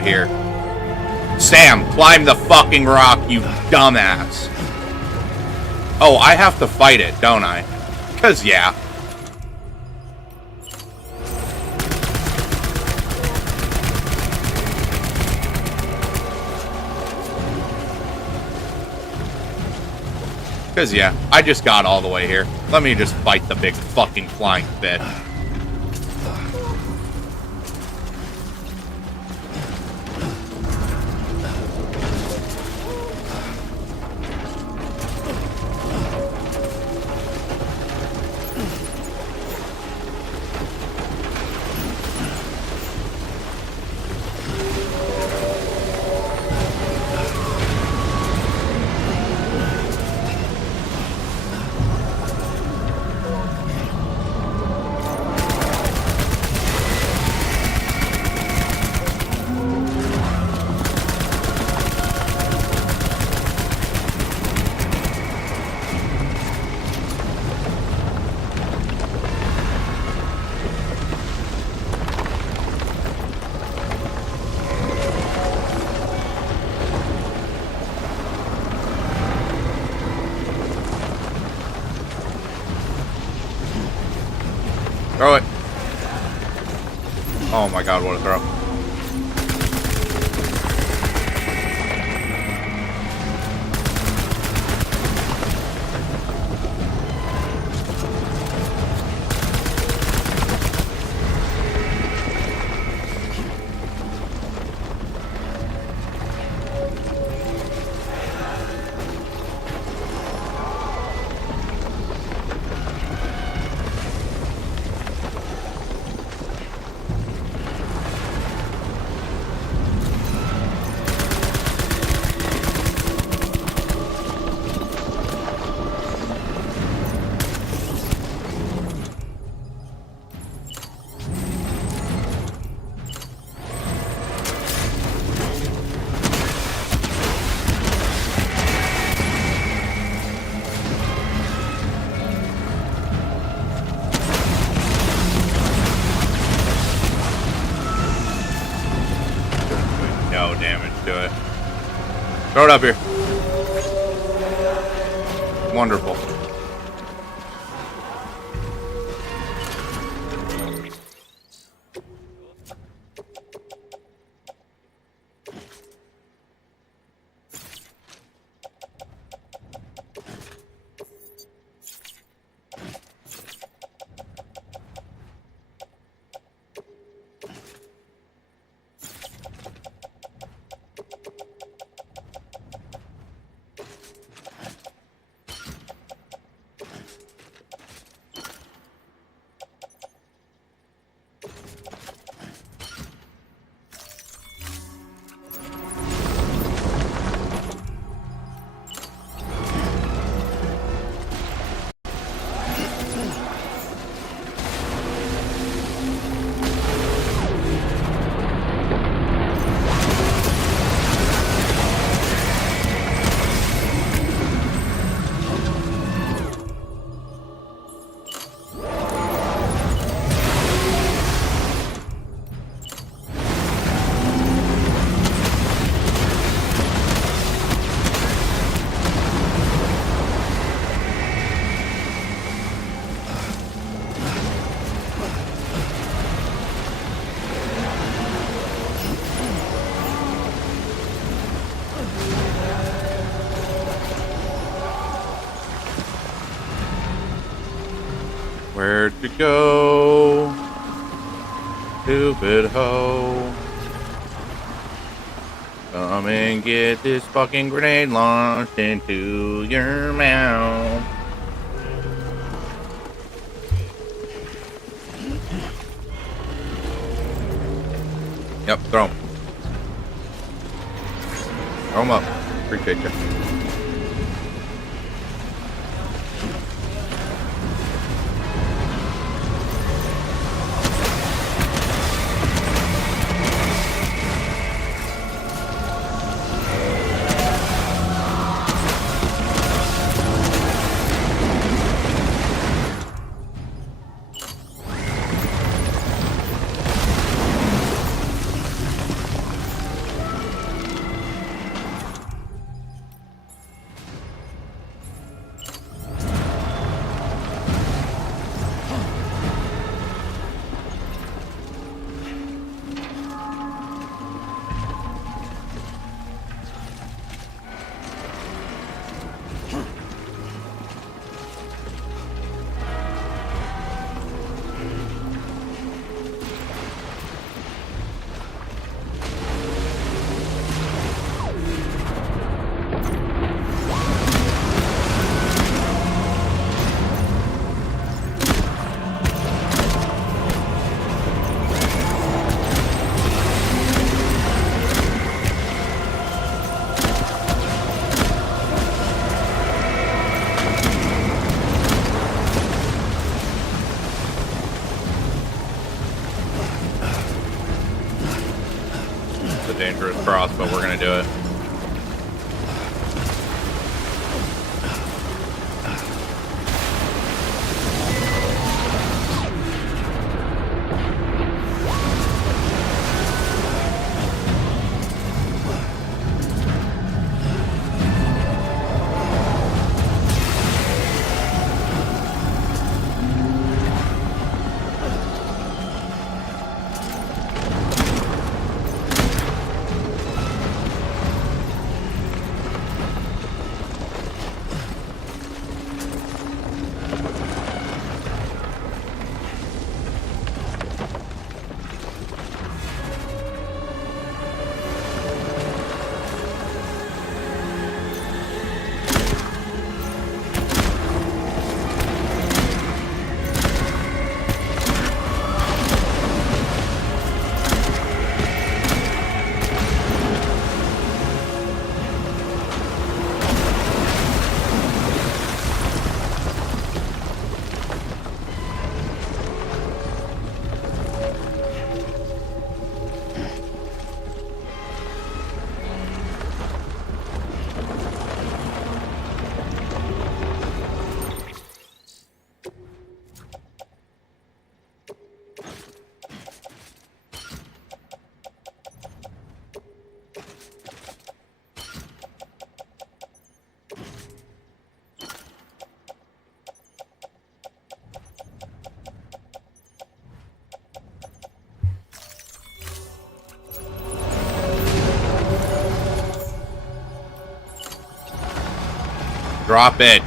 here. Sam, climb the fucking rock, you dumbass. Oh, I have to fight it, don't I? 'Cause yeah. Because, yeah, I just got all the way here. Let me just fight the big fucking flying fish. Throw it. Oh my god, what a throw. No damage to it. Throw it up here. Wonderful. Where'd you go, stupid hoe? Come and get this fucking grenade launched into your mouth. Yep, throw him. Throw him up. Appreciate you. do it. Drop it.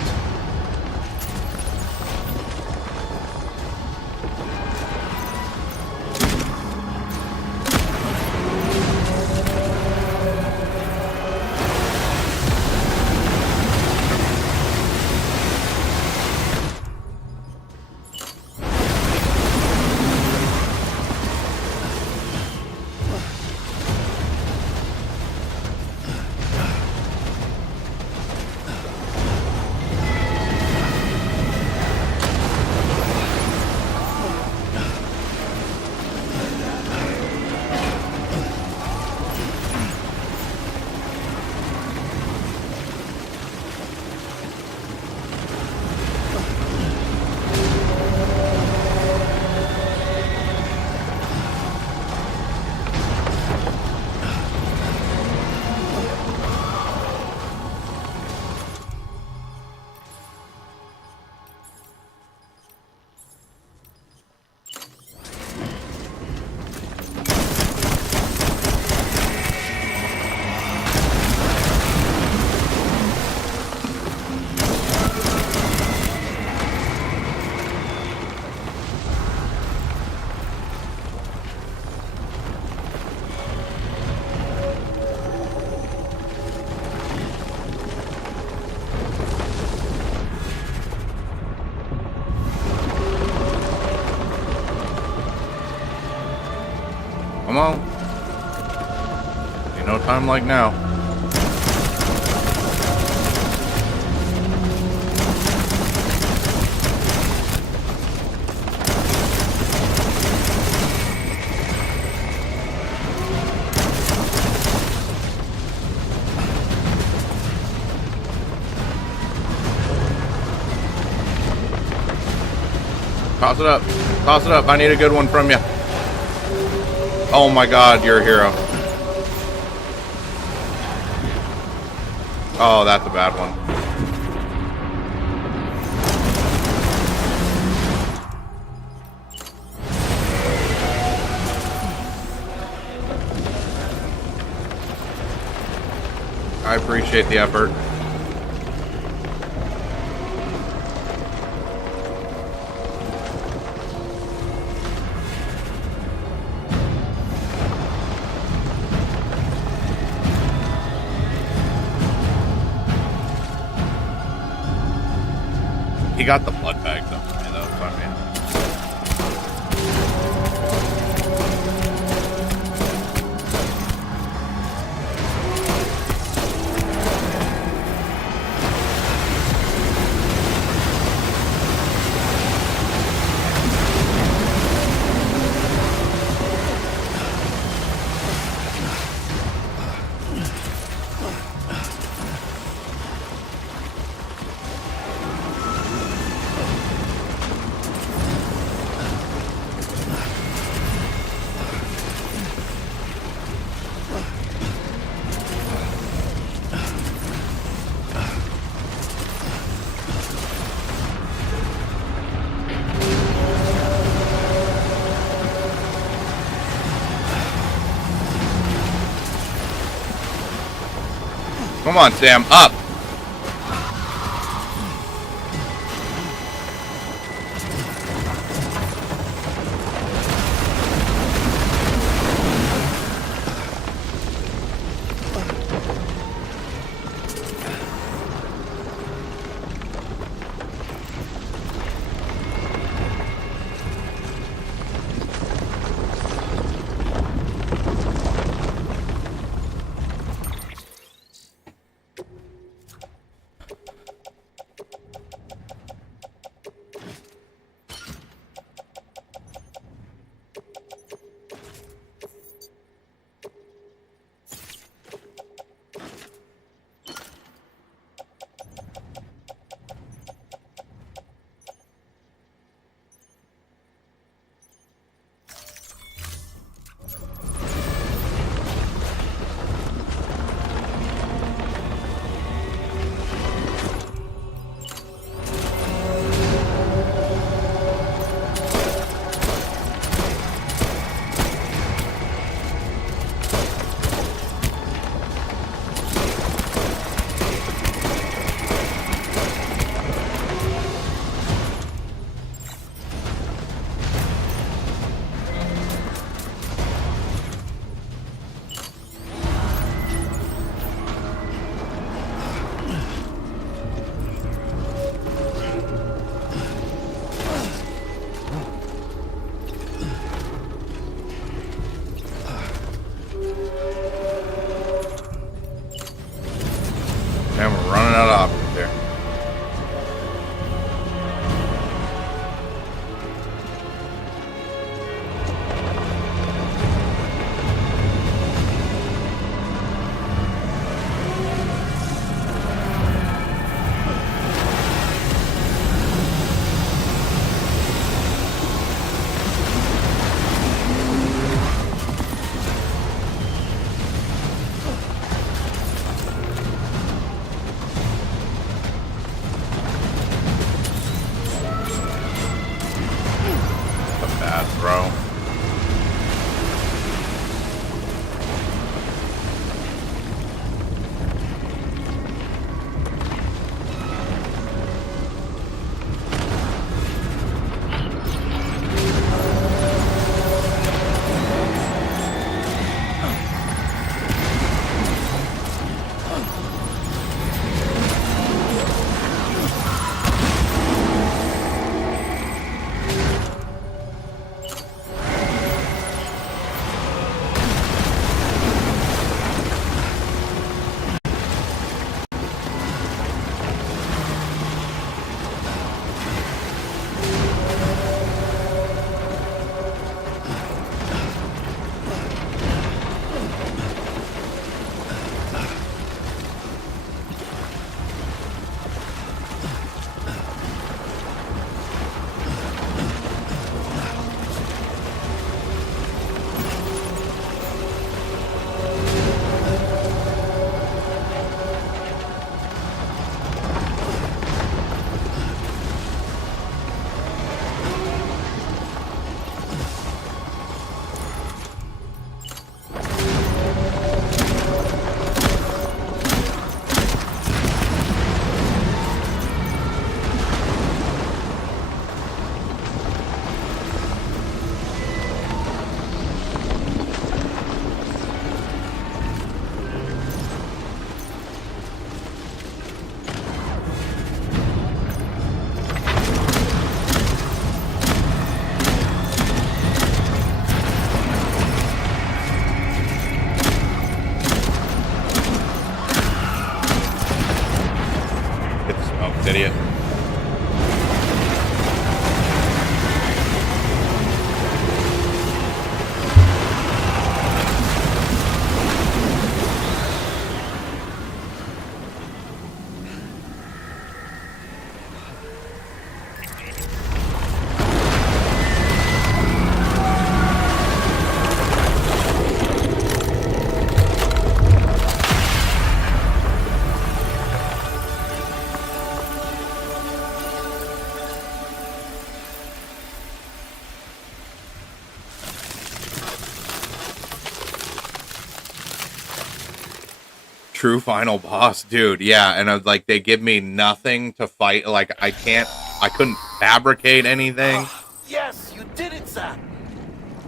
Come on. Ain't no time like now. Toss it up. Toss it up. I need a good one from you. Oh my god, you're a hero. Oh, that's a bad one. I appreciate the effort. He got the blood bags up for me though, so I mean. Come on, Sam, up! And we're running out of options here. Bad throw. Idiot. true final boss, dude. Yeah, and I was like, they give me nothing to fight. Like, I couldn't fabricate anything. Yes, you did it, Sam.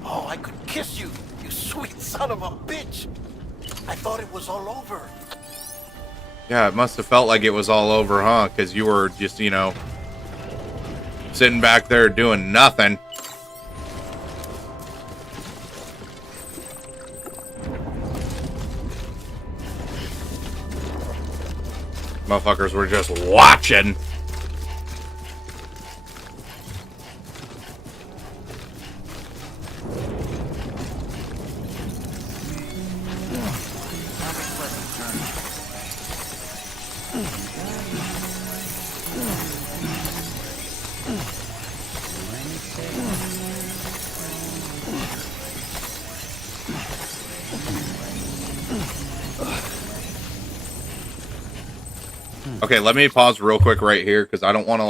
Oh, I could kiss you, you sweet son of a bitch. I thought it was all over. Yeah, it must have felt like it was all over, huh? Because you were just, sitting back there doing nothing. Motherfuckers were just watching. Okay, let me pause real quick right here because I don't want to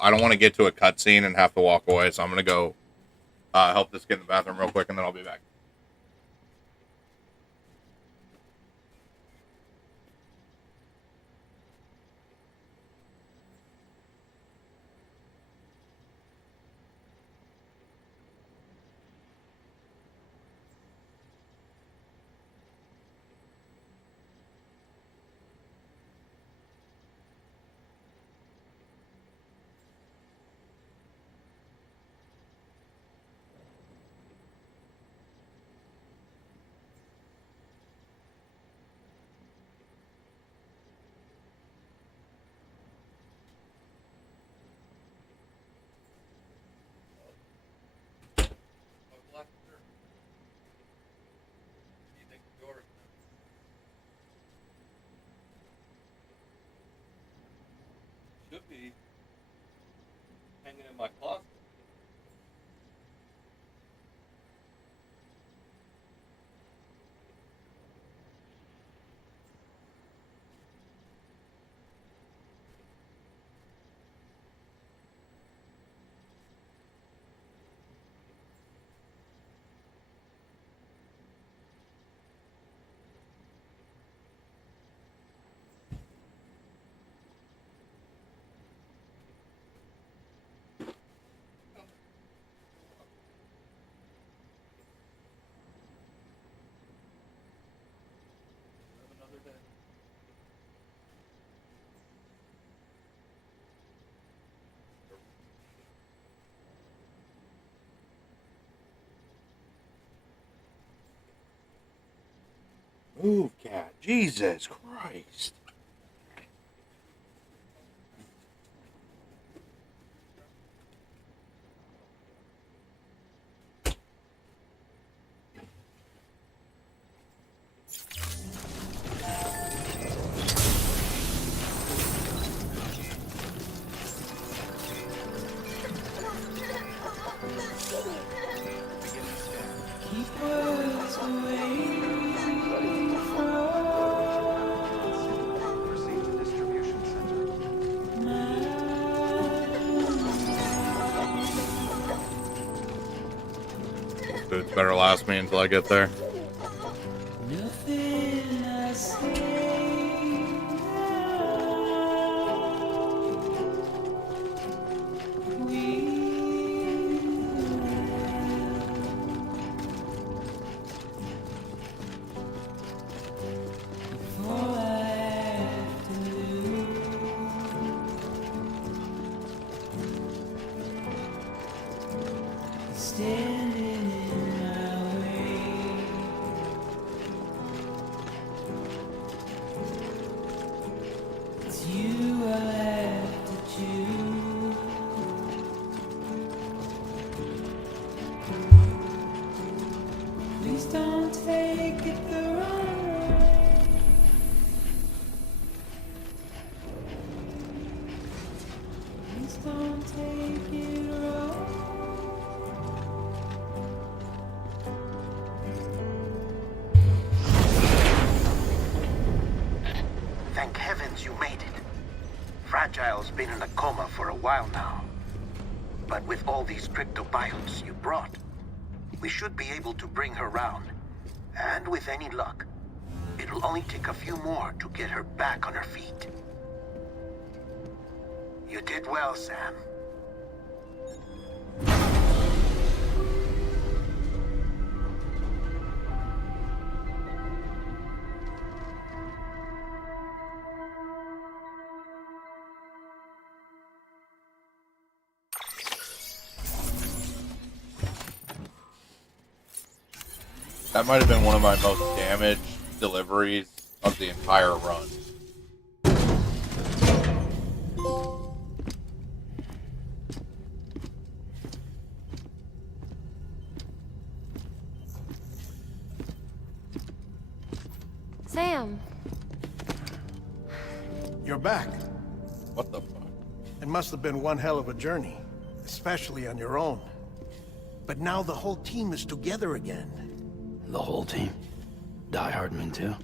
I don't want to get to a cutscene and have to walk away. So I'm gonna go help this kid in the bathroom real quick, and then I'll be back. Should be hanging in my closet. Move, cat. Jesus Christ. Dude, it's better last me until I get there. Thank heavens you made it. Fragile's been in a coma for a while now. But with all these cryptobiotes you brought, we should be able to bring her round. And with any luck, It'll only take a few more to get her back on her feet. You did well, Sam. That might have been one of my most damaged deliveries of the entire run. Sam. You're back. What the fuck? It must have been one hell of a journey, especially on your own. But now the whole team is together again. The whole team? Die Hardman too?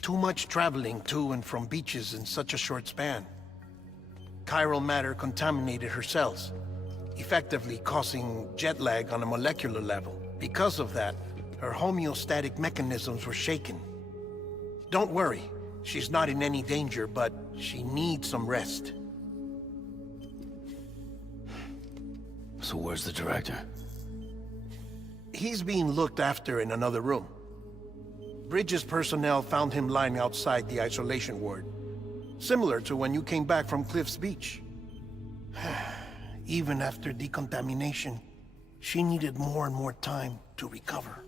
Too much traveling to and from beaches in such a short span. Chiral matter contaminated her cells, effectively causing jet lag on a molecular level. Because of that, her homeostatic mechanisms were shaken. Don't worry, she's not in any danger, but she needs some rest. So where's the director? He's being looked after in another room. Bridges personnel found him lying outside the isolation ward. Similar to when you came back from Cliff's Beach. Even after decontamination, she needed more and more time to recover.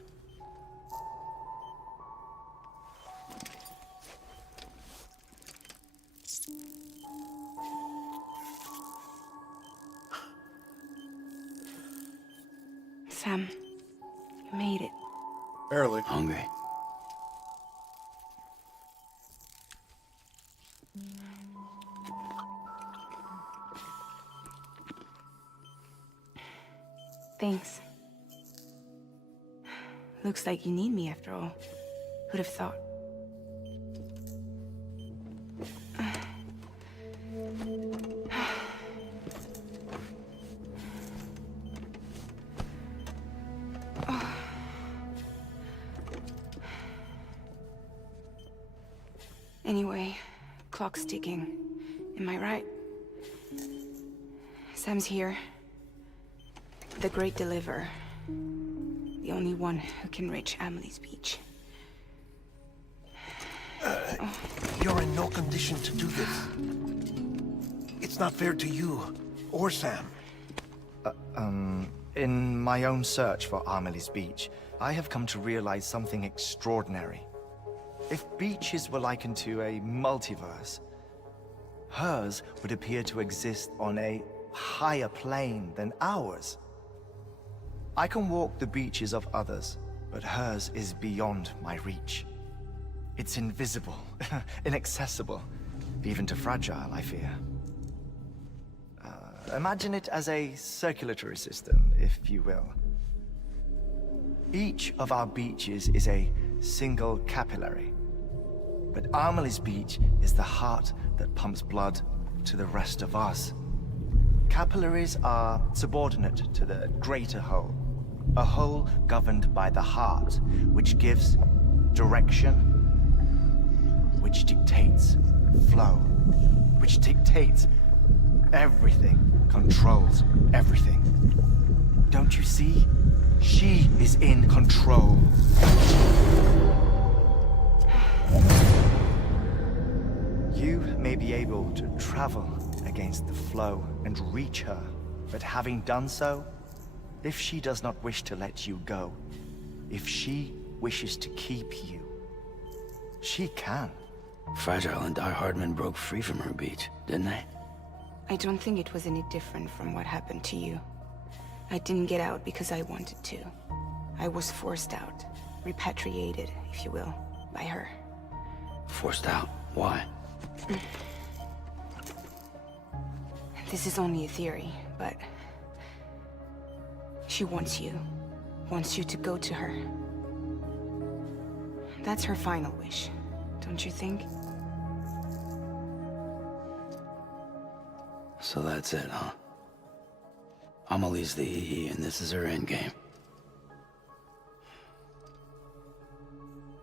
Sam, you made it. Barely. Hungry. Thanks. Looks like you need me after all. Who'd have thought? Anyway, clock's ticking. Am I right? Sam's here. The Great Deliverer. The only one who can reach Amelie's Beach. You're in no condition to do this. It's not fair to you, or Sam. In my own search for Amelie's Beach, I have come to realize something extraordinary. If beaches were likened to a multiverse, hers would appear to exist on a higher plane than ours. I can walk the beaches of others, but hers is beyond my reach. It's invisible, inaccessible, even to Fragile, I fear. Imagine it as a circulatory system, if you will. Each of our beaches is a single capillary. But Amelie's Beach is the heart that pumps blood to the rest of us. Capillaries are subordinate to the greater whole. A whole governed by the heart, which gives direction, which dictates flow, which dictates everything, controls everything. Don't you see? She is in control. You may be able to travel against the flow and reach her, but having done so, if she does not wish to let you go, if she wishes to keep you, she can. Fragile and Die Hardman broke free from her beach, didn't they? I don't think it was any different from what happened to you. I didn't get out because I wanted to. I was forced out. Repatriated, if you will, by her. Forced out? Why? This is only a theory, but... she wants you. Wants you to go to her. That's her final wish, don't you think? So that's it, huh? Amelie's the EE, and this is her endgame.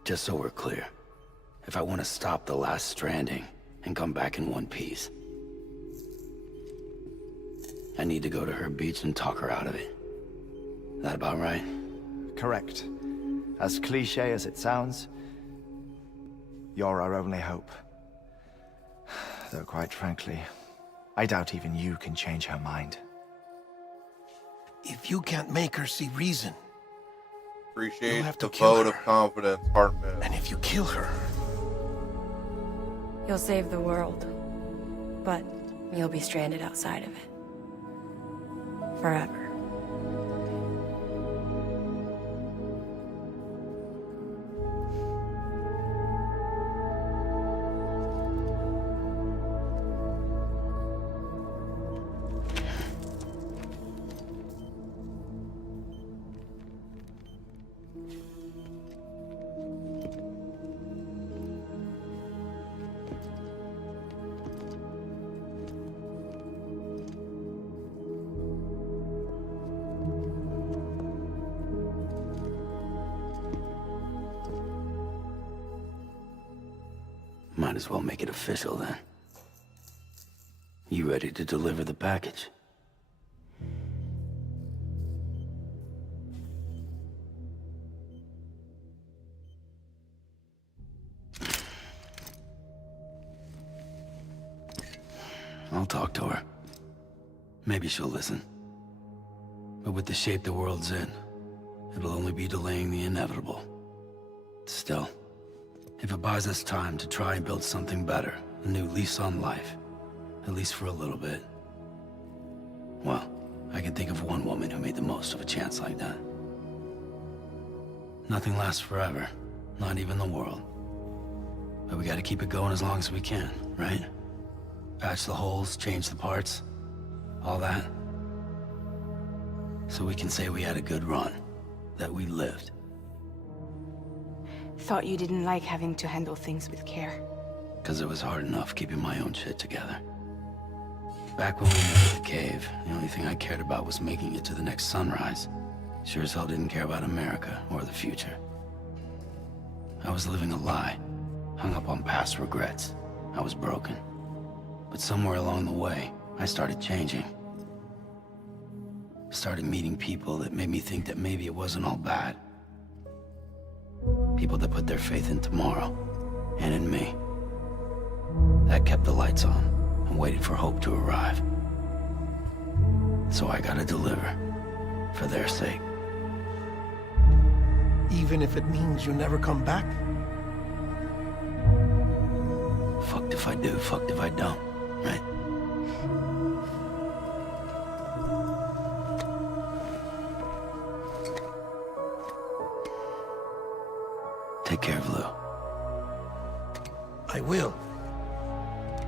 Just so we're clear, if I want to stop the last Stranding and come back in one piece, I need to go to her beach and talk her out of it. That about right? Correct. As cliche as it sounds, you're our only hope. Though quite frankly, I doubt even you can change her mind. If you can't make her see reason, Appreciate you'll have to the kill vote her. of confidence, Hartman. And if you kill her, You'll save the world, but you'll be stranded outside of it. Forever. Might as well make it official then. You ready to deliver the package? I'll talk to her. Maybe she'll listen. But with the shape the world's in, it'll only be delaying the inevitable. Still, if it buys us time to try and build something better, a new lease on life, at least for a little bit, well, I can think of one woman who made the most of a chance like that. Nothing lasts forever, not even the world. But we gotta keep it going as long as we can, right? Patch the holes, change the parts, all that. So we can say we had a good run, that we lived. Thought you didn't like having to handle things with care. Because it was hard enough keeping my own shit together. Back when we met at the cave, the only thing I cared about was making it to the next sunrise. Sure as hell didn't care about America or the future. I was living a lie, hung up on past regrets. I was broken. But somewhere along the way, I started changing. Started meeting people that made me think that maybe it wasn't all bad. People that put their faith in tomorrow, and in me. That kept the lights on, and waited for hope to arrive. So I gotta deliver, for their sake. even if it means you never come back? Fucked if I do, fucked if I don't, right? Take care of Lou. I will.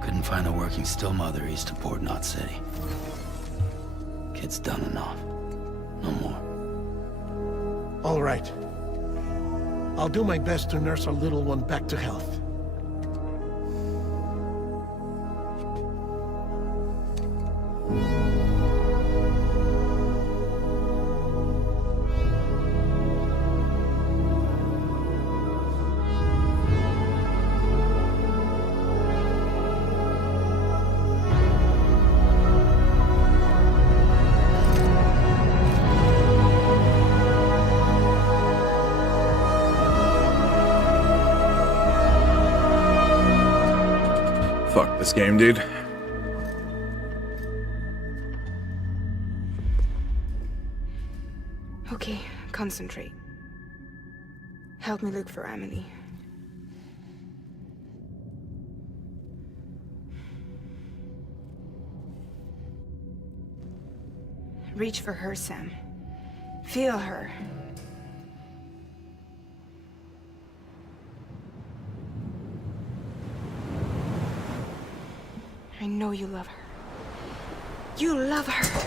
Couldn't find a working still mother east of Port Knot City. Kid's done enough. No more. All right. I'll do my best to nurse our little one back to health. Fuck this game, dude. Okay, concentrate. Help me look for Emily. Reach for her, Sam. Feel her. I know you love her. You love her.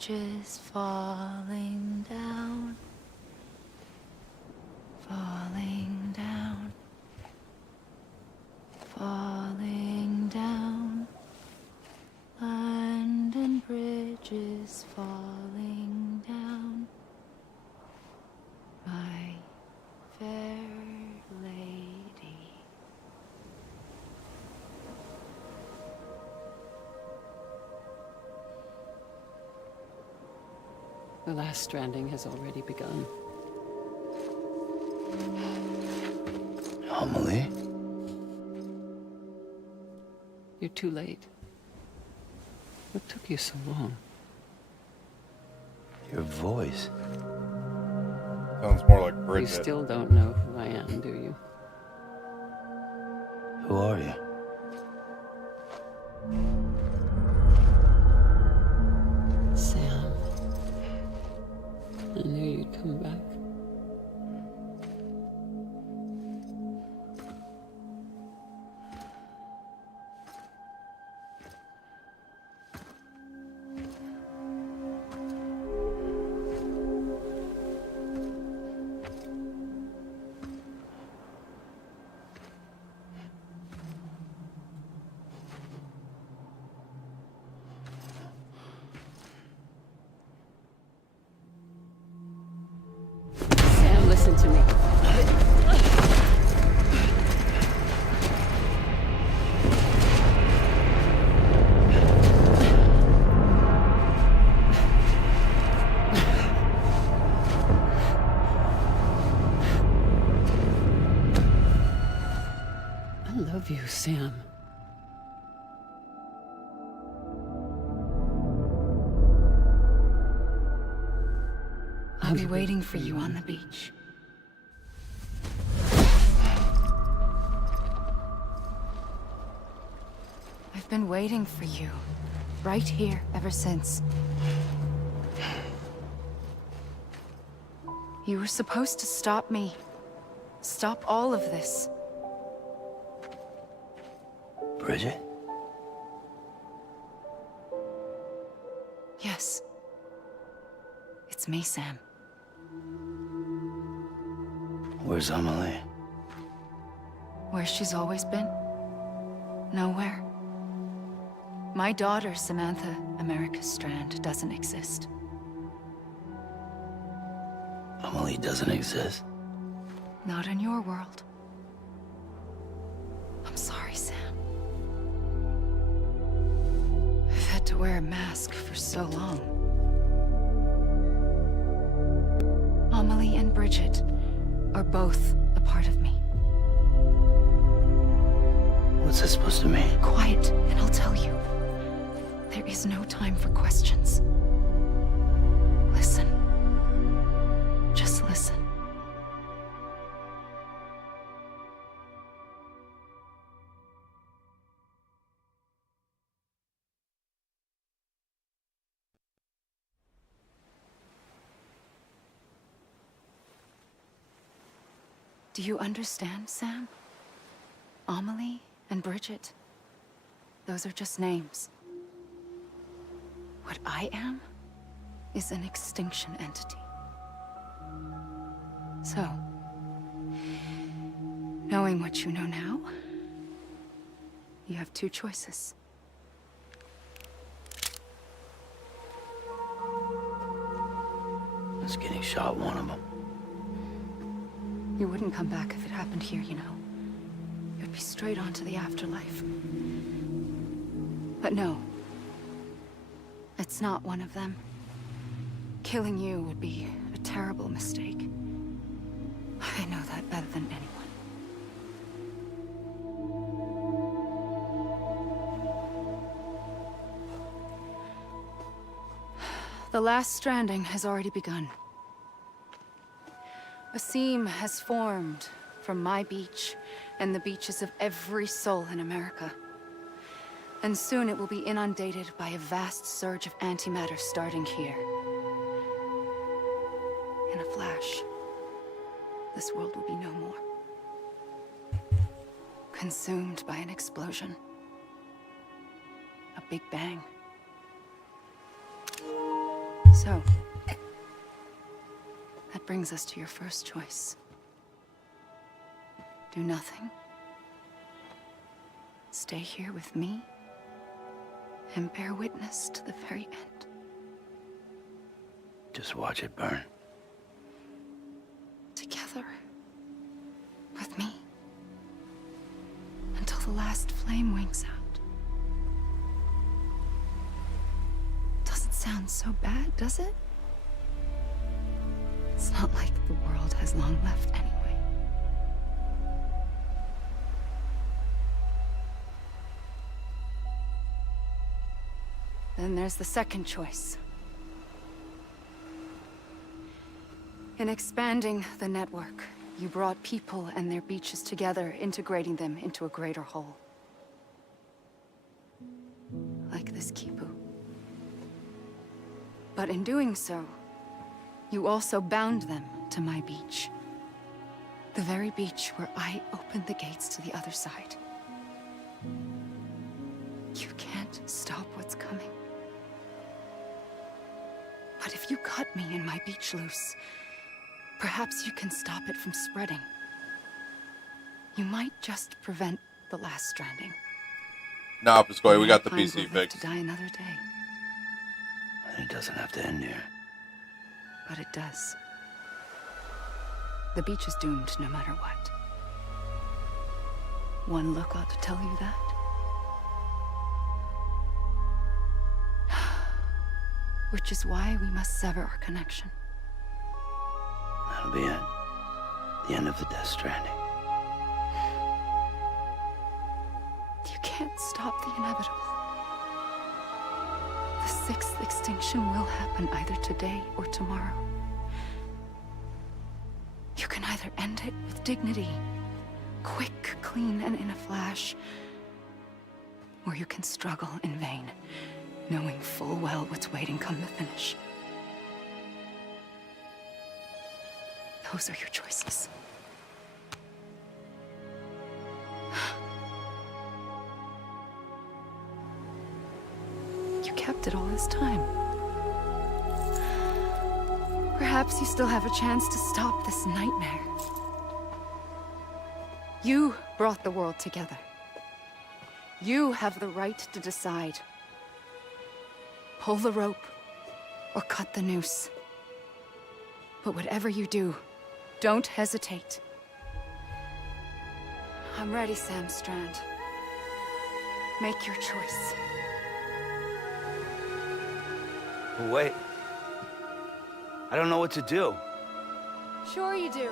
bridges falling down, falling down, falling down. London Bridge is falling down, my fair lady. The last stranding has already begun. Amelie? You're too late. What took you so long? Your voice. Sounds more like You Bridget. still don't know who I am, do you? Who are you? Sam. I knew you'd come back. Sam, listen to me. I love you, Sam. I'll be waiting for you on the beach. I've been waiting for you, right here, ever since. You were supposed to stop me. Stop all of this. Bridget? Yes. It's me, Sam. Where's Amelie? Where she's always been. Nowhere. My daughter, Samantha America Strand, doesn't exist. Amelie doesn't exist. Not in your world. I'm sorry, Sam. I've had to wear a mask for so long. Amelie and Bridget are both a part of me. What's this supposed to mean? Quiet, and I'll tell you. There is no time for questions. Listen. Just listen. Do you understand, Sam? Amelie and Bridget. Those are just names. What I am is an extinction entity. So, knowing what you know now, you have two choices. Is getting shot one of them? You wouldn't come back if it happened here, you know. You'd be straight on to the afterlife. But no. It's not one of them. Killing you would be a terrible mistake. I know that better than anyone. The last stranding has already begun. A seam has formed from my beach and the beaches of every soul in America. And soon it will be inundated by a vast surge of antimatter starting here. In a flash, this world will be no more. Consumed by an explosion. A big bang. So, that brings us to your first choice. Do nothing. Stay here with me and bear witness to the very end. Just watch it burn. Together. With me. Until the last flame winks out. Doesn't sound so bad, does it? It's not like the world has long left anyway. Then there's the second choice. In expanding the network, you brought people and their beaches together, integrating them into a greater whole. Like this Kipu. But in doing so, you also bound them to my beach. The very beach where I opened the gates to the other side. You can't stop what's coming. But if you cut me and my beach loose, perhaps you can stop it from spreading. You might just prevent the last stranding. Nah, Pascoy, we got the Mankind PC will live fixed. to die another day. It doesn't have to end here. But it does. The beach is doomed no matter what. One look ought to tell you that. Which is why we must sever our connection. That'll be it. The end of the Death Stranding. You can't stop the inevitable. The sixth extinction will happen either today or tomorrow. You can either end it with dignity, quick, clean, and in a flash, or you can struggle in vain, knowing full well what's waiting come the finish. Those are your choices. You kept it all this time. Perhaps you still have a chance to stop this nightmare. You brought the world together. You have the right to decide. Pull the rope or cut the noose. But whatever you do, don't hesitate. I'm ready, Sam Strand. Make your choice. Wait. I don't know what to do. Sure you do.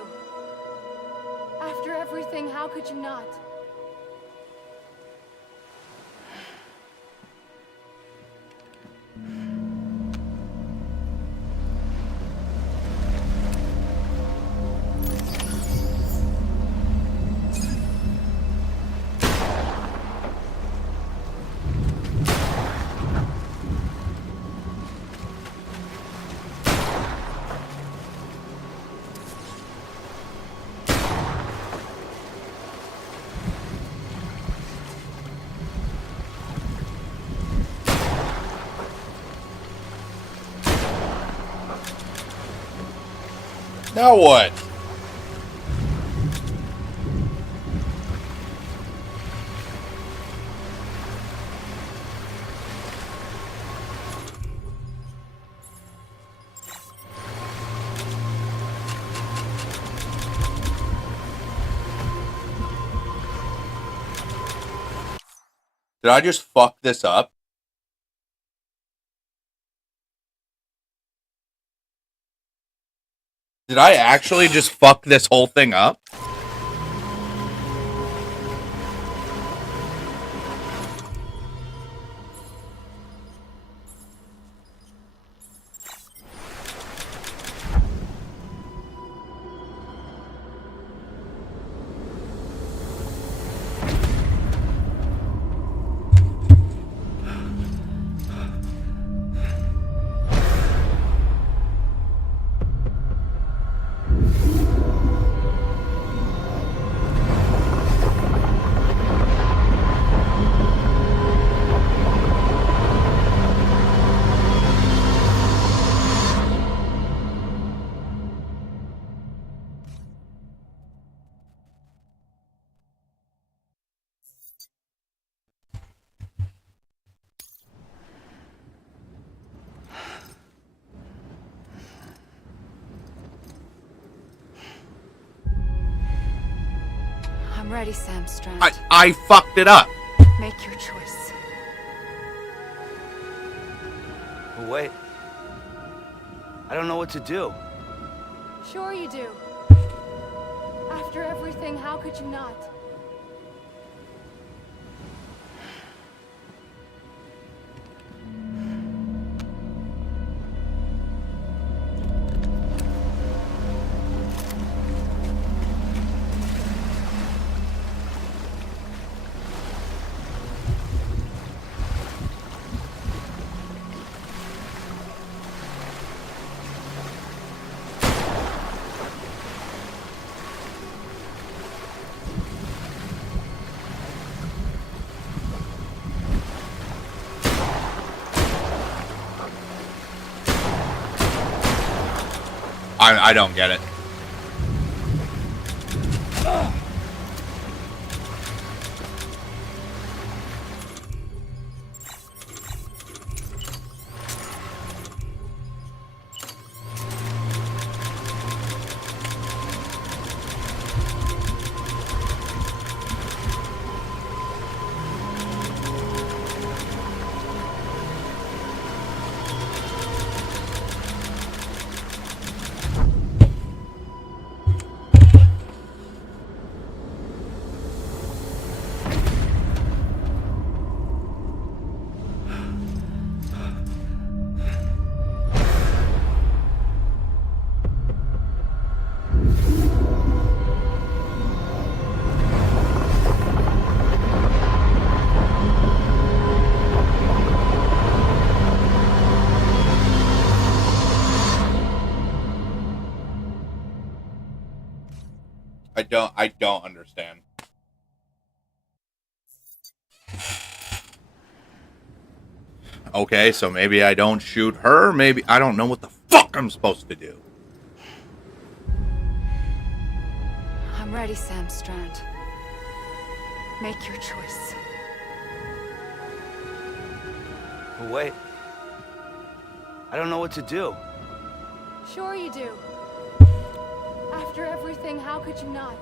After everything, how could you not? Now what? Did I just fuck this up? Did I actually just fuck this whole thing up? I'm ready, Sam Strand. I fucked it up. Make your choice. But wait. I don't know what to do. Sure you do. After everything, how could you not? I don't get it. I don't understand. Okay, so maybe I don't shoot her. Maybe I don't know what the fuck I'm supposed to do. I'm ready, Sam Strand. Make your choice. But wait. I don't know what to do. Sure you do. After everything, how could you not?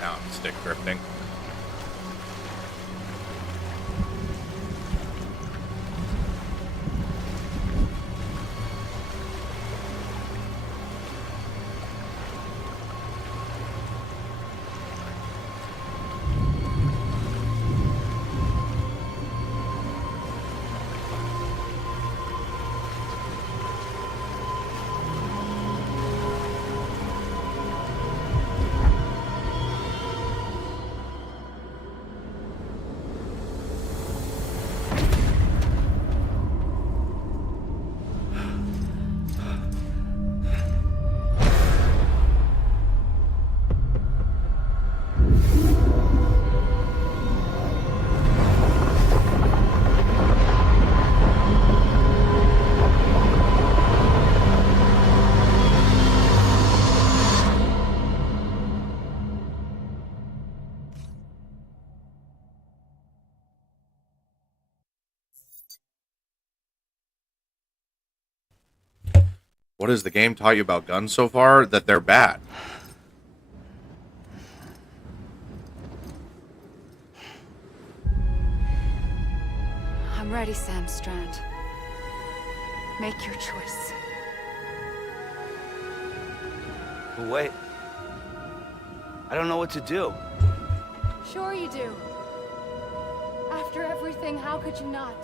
Now I'm stick drifting. What has the game taught you about guns so far? That they're bad. I'm ready, Sam Strand. Make your choice. But wait. I don't know what to do. Sure you do. After everything, how could you not?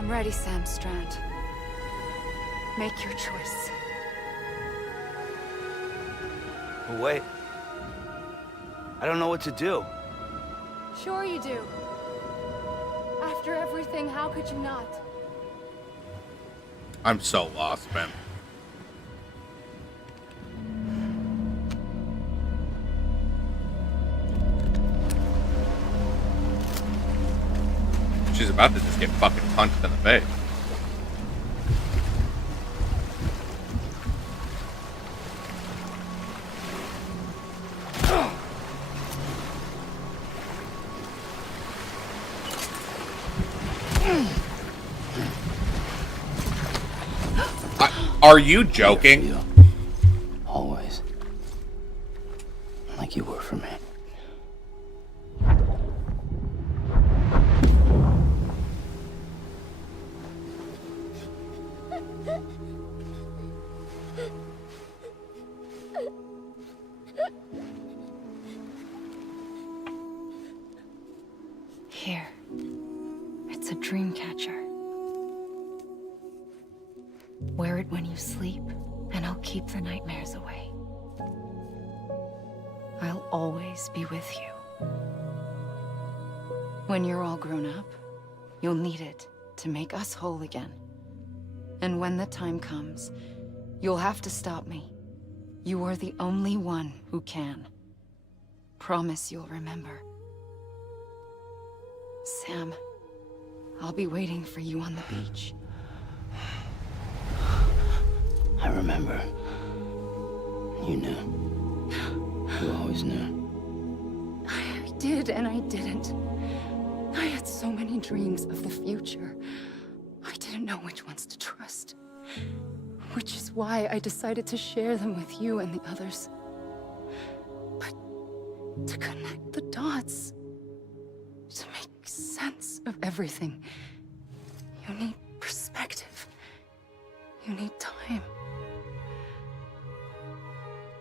I'm ready, Sam Strand. Make your choice. But wait. I don't know what to do. Sure you do. After everything, how could you not? I'm so lost, man. She's about to just get fucking punched in the face. Are you joking? Always. Like you were for me. Here. It's a dream catcher. Wear it when you sleep, and I'll keep the nightmares away. I'll always be with you. When you're all grown up, you'll need it to make us whole again. And when the time comes, you'll have to stop me. You are the only one who can. Promise you'll remember. Sam, I'll be waiting for you on the beach. I remember. You knew. You always knew. I did and I didn't. I had so many dreams of the future. I didn't know which ones to trust. Which is why I decided to share them with you and the others. But to connect the dots, to make sense of everything, you need perspective. You need time.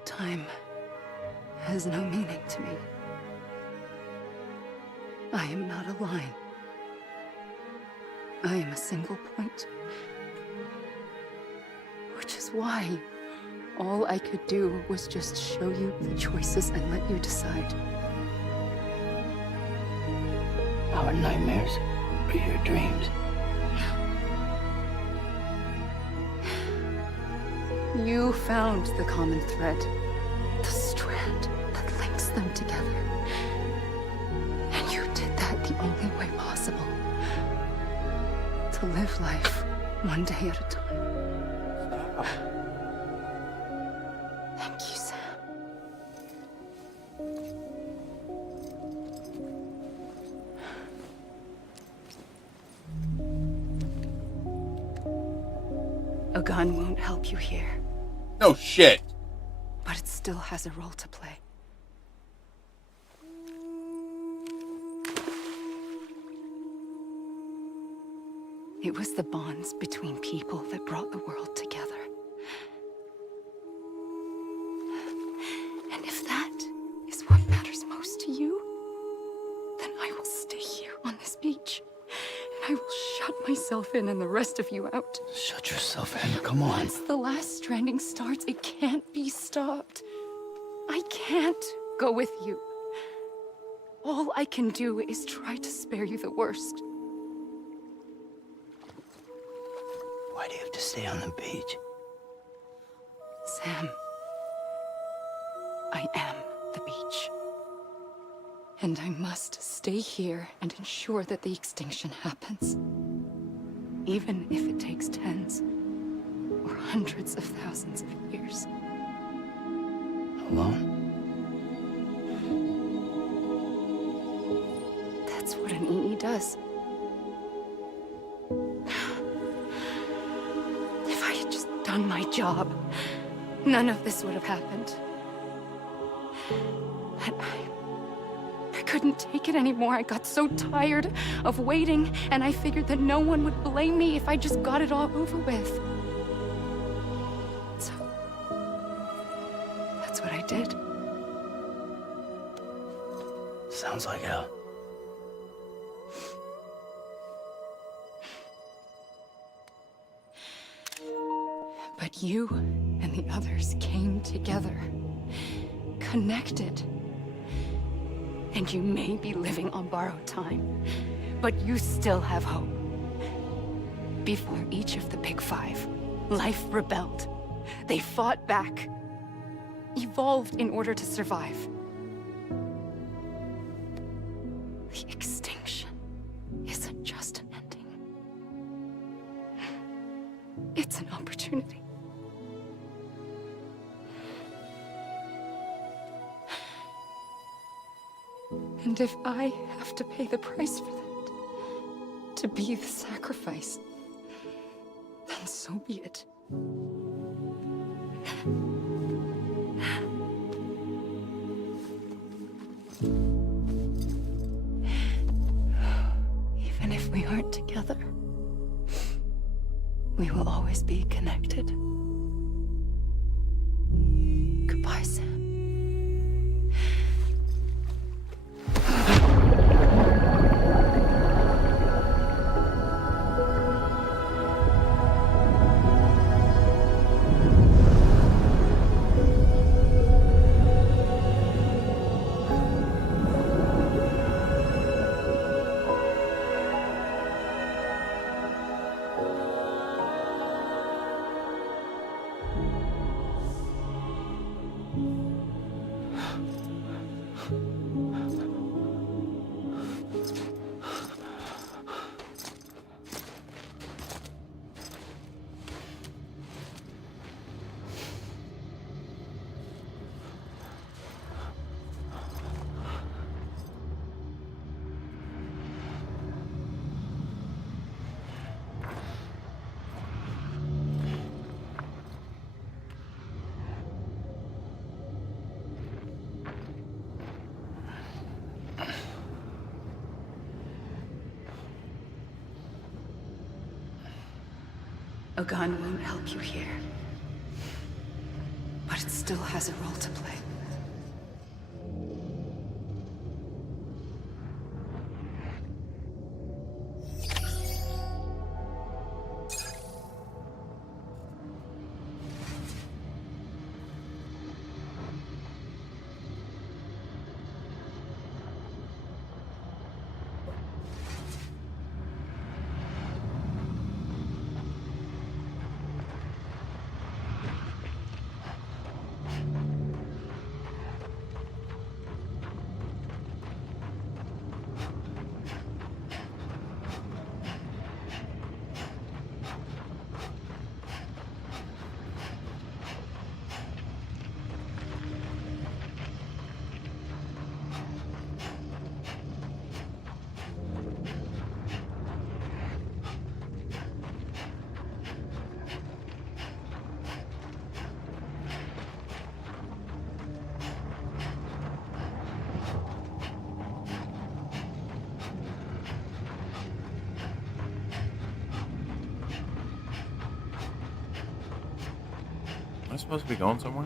Time has no meaning to me. I am not a line. I am a single point. Which is why all I could do was just show you the choices and let you decide. Our nightmares are your dreams. You found the common thread, the strand that links them together. And you did that the only way possible. To live life one day at a time. Thank you, Sam. A gun won't help you here. No shit. But it still has a role to play. It was the bonds between people that brought the world together. And if that is what matters most to you, then I will stay here on this beach. And I will shut myself in and the rest of you out. Shut yourself in, come on. Once the last stranding starts, it can't be stopped. I can't go with you. All I can do is try to spare you the worst. Why do you have to stay on the beach? Sam, I am the beach. And I must stay here and ensure that the extinction happens. Even if it takes tens or hundreds of thousands of years. Alone? That's what an EE does. If I had just done my job, none of this would have happened. But I couldn't take it anymore. I got so tired of waiting, and I figured that no one would blame me if I just got it all over with. So, that's what I did. Sounds like hell. But you and the others came together, connected. And you may be living on borrowed time, but you still have hope. Before each of the Big Five, life rebelled. They fought back, evolved in order to survive. The extinction isn't just an ending. It's an opportunity. And if I have to pay the price for that, to be the sacrifice, then so be it. Even if we aren't together, we will always be connected. Goodbye, Sam. A gun won't help you here, but it still has a role to play. Am I supposed to be going somewhere?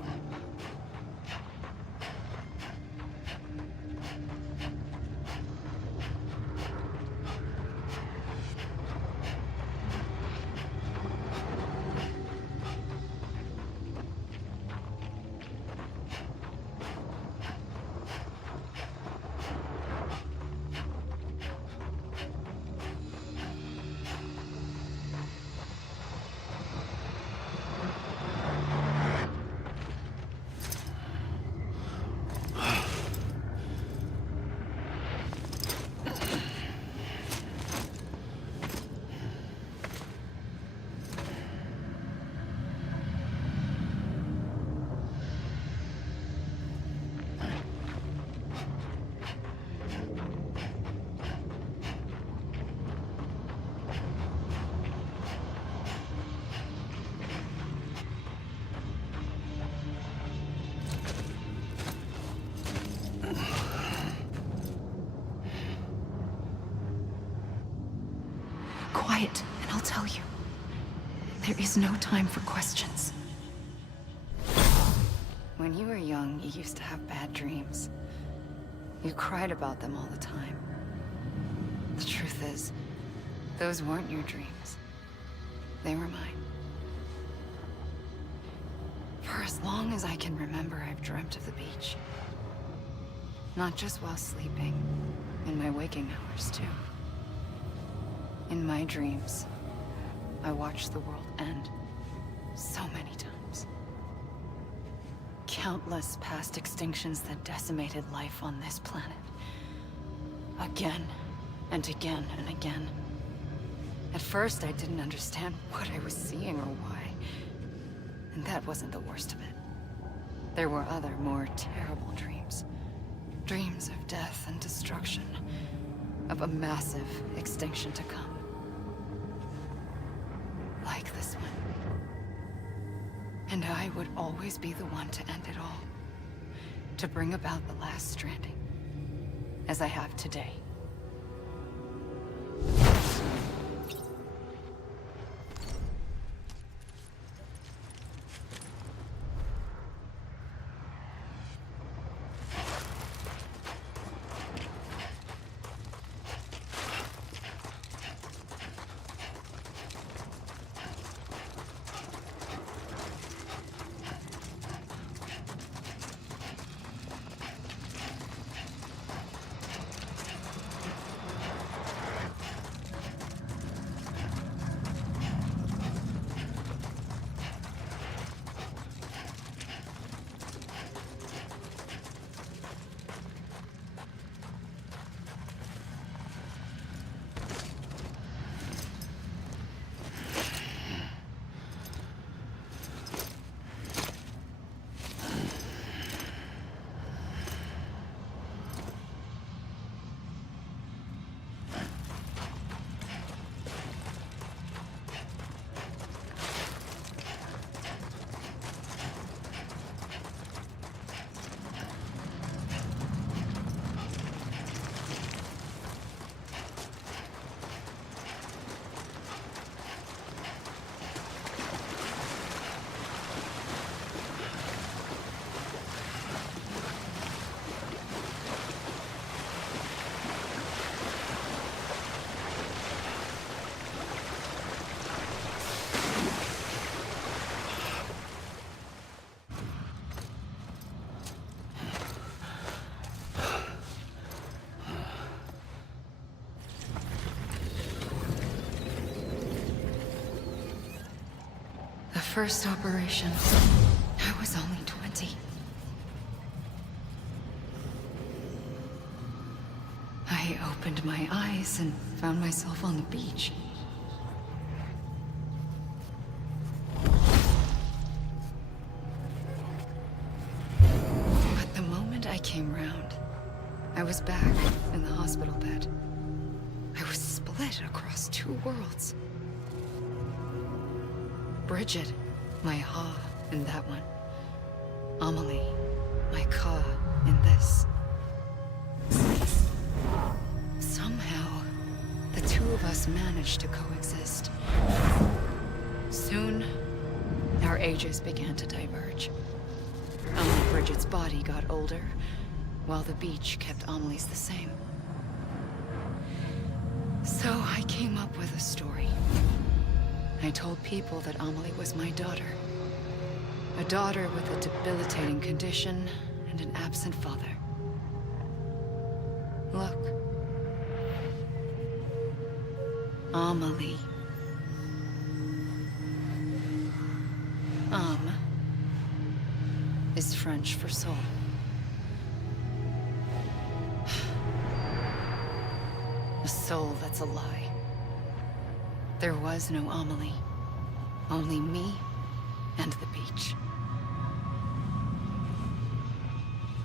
Quiet, and I'll tell you. There is no time for questions. When you were young, you used to have bad dreams. You cried about them all the time. The truth is, those weren't your dreams. They were mine. For as long as I can remember, I've dreamt of the beach. Not just while sleeping, in my waking hours too. In my dreams, I watched the world end so many times. Countless past extinctions that decimated life on this planet. Again, and again, and again. At first, I didn't understand what I was seeing or why. And that wasn't the worst of it. There were other, more terrible dreams. Dreams of death and destruction. Of a massive extinction to come. Like this one. And I would always be the one to end it all. To bring about the last stranding. As I have today. First operation, I was only 20. I opened my eyes and found myself on the beach. But the moment I came round, I was back in the hospital bed. I was split across two worlds. Bridget, my Ha in that one. Amelie, my Ka in this. Somehow, the two of us managed to coexist. Soon, our ages began to diverge. Only Bridget's body got older, while the beach kept Amelie's the same. So I came up with a story. I told people that Amelie was my daughter. A daughter with a debilitating condition and an absent father. Look. Amelie. Is French for soul. A soul that's a lie. There was no Amelie. Only me and the beach.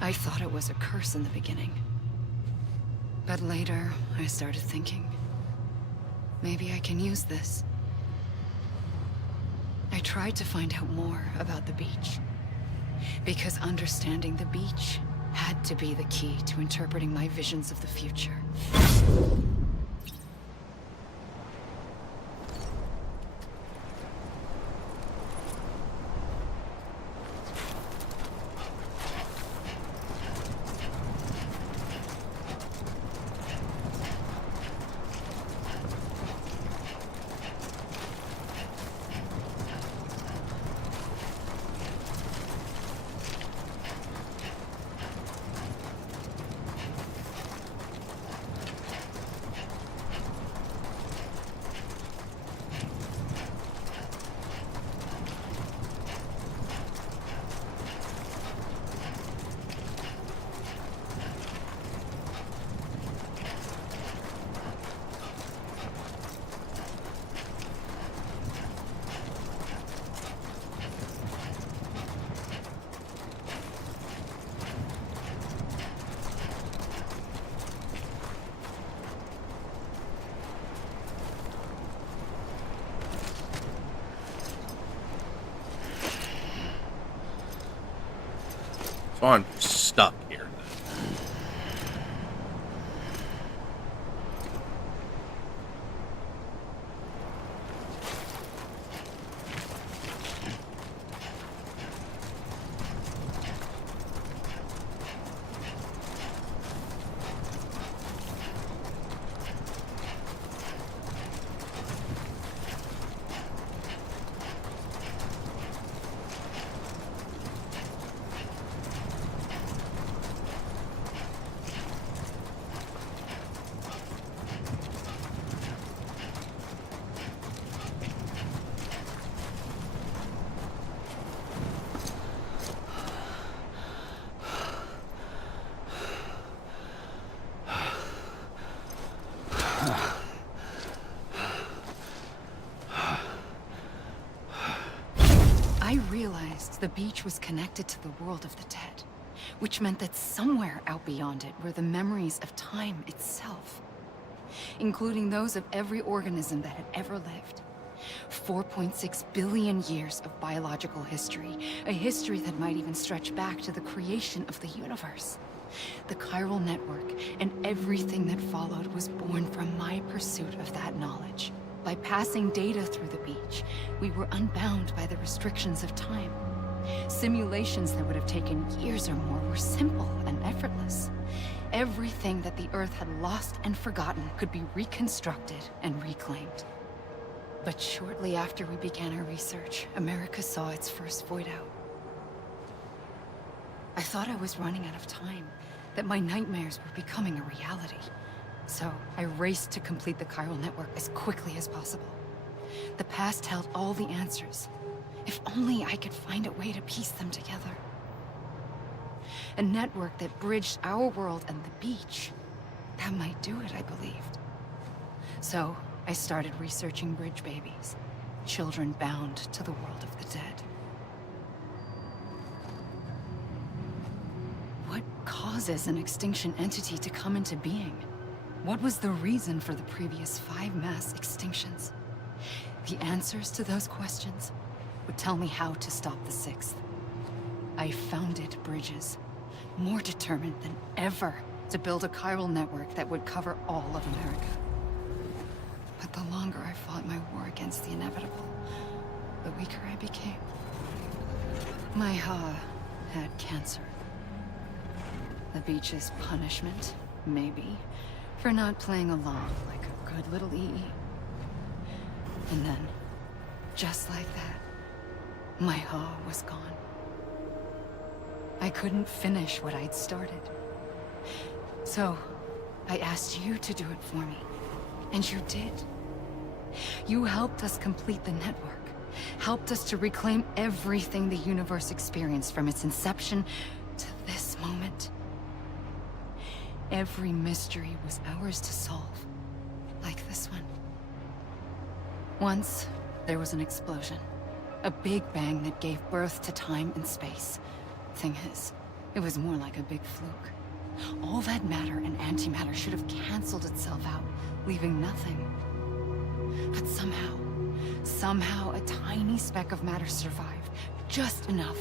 I thought it was a curse in the beginning. But later, I started thinking, maybe I can use this. I tried to find out more about the beach. Because understanding the beach had to be the key to interpreting my visions of the future. So I'm stuck here. I realized the beach was connected to the world of the dead, which meant that somewhere out beyond it were the memories of time itself, including those of every organism that had ever lived. 4.6 billion years of biological history, a history that might even stretch back to the creation of the universe. The chiral network and everything that followed was born from my pursuit of that knowledge. By passing data through the beach, we were unbound by the restrictions of time. Simulations that would have taken years or more were simple and effortless. Everything that the Earth had lost and forgotten could be reconstructed and reclaimed. But shortly after we began our research, America saw its first void out. I thought I was running out of time, that my nightmares were becoming a reality. So I raced to complete the chiral network as quickly as possible. The past held all the answers. If only I could find a way to piece them together. A network that bridged our world and the beach. That might do it, I believed. So I started researching bridge babies, children bound to the world of the dead. What causes an extinction entity to come into being? What was the reason for the previous 5 mass extinctions? The answers to those questions would tell me how to stop the 6th. I founded bridges, more determined than ever to build a chiral network that would cover all of America. But the longer I fought my war against the inevitable, the weaker I became. My Ha had cancer. The beach's punishment, maybe, for not playing along like a good little EE. And then, just like that, my Ha was gone. I couldn't finish what I'd started. So, I asked you to do it for me. And you did. You helped us complete the network. Helped us to reclaim everything the universe experienced from its inception to this moment. Every mystery was ours to solve, like this one. Once, there was an explosion. A big bang that gave birth to time and space. Thing is, it was more like a big fluke. All that matter and antimatter should have canceled itself out, leaving nothing. But somehow a tiny speck of matter survived. Just enough.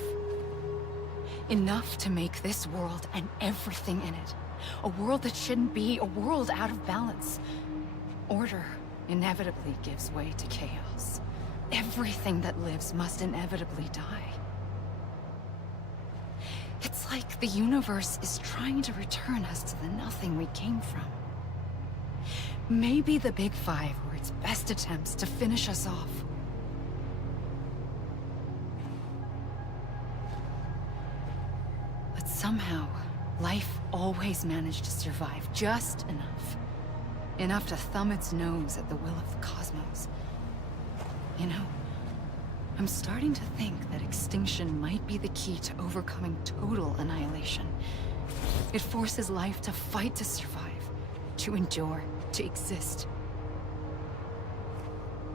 Enough to make this world and everything in it. A world that shouldn't be, a world out of balance. Order inevitably gives way to chaos. Everything that lives must inevitably die. It's like the universe is trying to return us to the nothing we came from. Maybe the Big Five were its best attempts to finish us off. But somehow, life always managed to survive just enough. Enough to thumb its nose at the will of the cosmos. You know, I'm starting to think that extinction might be the key to overcoming total annihilation. It forces life to fight to survive, to endure, to exist.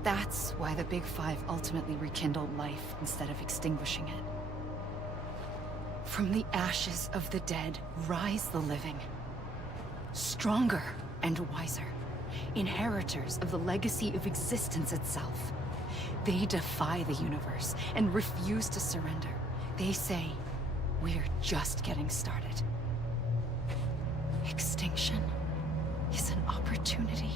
That's why the Big Five ultimately rekindled life instead of extinguishing it. From the ashes of the dead, rise the living. Stronger and wiser. Inheritors of the legacy of existence itself. They defy the universe and refuse to surrender. They say, We're just getting started. Extinction is an opportunity.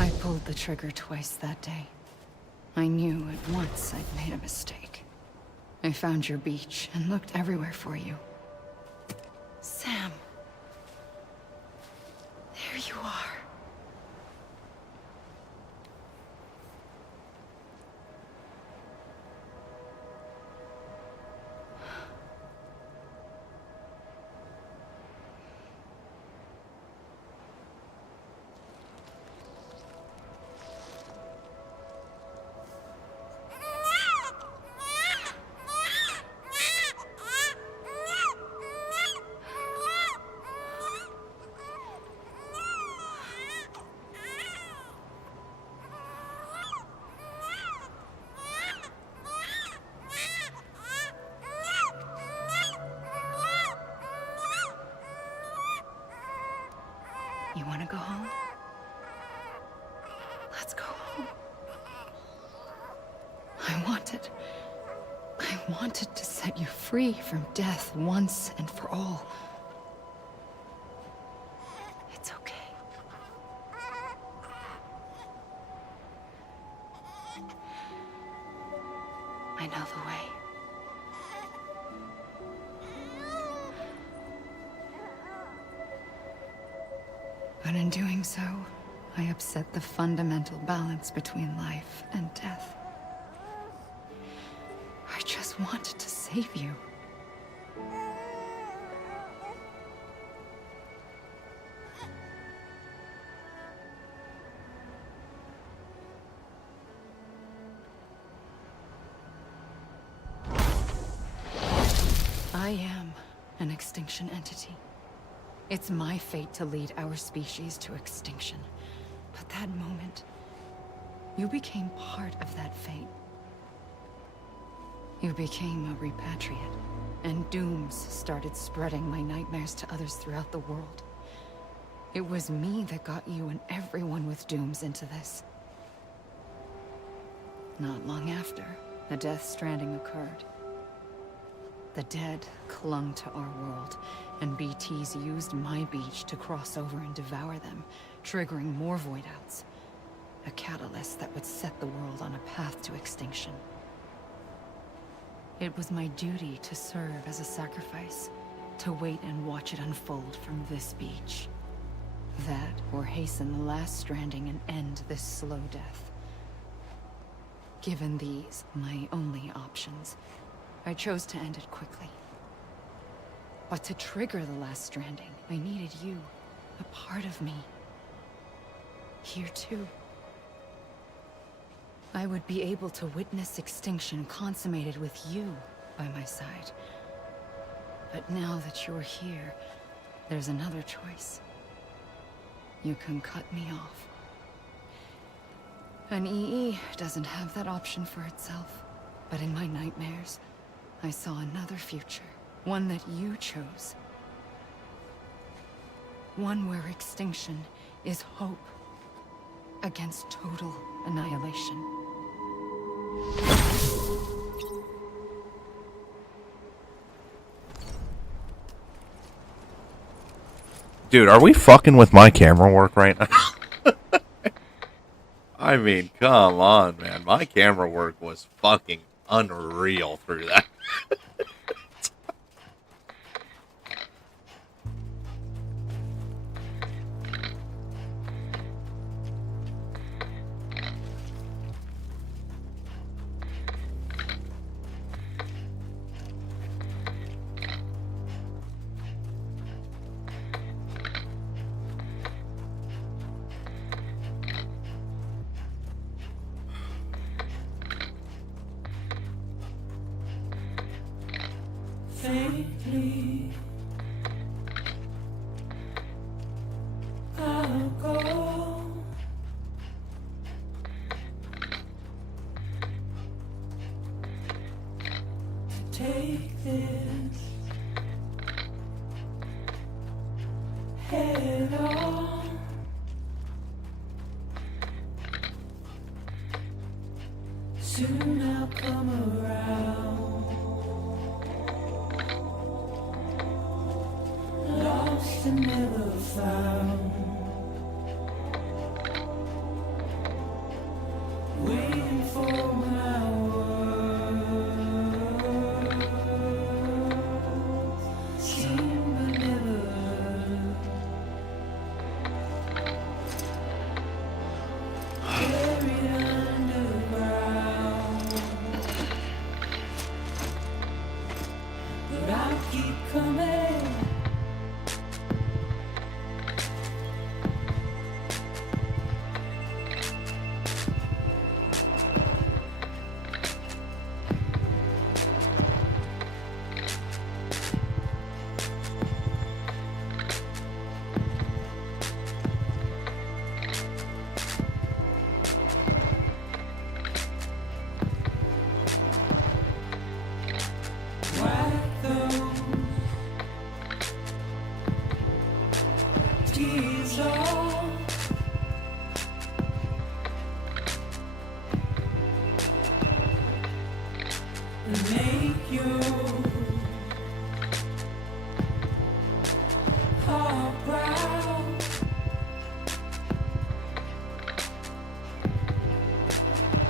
I pulled the trigger twice that day. I knew at once I'd made a mistake. I found your beach and looked everywhere for you. Sam. There you are. You want to go home? Let's go home. I wanted to set you free from death once and for all. It's okay. I know the way. But in doing so, I upset the fundamental balance between life and death. I just wanted to save you. I am an extinction entity. It's my fate to lead our species to extinction. But that moment, you became part of that fate. You became a repatriate, and dooms started spreading my nightmares to others throughout the world. It was me that got you and everyone with dooms into this. Not long after, a death stranding occurred. The dead clung to our world, and BTs used my beach to cross over and devour them, triggering more void-outs. A catalyst that would set the world on a path to extinction. It was my duty to serve as a sacrifice, to wait and watch it unfold from this beach. That, or hasten the last stranding and end this slow death. Given these, my only options, I chose to end it quickly. But to trigger the last Stranding, I needed you, a part of me. Here too. I would be able to witness extinction consummated with you by my side. But now that you're here, there's another choice. You can cut me off. An EE doesn't have that option for itself. But in my nightmares, I saw another future. One that you chose. One where extinction is hope against total annihilation. Dude, are we fucking with my camera work right now? I mean, come on, man. My camera work was fucking unreal through that. Faintly, I'll go. To take this head on. Soon I'll come around. Lost and never found. Waiting for my words. Seen but never heard. Buried underground. But I'll keep coming. Tears off. And make your heart proud.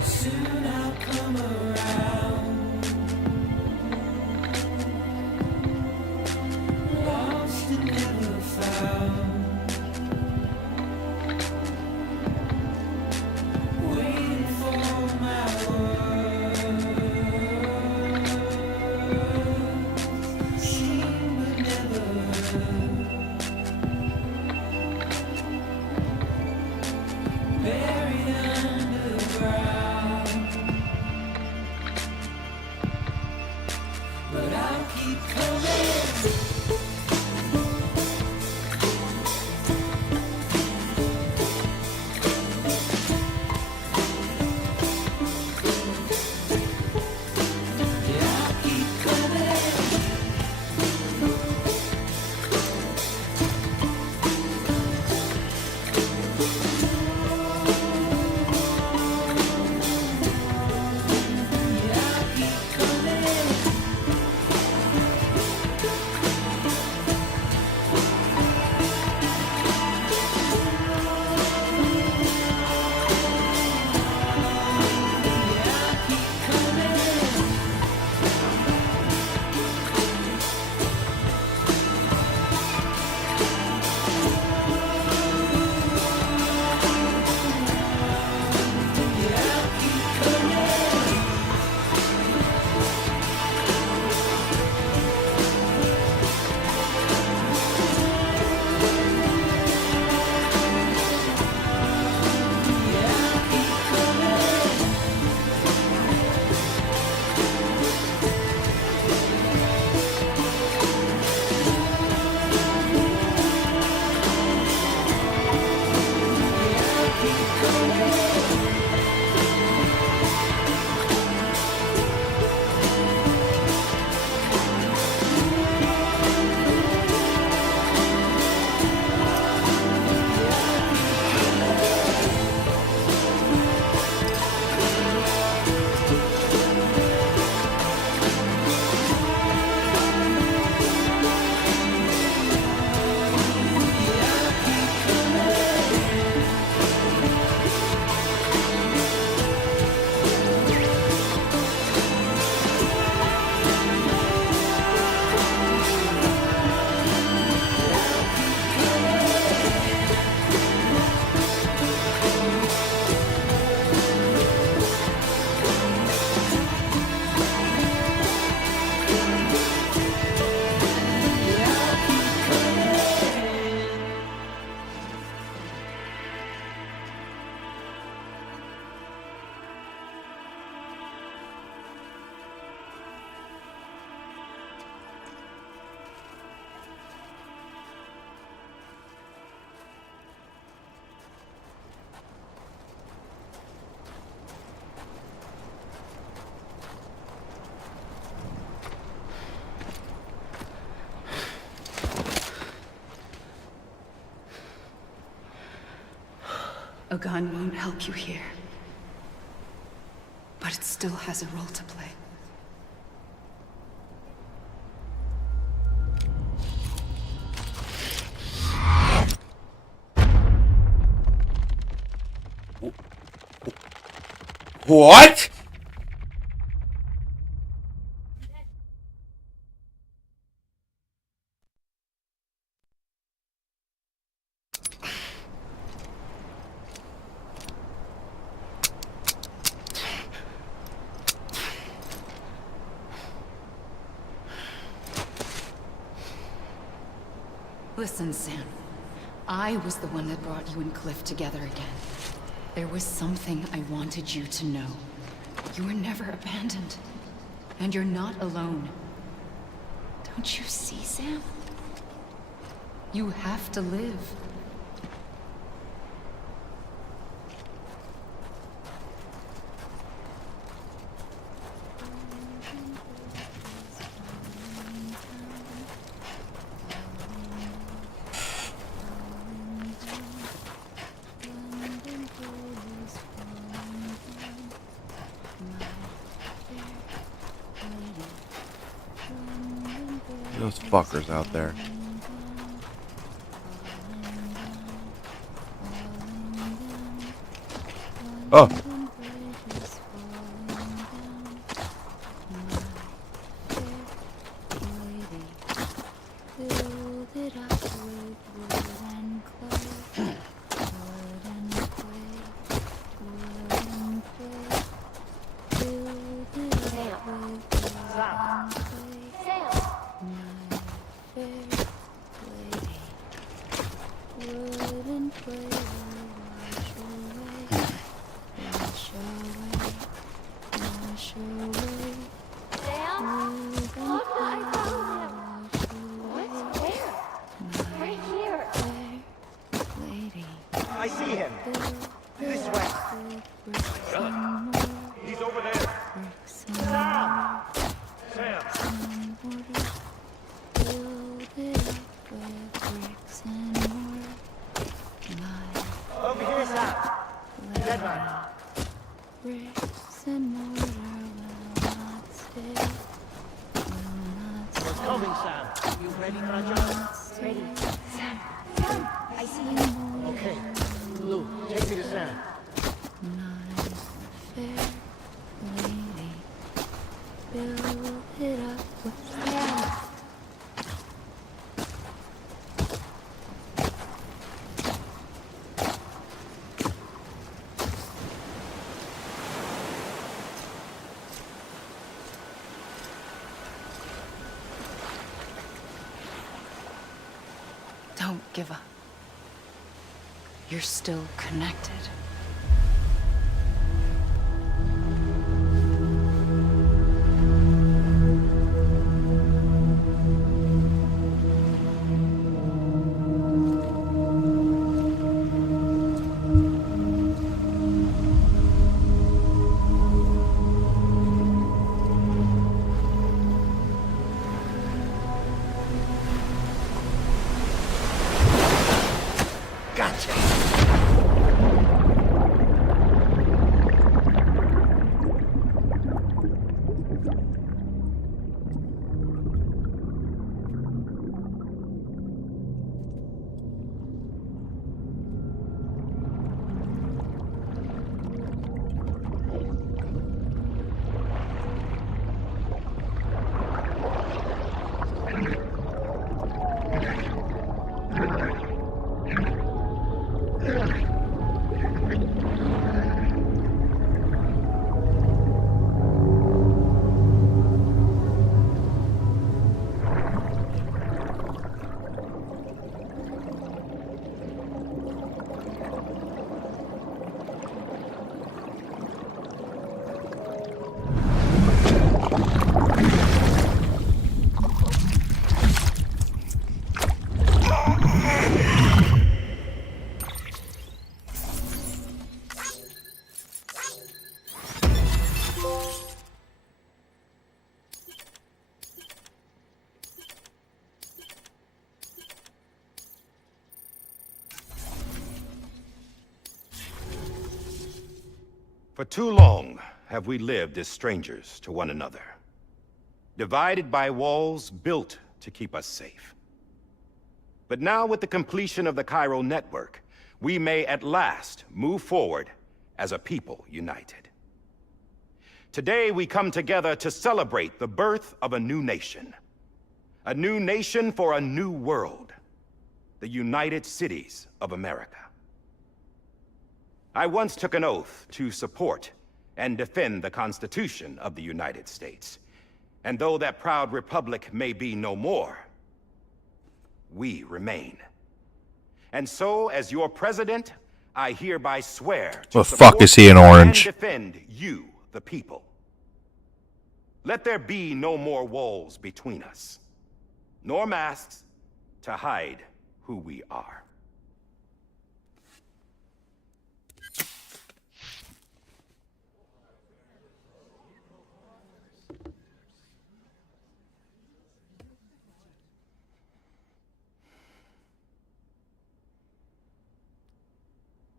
Soon I'll come around. Lost and never found. Waiting for my words. Seen but never heard. A gun won't help you here. But it still has a role to play. What? Listen, Sam. I was the one that brought you and Cliff together again. There was something I wanted you to know. You were never abandoned. And you're not alone. Don't you see, Sam? You have to live. Those fuckers out there. Oh. I see him. This way. He's over there. Sam! Sam! Over here, Sam. Dead man. What's coming, Sam? You ready, Fragile? Ready. Sam. Sam. I see you. Okay. Lou, take me to Sam. Don't give up. You're still connected. Gotcha. For too long have we lived as strangers to one another, divided by walls built to keep us safe. But now, with the completion of the Cairo network, we may at last move forward as a people united. Today, we come together to celebrate the birth of a new nation. A new nation for a new world. The United Cities of America. I once took an oath to support and defend the Constitution of the United States. And though that proud republic may be no more, we remain. And so, as your president, I hereby swear to The fuck is he in orange? and defend you, the people. Let there be no more walls between us, nor masks to hide who we are.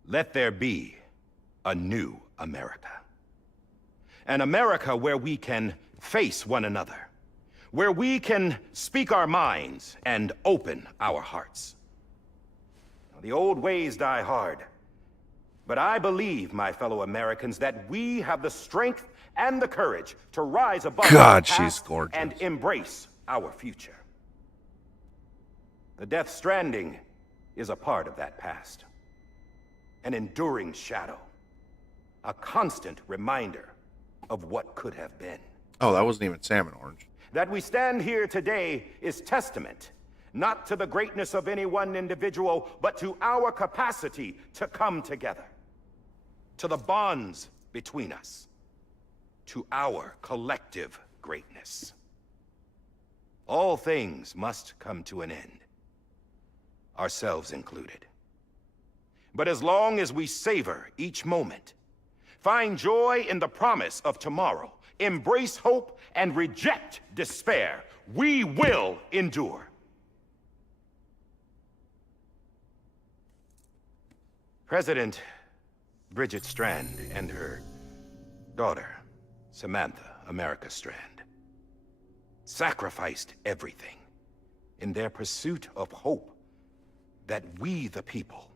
Let there be a new America. An America where we can face one another, where we can speak our minds and open our hearts. Now, the old ways die hard, but I believe, my fellow Americans, that we have the strength and the courage to rise above God, our past she's gorgeous. and embrace our future. The Death Stranding is a part of that past. An enduring shadow. A constant reminder of what could have been. Oh, that wasn't even salmon orange. That we stand here today is testament, not to the greatness of any one individual, but to our capacity to come together. To the bonds between us. To our collective greatness. All things must come to an end. Ourselves included. But as long as we savor each moment, find joy in the promise of tomorrow, embrace hope, and reject despair, we will endure. President Bridget Strand and her daughter, Samantha America Strand, sacrificed everything in their pursuit of hope that we, the people,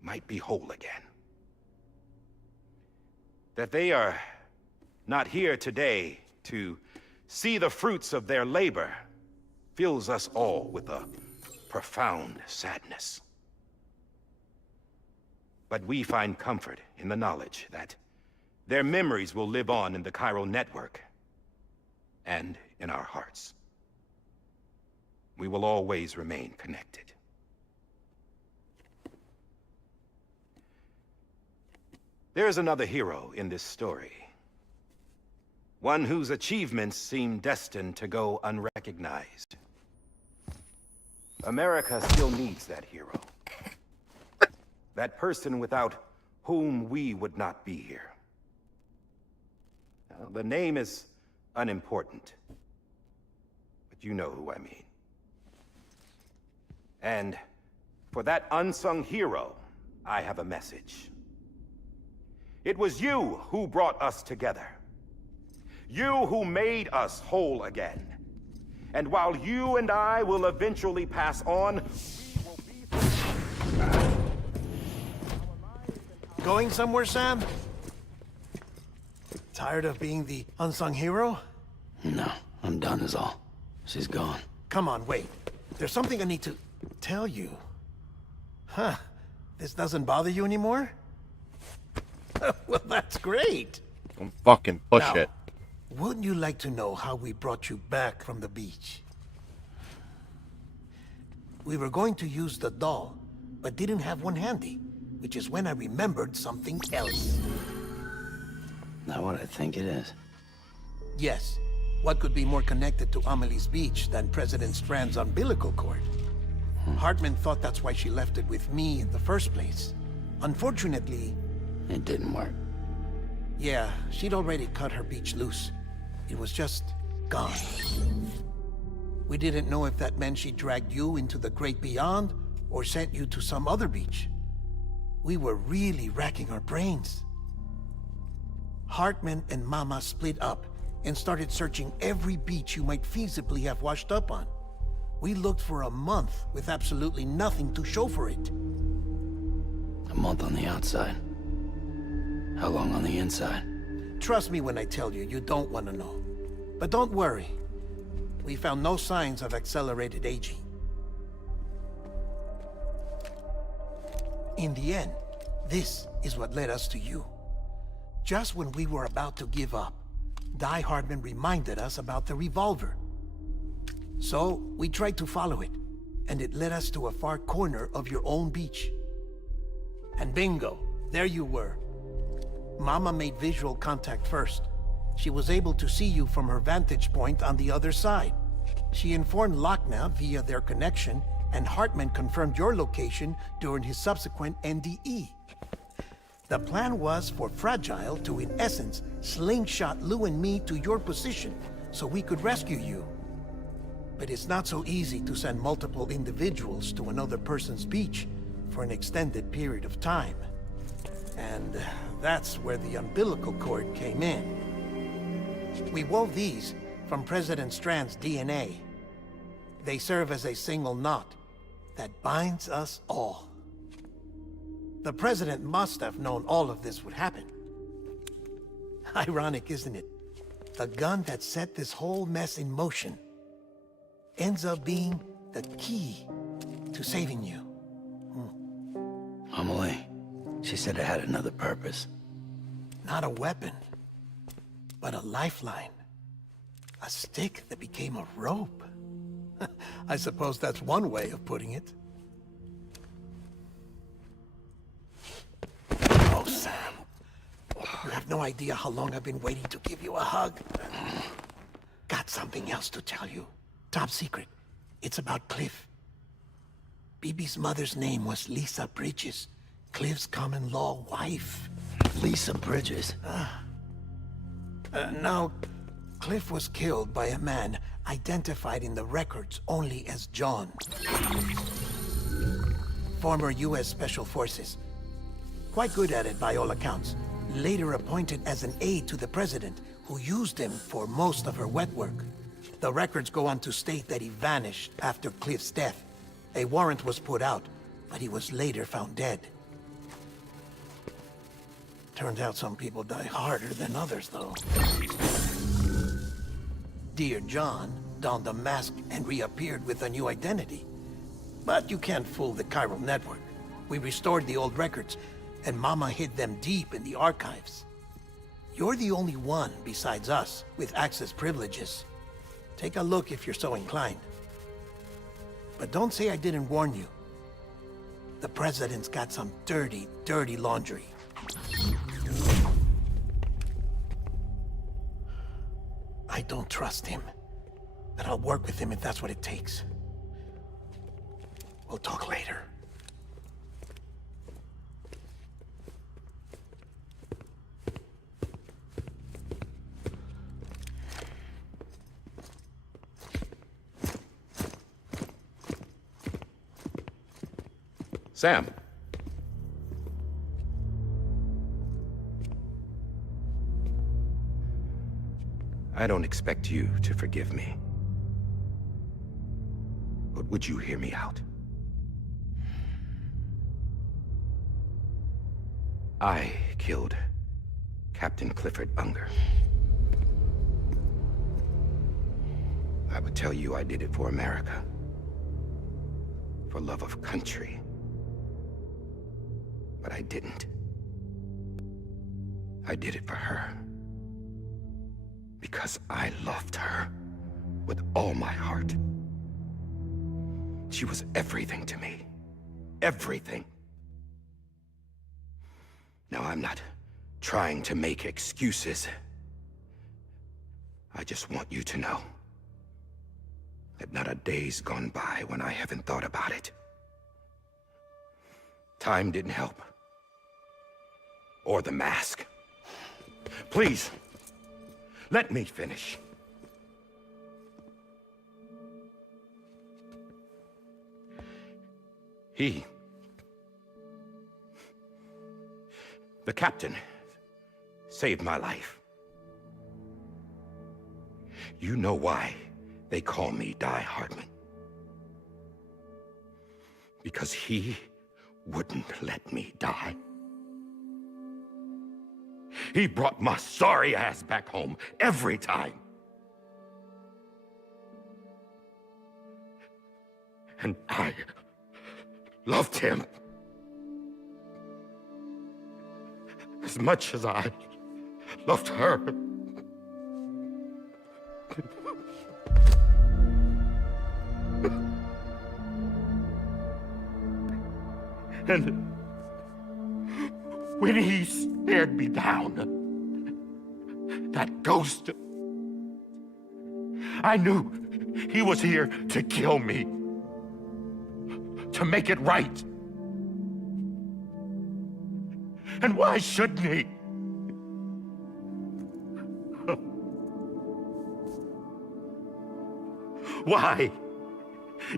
might be whole again. That they are not here today to see the fruits of their labor fills us all with a profound sadness. But we find comfort in the knowledge that their memories will live on in the Cairo network and in our hearts. We will always remain connected. There's another hero in this story. One whose achievements seem destined to go unrecognized. America still needs that hero. That person without whom we would not be here. Now, the name is unimportant, but you know who I mean. And for that unsung hero, I have a message. It was you who brought us together. You who made us whole again. And while you and I will eventually pass on, Going somewhere, Sam? Tired of being the unsung hero? No, I'm done is all. She's gone. Come on, wait. There's something I need to tell you. Huh. This doesn't bother you anymore? Well, that's great. Don't fucking push Now, it. Wouldn't you like to know how we brought you back from the beach? We were going to use the doll, but didn't have one handy, which is when I remembered something else. Not what I think it is. Yes. What could be more connected to Amelie's beach than President Strand's umbilical cord? Hartman thought that's why she left it with me in the first place. Unfortunately... It didn't work. Yeah, she'd already cut her beach loose. It was just gone. We didn't know if that meant she dragged you into the great beyond, or sent you to some other beach. We were really racking our brains. Hartman and Mama split up and started searching every beach you might feasibly have washed up on. We looked for a month with absolutely nothing to show for it. A month on the outside. How long on the inside? Trust me when I tell you, you don't want to know. But don't worry. We found no signs of accelerated aging. In the end, this is what led us to you. Just when we were about to give up, Die Hardman reminded us about the revolver. So, we tried to follow it, and it led us to a far corner of your own beach. And bingo, there you were. Mama made visual contact first. She was able to see you from her vantage point on the other side. She informed Lochna via their connection, and Hartman confirmed your location during his subsequent NDE. The plan was for Fragile to, in essence, slingshot Lou and me to your position so we could rescue you. But it's not so easy to send multiple individuals to another person's beach for an extended period of time. And that's where the umbilical cord came in. We wove these from President Strand's DNA. They serve as a single knot that binds us all. The President must have known all of this would happen. Ironic, isn't it? The gun that set this whole mess in motion ends up being the key to saving you. Amelie, she said it had another purpose. Not a weapon, but a lifeline. A stick that became a rope. I suppose that's one way of putting it. Oh, Sam. You have no idea how long I've been waiting to give you a hug. Got something else to tell you. Top secret. It's about Cliff. Bibi's mother's name was Lisa Bridges, Cliff's common-law wife. Lisa Bridges? Now, Cliff was killed by a man identified in the records only as John. Former U.S. Special Forces. Quite good at it by all accounts. Later appointed as an aide to the president, who used him for most of her wet work. The records go on to state that he vanished after Cliff's death. A warrant was put out, but he was later found dead. Turns out some people die harder than others, though. Dear John donned a mask and reappeared with a new identity. But you can't fool the chiral network. We restored the old records, and Mama hid them deep in the archives. You're the only one, besides us, with access privileges. Take a look if you're so inclined. But don't say I didn't warn you. The President's got some dirty, dirty laundry. I don't trust him. But I'll work with him if that's what it takes. We'll talk later. Sam. I don't expect you to forgive me. But would you hear me out? I killed Captain Clifford Unger. I would tell you I did it for America. For love of country. But I didn't. I did it for her. Because I loved her with all my heart. She was everything to me. Everything. Now, I'm not trying to make excuses. I just want you to know that not a day's gone by when I haven't thought about it. Time didn't help. Or the mask. Please, let me finish. The captain saved my life. You know why they call me Die Hardman. Because he wouldn't let me die. He brought my sorry ass back home every time. And I loved him as much as I loved her. And when he stared me down, that ghost, I knew he was here to kill me, to make it right. And why shouldn't he? Why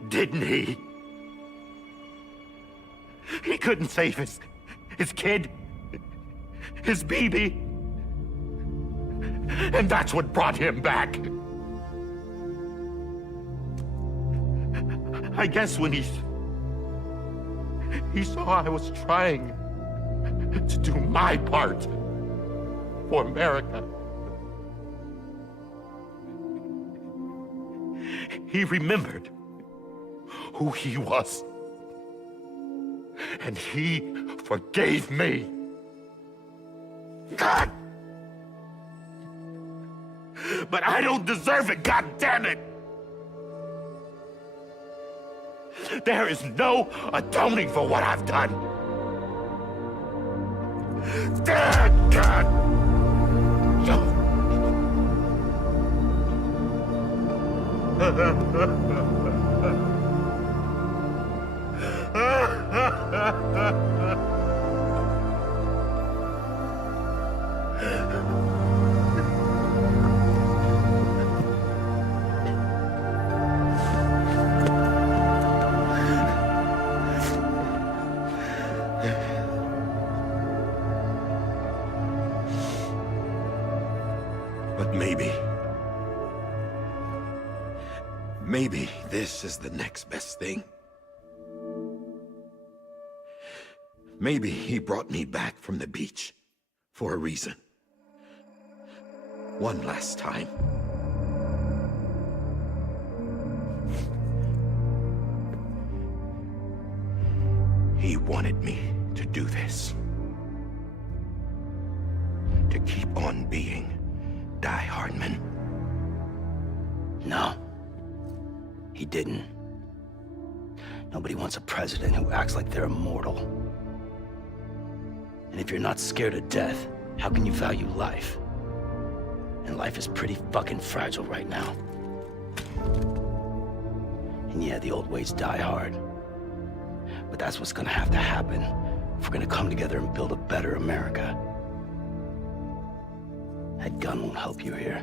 didn't he? He couldn't save his kid, his baby. And that's what brought him back. I guess when he saw I was trying to do my part for America, he remembered who he was. And he forgave me. God! But I don't deserve it, God damn it! There is no atoning for what I've done. God! But maybe this is the next best thing. Maybe he brought me back from the beach for a reason. One last time. He wanted me to do this. To keep on being Die Hardman. No. He didn't. Nobody wants a president who acts like they're immortal. And if you're not scared of death, how can you value life? And life is pretty fucking fragile right now. And yeah, the old ways die hard. But that's what's gonna have to happen if we're gonna come together and build a better America. That gun won't help you here.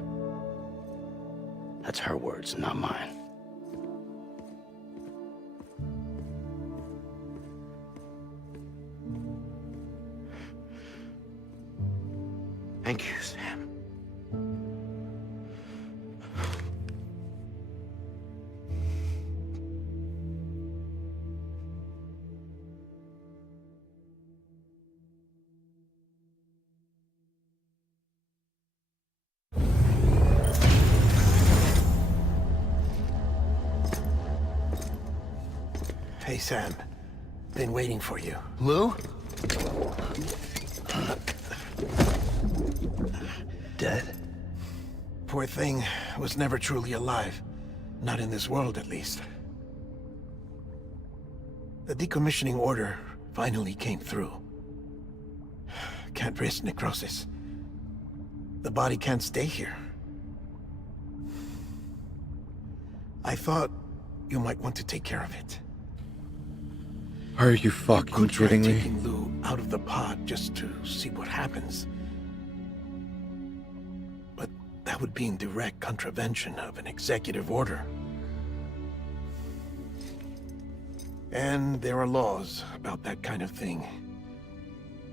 That's her words, not mine. Thank you, Sam. Hey, Sam. Been waiting for you. Lou? Dead? Poor thing was never truly alive. Not in this world, at least. The decommissioning order finally came through. Can't risk necrosis. The body can't stay here. I thought you might want to take care of it. Are you fucking kidding me? Taking Lou out of the pod just to see what happens. But that would be in direct contravention of an executive order. And there are laws about that kind of thing,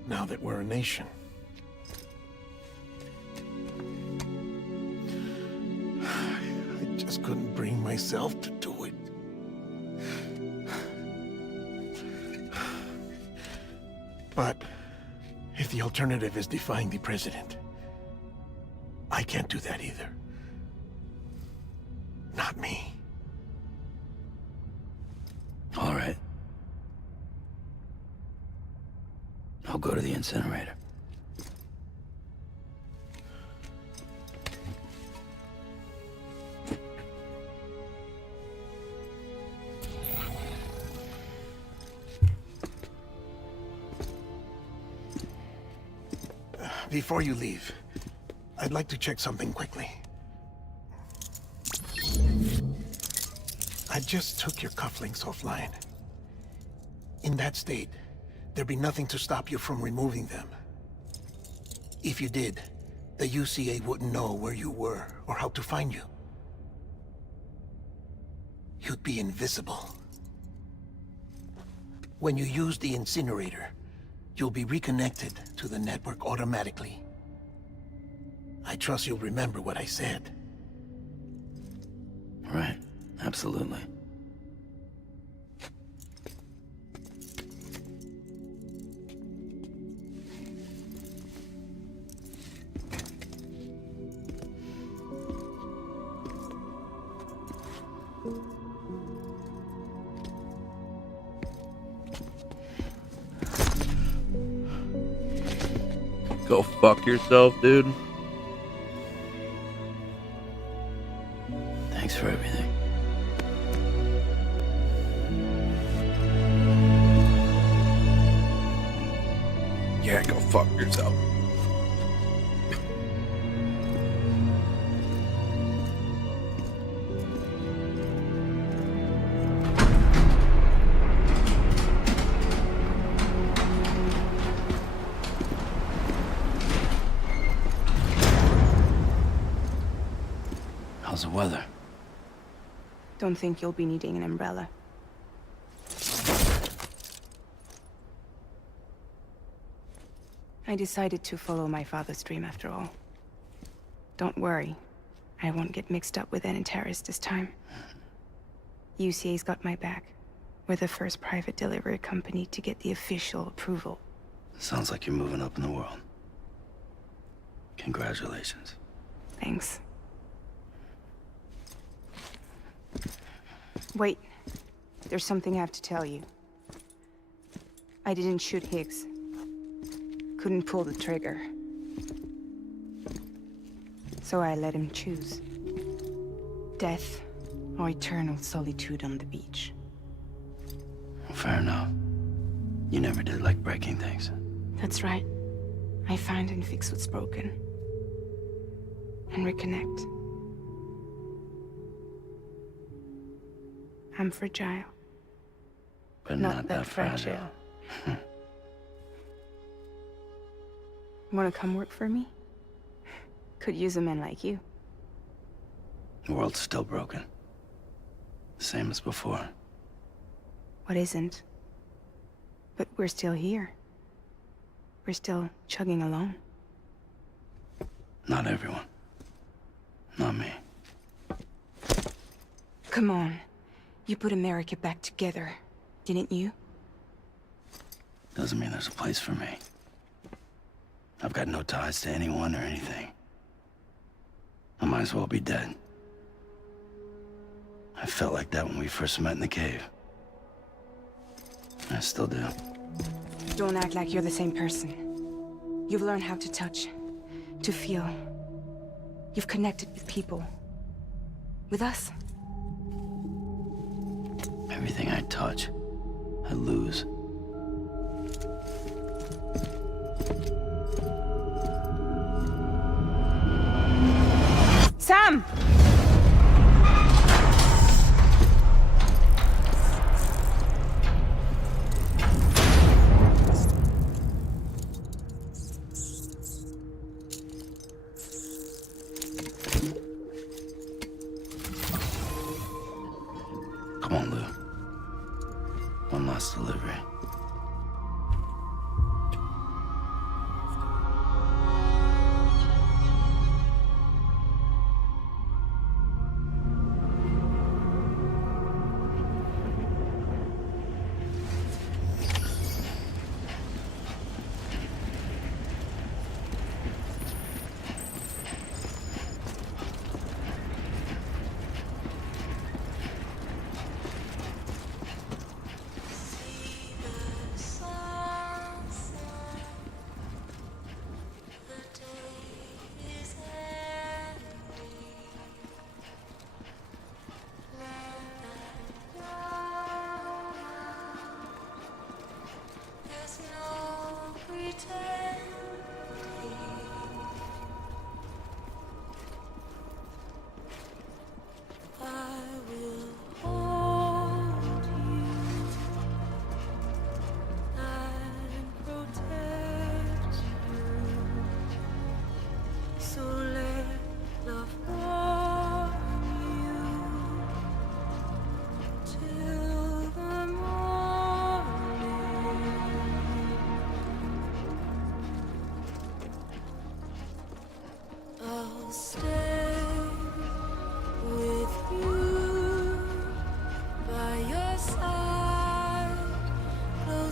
now that we're a nation. myself to do it. But if the alternative is defying the president, I can't do that either. Not me. All right. I'll go to the incinerator. Before you leave, I'd like to check something quickly. I just took your cufflinks offline. In that state, there'd be nothing to stop you from removing them. If you did, the UCA wouldn't know where you were or how to find you. You'd be invisible. When you use the incinerator, you'll be reconnected to the network automatically. I trust you'll remember what I said. Right. Absolutely. Go fuck yourself, dude. Thanks for everything. Yeah, go fuck yourself. How's the weather? Don't think you'll be needing an umbrella. I decided to follow my father's dream after all. Don't worry. I won't get mixed up with any terrorists this time. UCA's got my back. We're the first private delivery company to get the official approval. Sounds like you're moving up in the world. Congratulations. Thanks. Wait. There's something I have to tell you. I didn't shoot Higgs. Couldn't pull the trigger. So I let him choose. Death or eternal solitude on the beach. Fair enough. You never did like breaking things. That's right. I find and fix what's broken. And reconnect. I'm fragile. But not that fragile. Wanna come work for me? Could use a man like you. The world's still broken. Same as before. What isn't? But we're still here. We're still chugging along. Not everyone. Not me. Come on. You put America back together, didn't you? Doesn't mean there's a place for me. I've got no ties to anyone or anything. I might as well be dead. I felt like that when we first met in the cave. I still do. Don't act like you're the same person. You've learned how to touch, to feel. You've connected with people. With us. Everything I touch, I lose. Sam! Come on, Lou. One last delivery.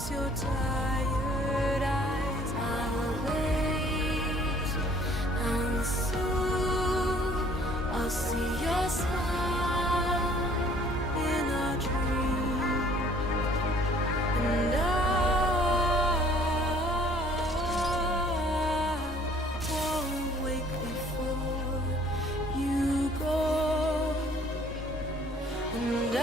close your tired eyes, I'll wait, and soon I'll see your smile in a dream, and I won't wake before you go, and I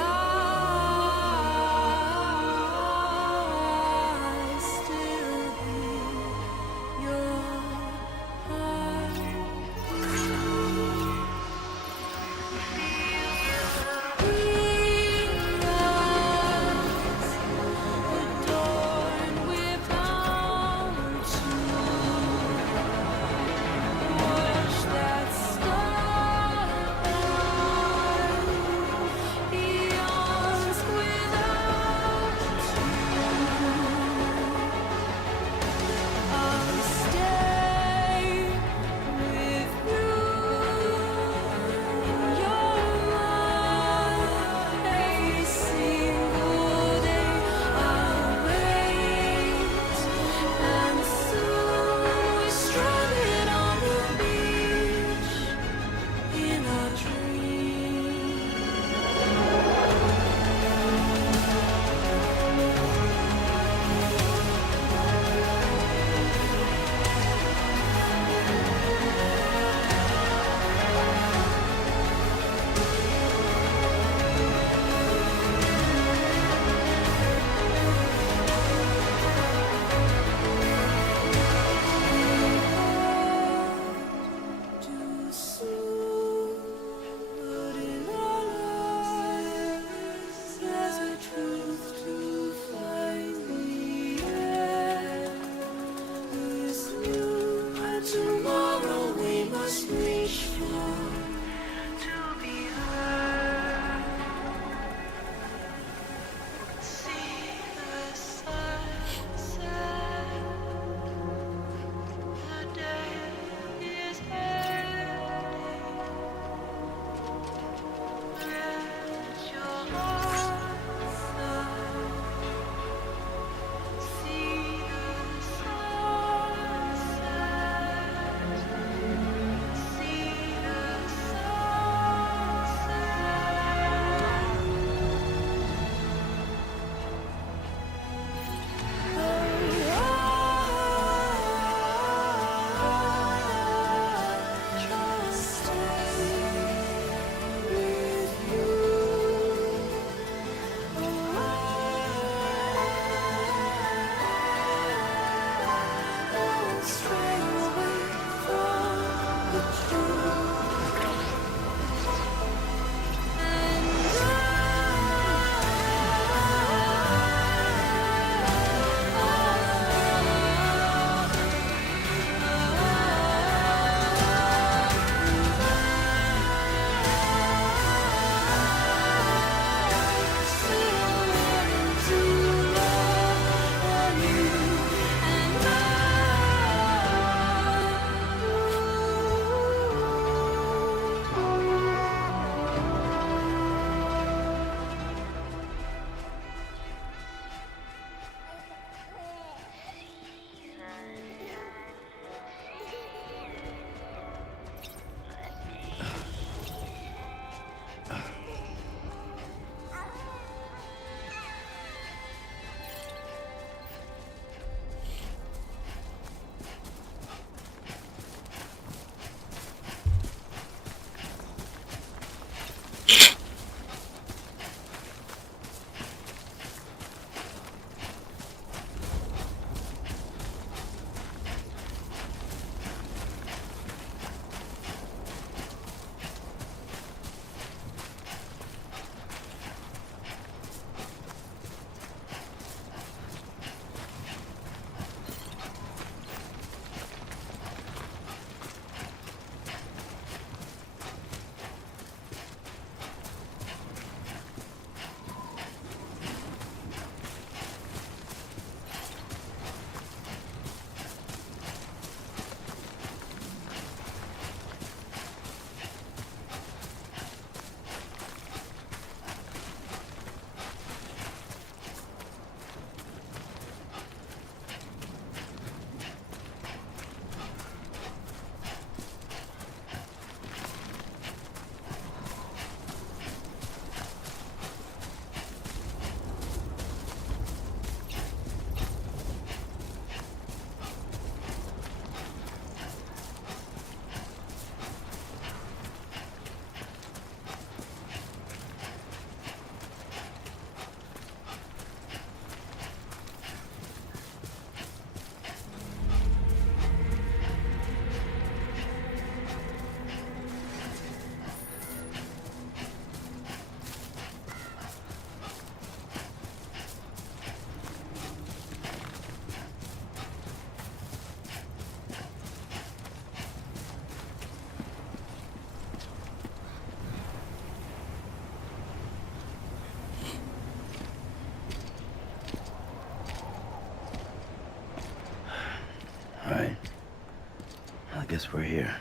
guess we're here.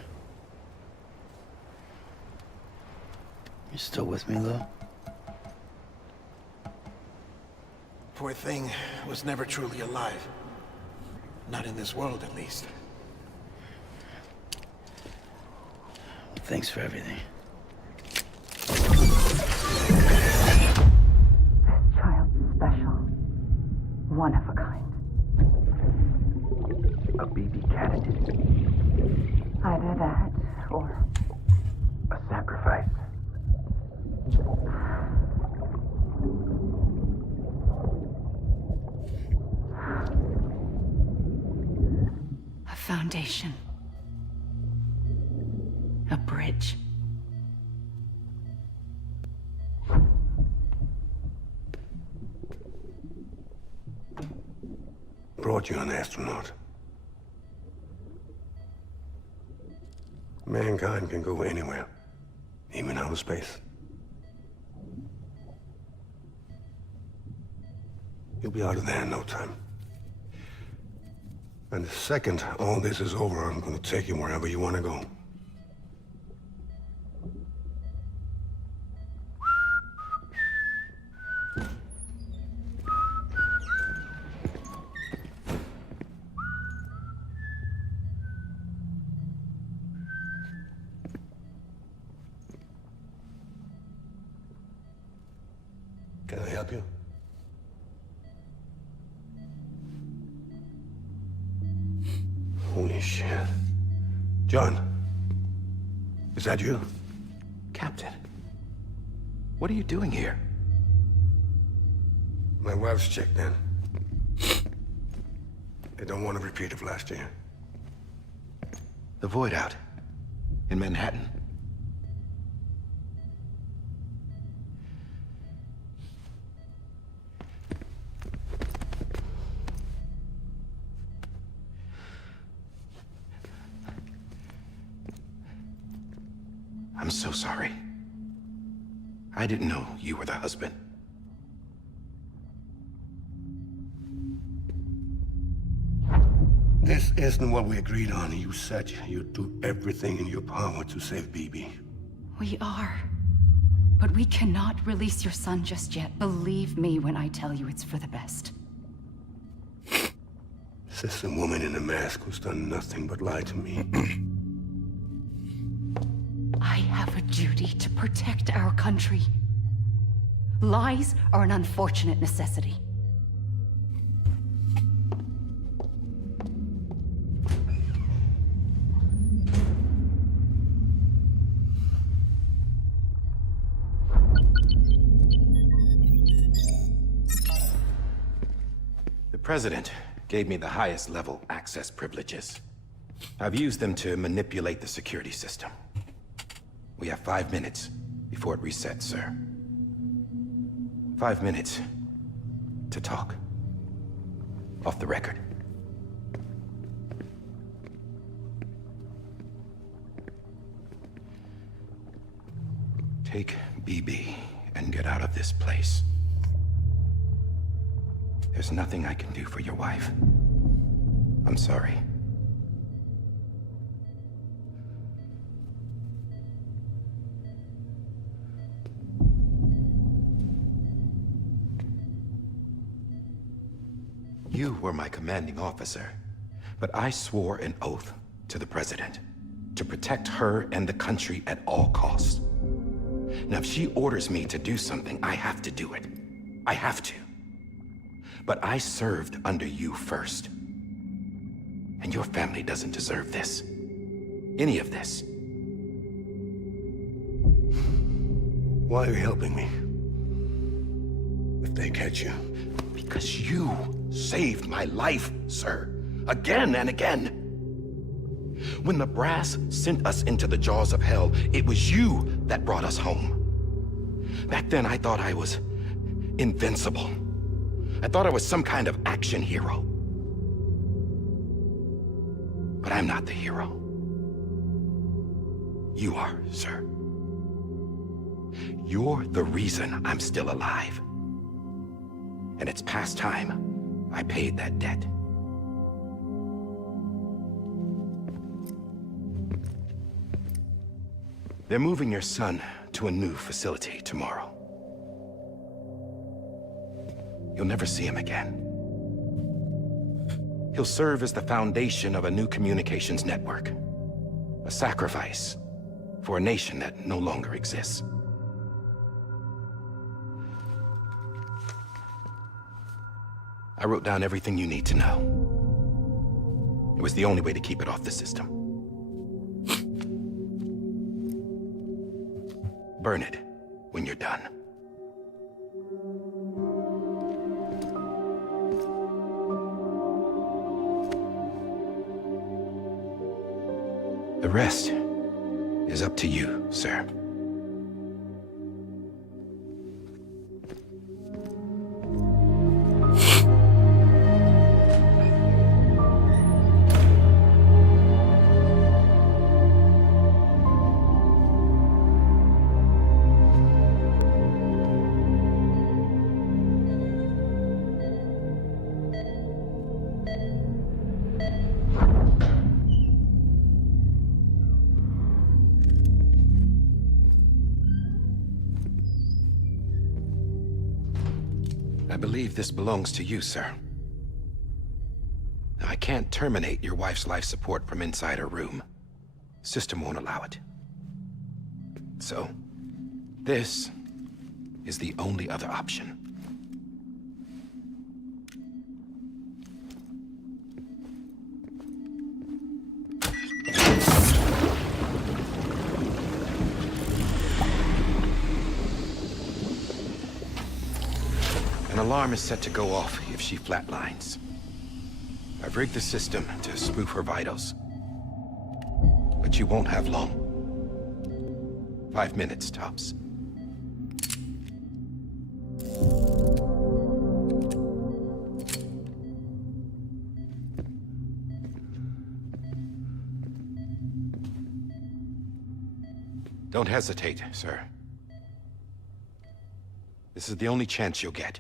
You still with me, though? Poor thing was never truly alive. Not in this world, at least. Thanks for everything. Child's special. One of a kind. A BB candidate. Either that, or... A sacrifice. A foundation. A bridge. Brought you an astronaut. Mankind can go anywhere, even outer space. You'll be out of there in no time. And the second all this is over, I'm gonna take you wherever you want to go. Can I help you? Holy shit. John, is that you? Captain, what are you doing here? My wife's checked in. They don't want a repeat of last year. The Void Out in Manhattan. I'm so sorry. I didn't know you were the husband. This isn't what we agreed on. You said you'd do everything in your power to save BB. We are. But we cannot release your son just yet. Believe me when I tell you it's for the best. This is a woman in a mask who's done nothing but lie to me. I have a duty to protect our country. Lies are an unfortunate necessity. The President gave me the highest level access privileges. I've used them to manipulate the security system. We have 5 minutes before it resets, sir. 5 minutes to talk. Off the record. Take BB and get out of this place. There's nothing I can do for your wife. I'm sorry. You were my commanding officer, but I swore an oath to the President to protect her and the country at all costs. Now, if she orders me to do something, I have to do it. I have to. But I served under you first. And your family doesn't deserve this. Any of this. Why are you helping me? If they catch you. Because you saved my life, sir. Again and again. When the brass sent us into the jaws of hell, it was you that brought us home. Back then, I thought I was invincible. I thought I was some kind of action hero. But I'm not the hero. You are, sir. You're the reason I'm still alive. And it's past time I paid that debt. They're moving your son to a new facility tomorrow. You'll never see him again. He'll serve as the foundation of a new communications network. A sacrifice for a nation that no longer exists. I wrote down everything you need to know. It was the only way to keep it off the system. Burn it when you're done. The rest is up to you, sir. I believe this belongs to you, sir. Now, I can't terminate your wife's life support from inside her room. System won't allow it. So, this is the only other option. An alarm is set to go off if she flatlines. I've rigged the system to spoof her vitals. But you won't have long. 5 minutes, tops. Don't hesitate, sir. This is the only chance you'll get.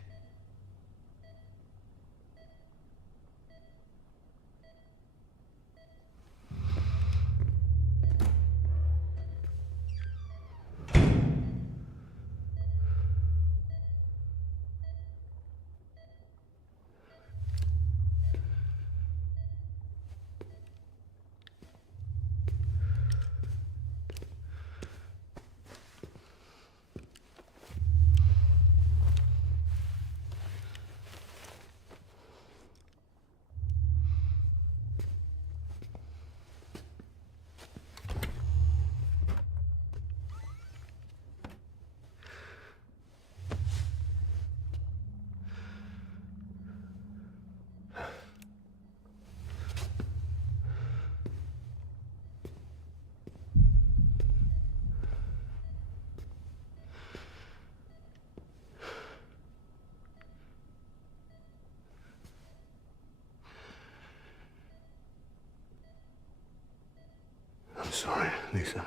I'm sorry, Lisa.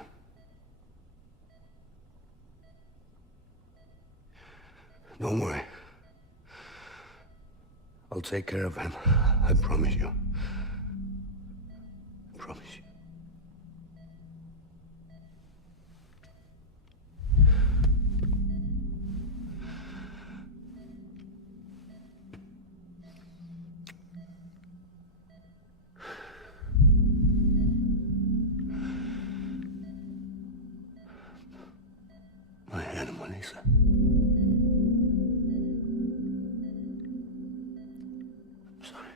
Don't worry. I'll take care of him. I promise you. I promise you. My animal, Lisa. I'm sorry.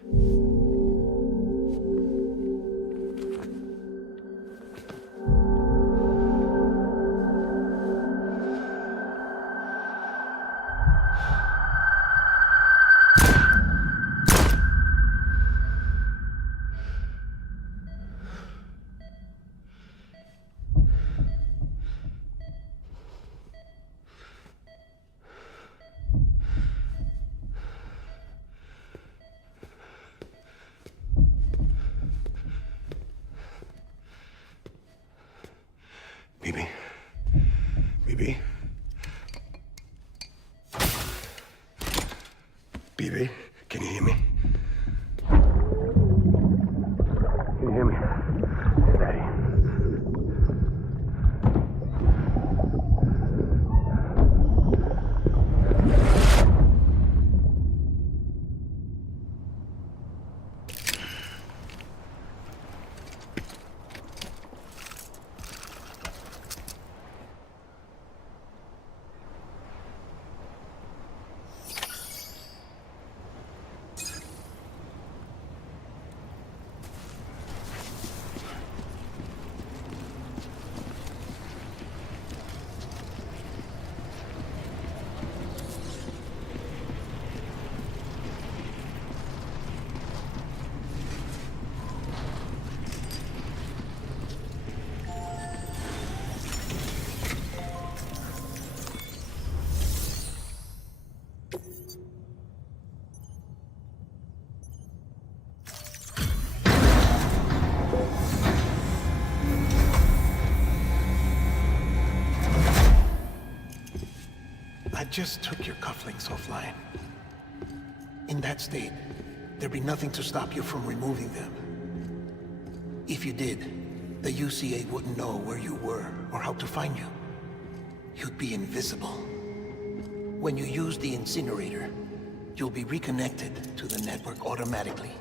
I just took your cufflinks offline. In that state, there'd be nothing to stop you from removing them. If you did, the UCA wouldn't know where you were or how to find you. You'd be invisible. When you use the incinerator, you'll be reconnected to the network automatically.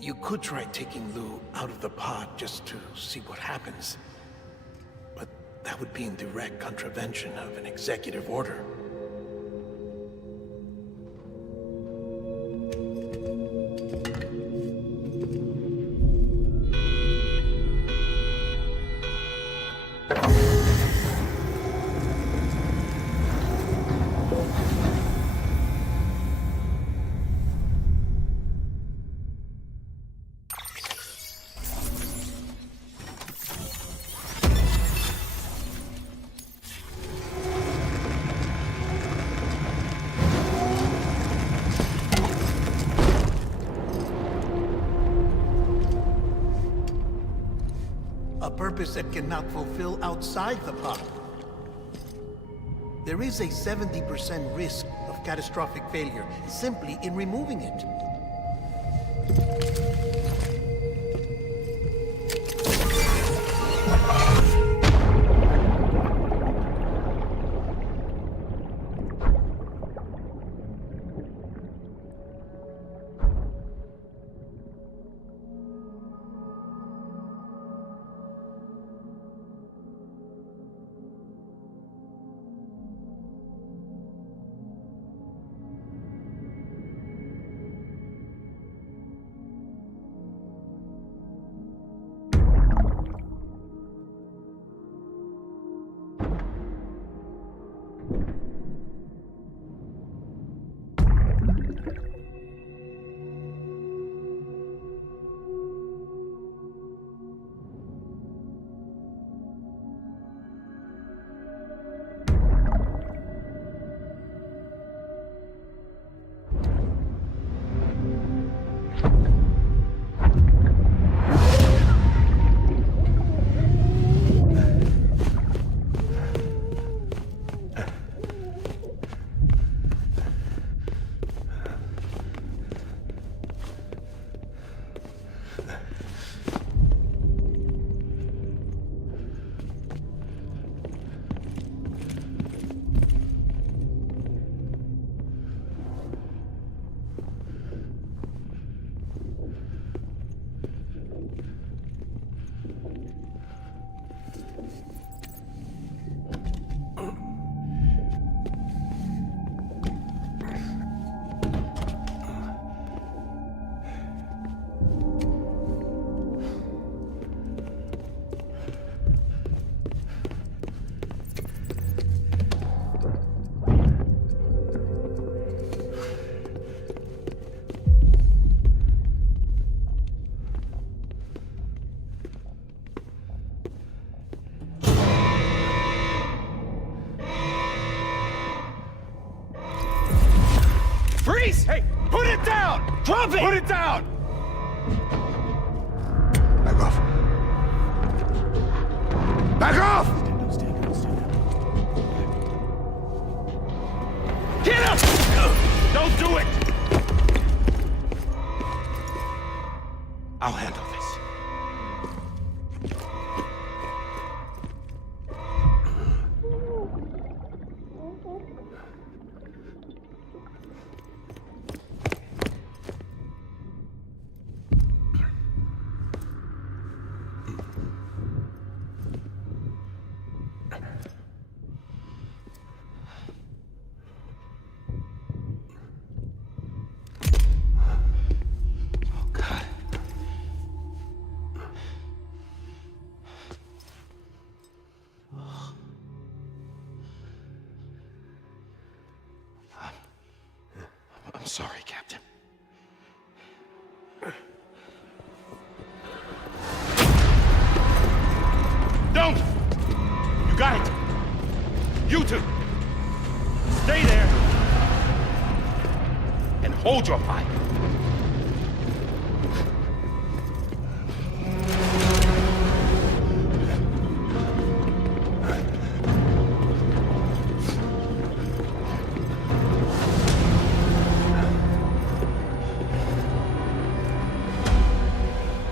You could try taking Lou out of the pod just to see what happens. But that would be in direct contravention of an executive order. A purpose that cannot fulfill outside the pod. There is a 70% risk of catastrophic failure simply in removing it. Freeze! Hey, put it down! Drop it! Put it down! Back off. Back off! Get him! Don't do it! I'll handle this. I'm sorry, Captain. Don't! You got it! You two! Stay there! And hold your fire!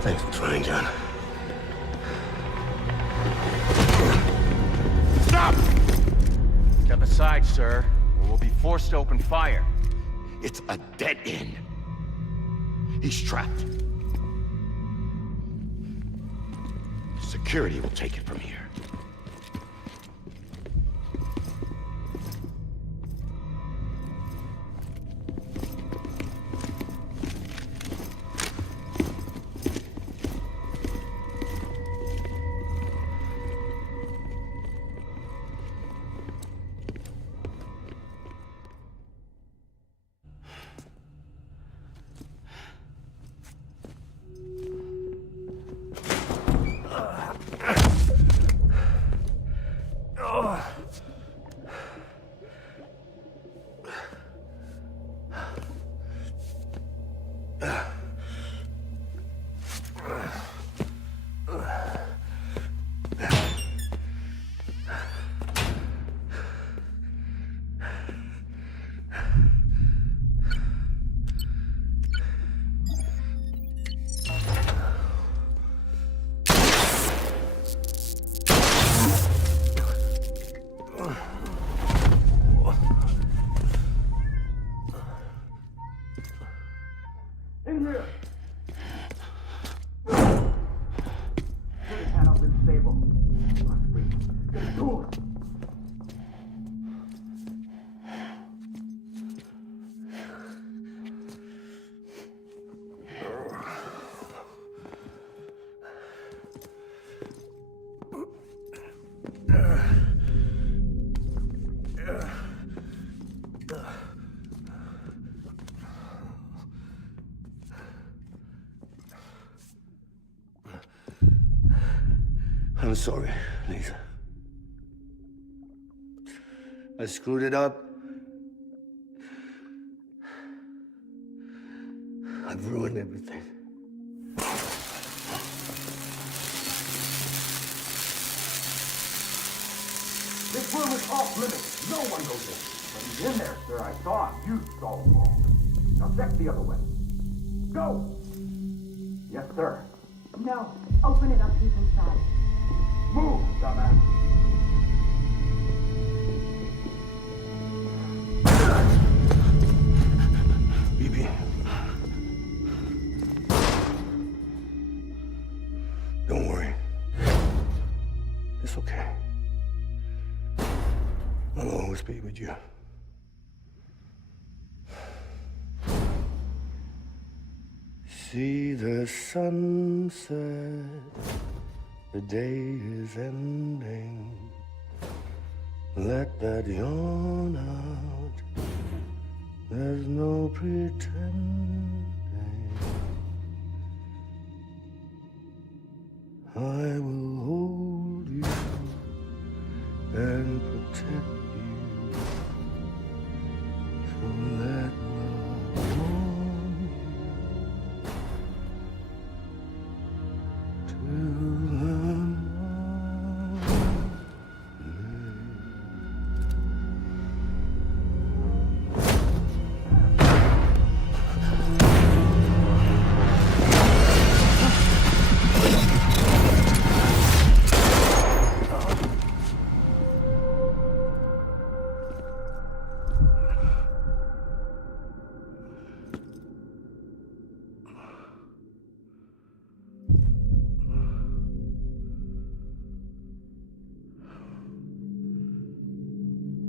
Thanks for trying, John. Stop! Step aside, sir, or we'll be forced to open fire. It's a dead end. He's trapped. Security will take it from here. In here! Good panel's unstable. Must be. Get to it! I'm sorry, Lisa. I screwed it up. I've ruined everything. This room is off limits. No one goes in. But he's in there, sir. I saw him. You saw him all. Now check the other way. Go! Yes, sir. No. Open it up. He's inside. Move, dumbass. BB. Don't worry. It's okay. I'll always be with you. See the sunset. The day is ending. Let that yawn out. There's no pretending. I will hold you and protect you. So let love warm you till the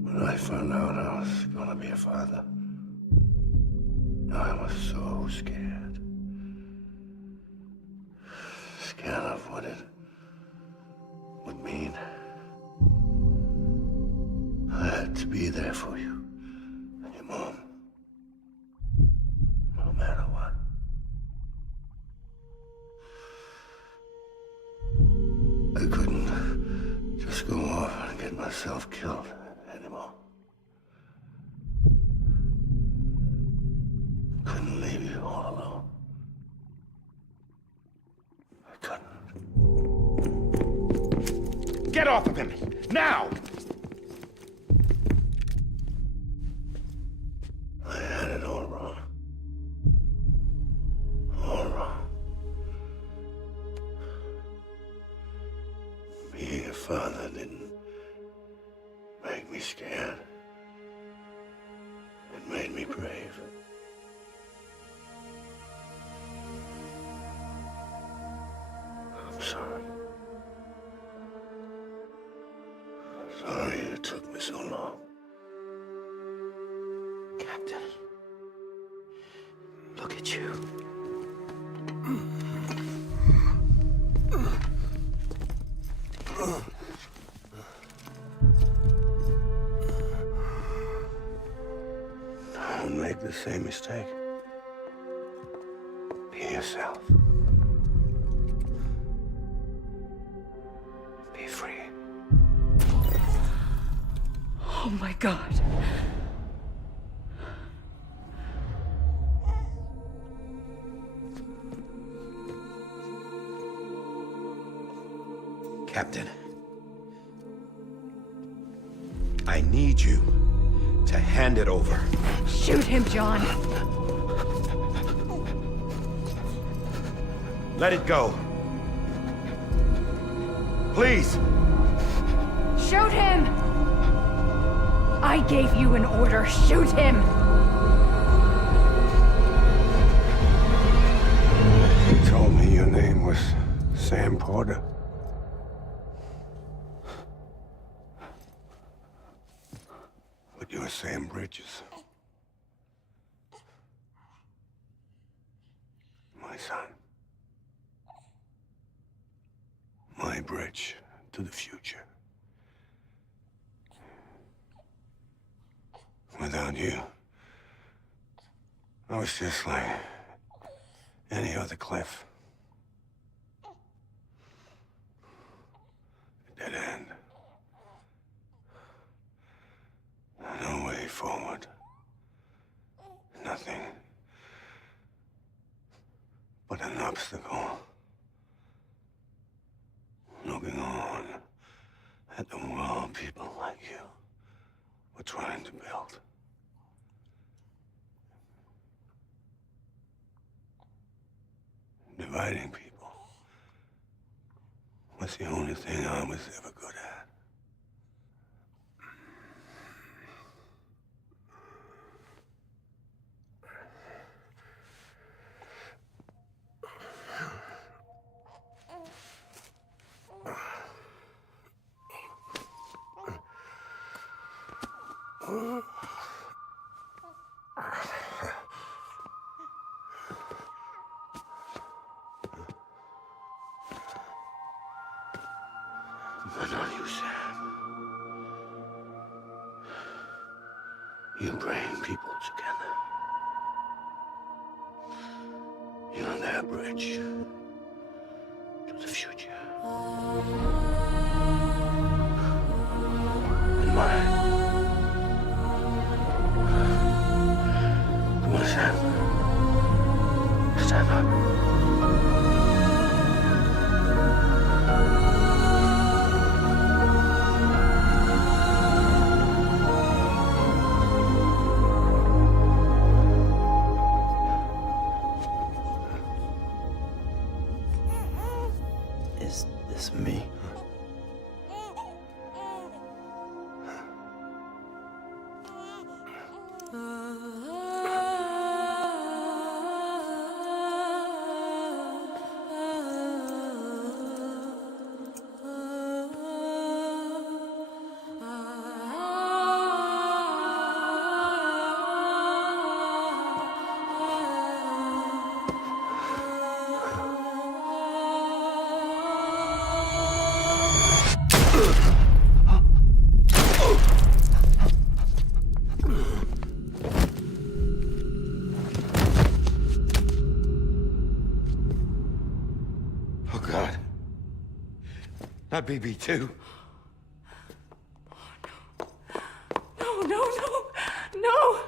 When I found out I was gonna be a father, I was so scared. Scared of what it would mean. I had to be there for you and your mom, no matter what. I couldn't just go off and get myself killed anymore. Couldn't leave you all alone. I couldn't. Get off of him! Now! I had it all wrong. All wrong. father didn't make me scared. It made me brave. I'm sorry. Sorry it took me so long. Captain, look at you. Don't make the same mistake. Be yourself. Be free. Oh my God. Captain, I need you to hand it over. Shoot him, John. Let it go. Please. Shoot him! I gave you an order. Shoot him! You told me your name was Sam Porter. But you're Sam Bridges. My son. My bridge to the future. Without you, I was just like any other Cliff. A dead end. No way forward. Nothing but an obstacle. Looking on at the world people like you were trying to build. Dividing people was the only thing I was ever good at. But not you, Sam. You bring people together. You're their bridge to the future. And mine. Come on, Sam. Stand up. Is this me? Oh, God. Not BB2. No, no, no, no!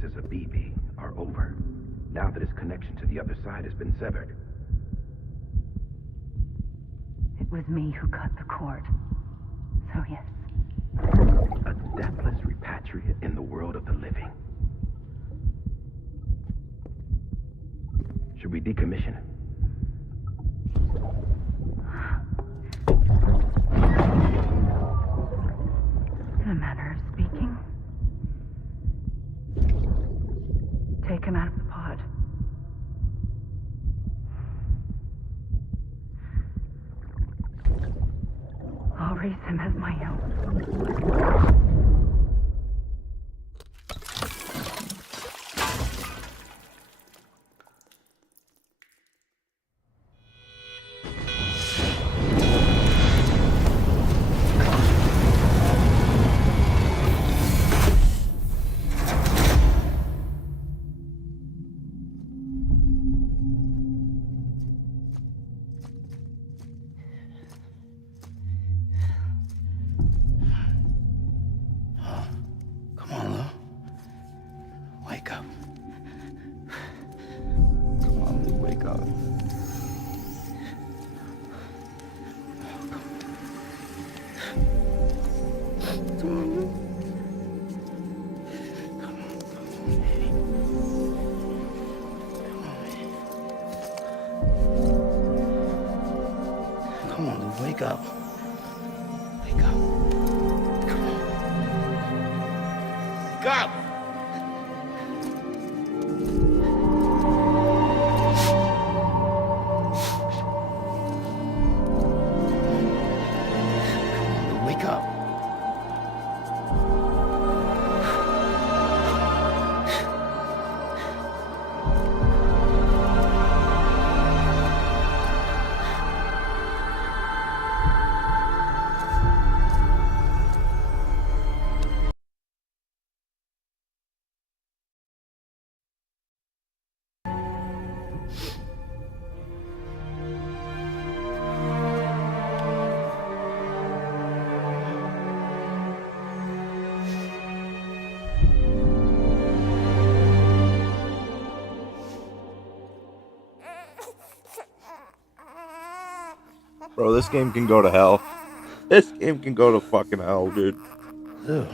traces of BB are over, now that his connection to the other side has been severed. It was me who cut the cord. So yes. A deathless repatriate in the world of the living. Should we decommission it? In a manner of speaking. Take him out of the pod. I'll raise him as my own. Come on, Lou. Wake up. Come on, Lou, wake up. Come on, Lou. Come on, Lou, wake up. Wake up. Come on. Wake up! Wake up. Bro, this game can go to hell. This game can go to fucking hell, dude. Lou.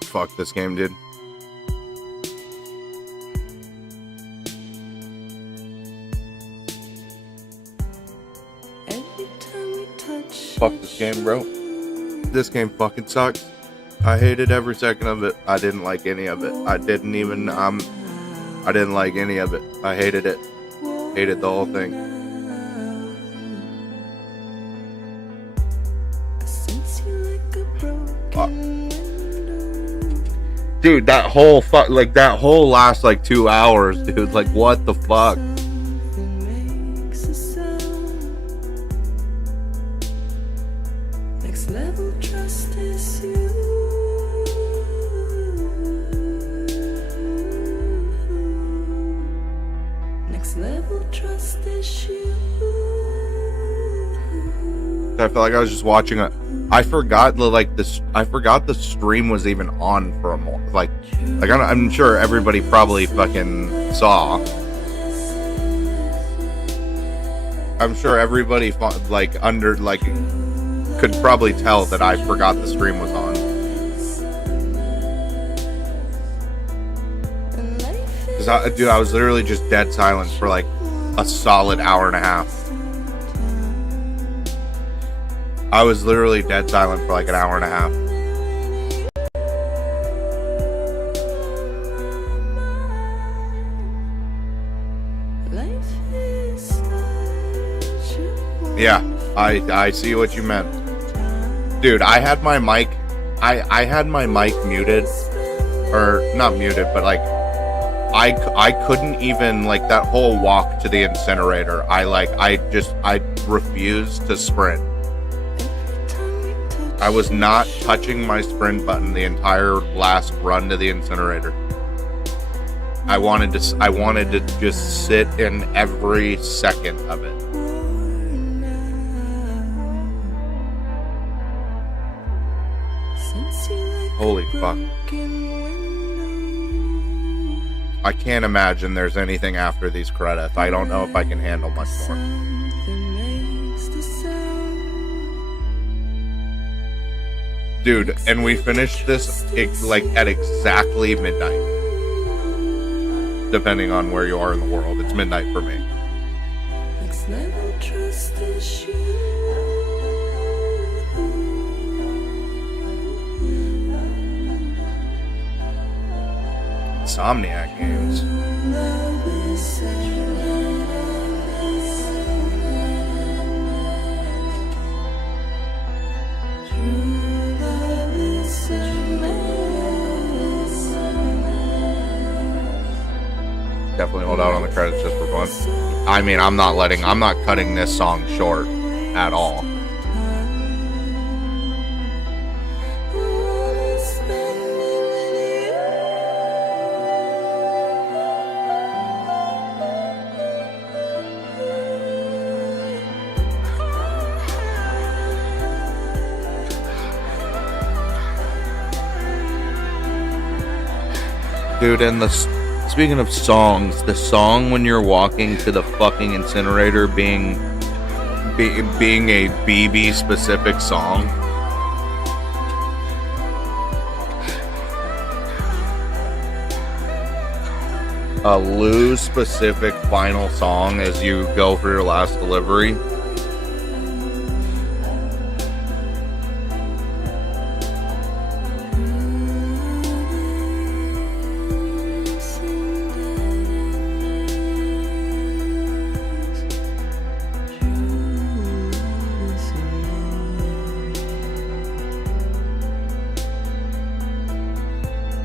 Fuck this game, dude. Fuck this game, bro. This game fucking sucks. I hated every second of it. I didn't like any of it. I didn't like any of it. I hated it. Hated the whole thing. Dude, that whole that whole last 2 hours, dude. Like, what the fuck? Next level trust is you. I feel like I was just watching a. I forgot this. I forgot the stream was even on for a moment. Like I'm sure everybody probably fucking saw. I'm sure everybody could probably tell that I forgot the stream was on. Dude, I was literally just dead silent for like a solid hour and a half. I was literally dead silent for like an hour and a half. Yeah, I see what you meant. Dude, I had my mic I had my mic muted, or not muted, but like I couldn't even, like, that whole walk to the incinerator. I refused to sprint. I was not touching my sprint button the entire last run to the incinerator. I wanted to just sit in every second of it. Holy fuck. I can't imagine there's anything after these credits. I don't know if I can handle much more. Dude, and we finished this like at exactly midnight. Depending on where you are in the world. It's midnight for me. Insomniac games. Definitely hold out on the credits just for fun. I mean, I'm not cutting this song short at all. Dude, and speaking of songs, the song when you're walking to the fucking incinerator being a BB specific song. A Lou specific final song as you go for your last delivery.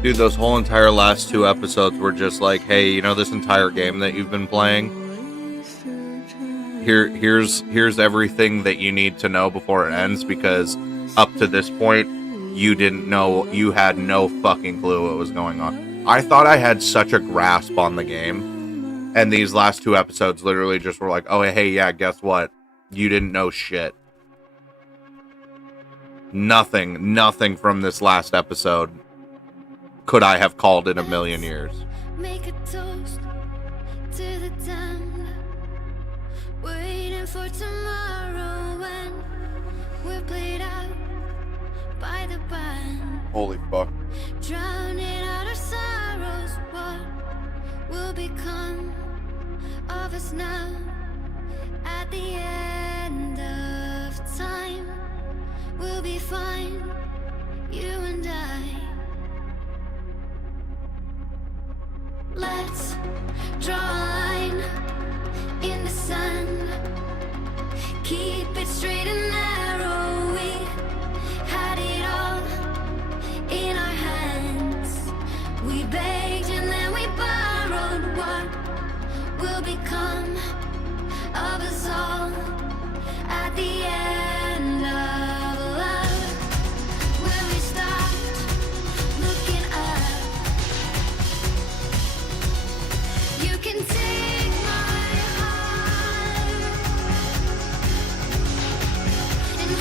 Dude, those whole entire last 2 episodes were just like, hey, you know this entire game that you've been playing? Here's everything that you need to know before it ends, because up to this point, you didn't know, you had no fucking clue what was going on. I thought I had such a grasp on the game, and these last 2 episodes literally just were like, oh, hey, yeah, guess what? You didn't know shit. Nothing from this last episode could I have called in a million years. Make a toast to the damned, waiting for tomorrow when we're played out by the band. Holy fuck. Drowning out our sorrows, what will become of us now at the end of time? We'll be fine, you and I. Let's draw a line in the sand. Keep it straight and narrow. We had it all in our hands. We begged and then we borrowed. What will become of us all at the end of love? When we stopped looking up. You can take my heart and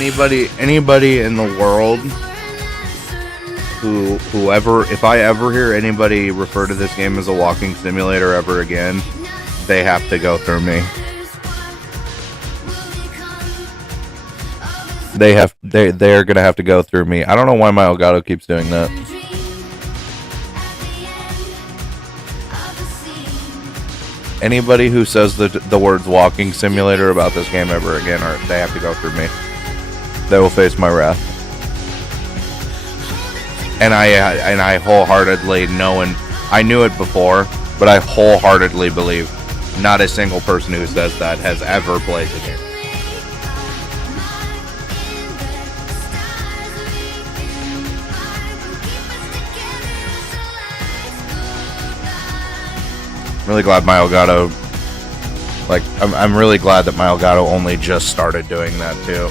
anybody in the world whoever, if I ever hear anybody refer to this game as a walking simulator ever again, they have to go through me. They're gonna have to go through me. I don't know why my Elgato keeps doing that. Anybody who says the words walking simulator about this game ever again, they have to go through me. They will face my wrath. And I wholeheartedly know, and I knew it before, but I wholeheartedly believe not a single person who says that has ever played the game. I'm really glad my Elgato, I'm really glad that my Elgato only just started doing that too.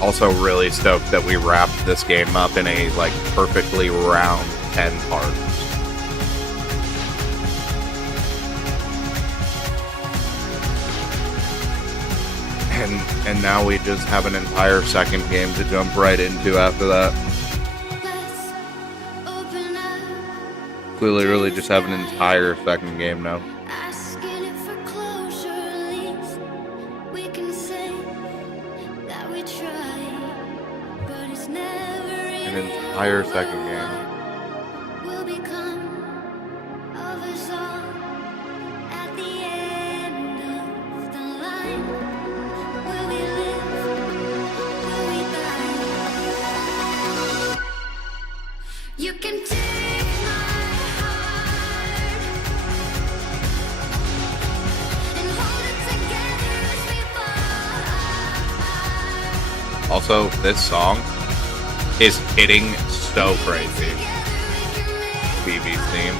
Also really stoked that we wrapped this game up in a perfectly round 10 parts. And now we just have an entire second game to jump right into after that. We literally just have an entire second game now. An entire second game. You can take my heart and hold it together as we fall. Also, this song is hitting so crazy. BB's theme.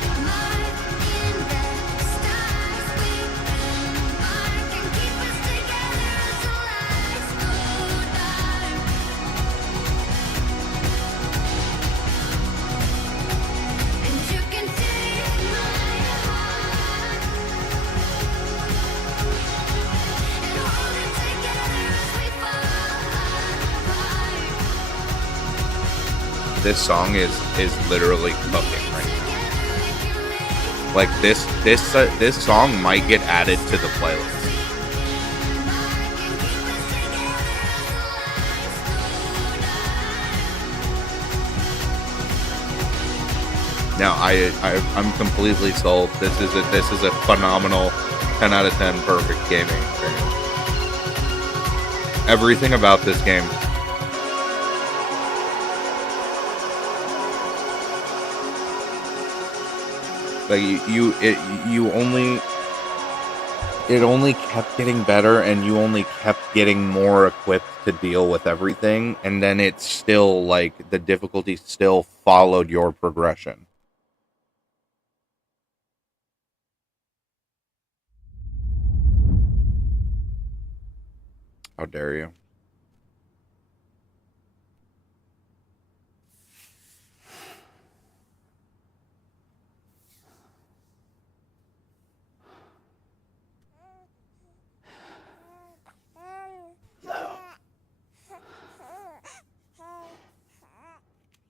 This song is literally cooking right now. This song might get added to the playlist. Now I'm completely sold. This is a phenomenal 10 out of 10 perfect gaming experience. Everything about this game. It only kept getting better, and you only kept getting more equipped to deal with everything, and then it's still the difficulty still followed your progression. How dare you?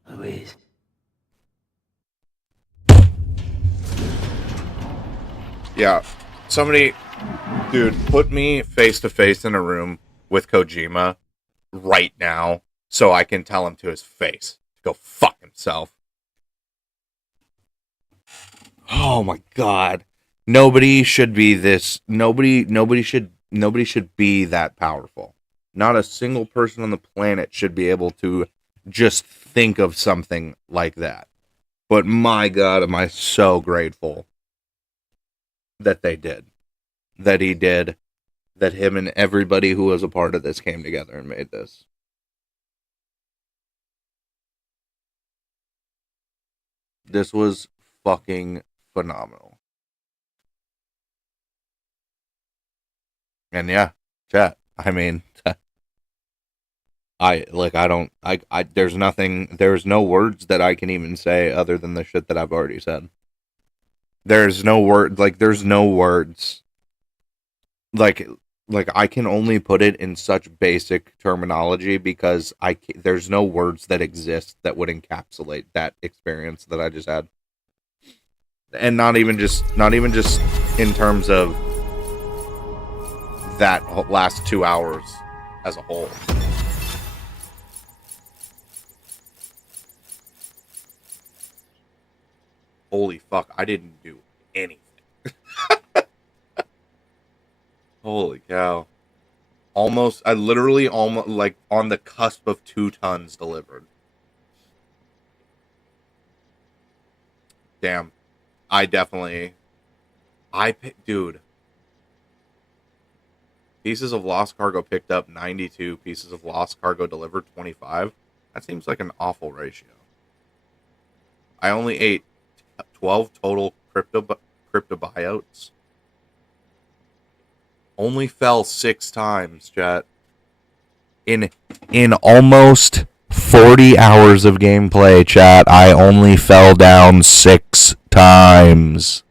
Louise. Yeah. Somebody, dude, put me face to face in a room with Kojima right now so I can tell him to his face to go fuck himself. Oh my god. Nobody should be this. Nobody should be that powerful. Not a single person on the planet should be able to just think of something like that. But my god, am I so grateful that they did. That he did. That him and everybody who was a part of this came together and made this. This was fucking phenomenal. And yeah, chat. I mean, there's no words that I can even say other than the shit that I've already said. There's no word, like, there's no words. Like, I can only put it in such basic terminology because there's no words that exist that would encapsulate that experience that I just had. And not even just in terms of that last 2 hours as a whole. Holy fuck, I didn't do anything. Holy cow. I literally almost, like, on the cusp of 2 tons delivered. Damn. Dude. Pieces of lost cargo picked up 92, pieces of lost cargo delivered 25. That seems like an awful ratio. I only ate 12 total crypto buyouts. Only fell 6 times, chat. In almost 40 hours of gameplay, chat, I only fell down 6 times.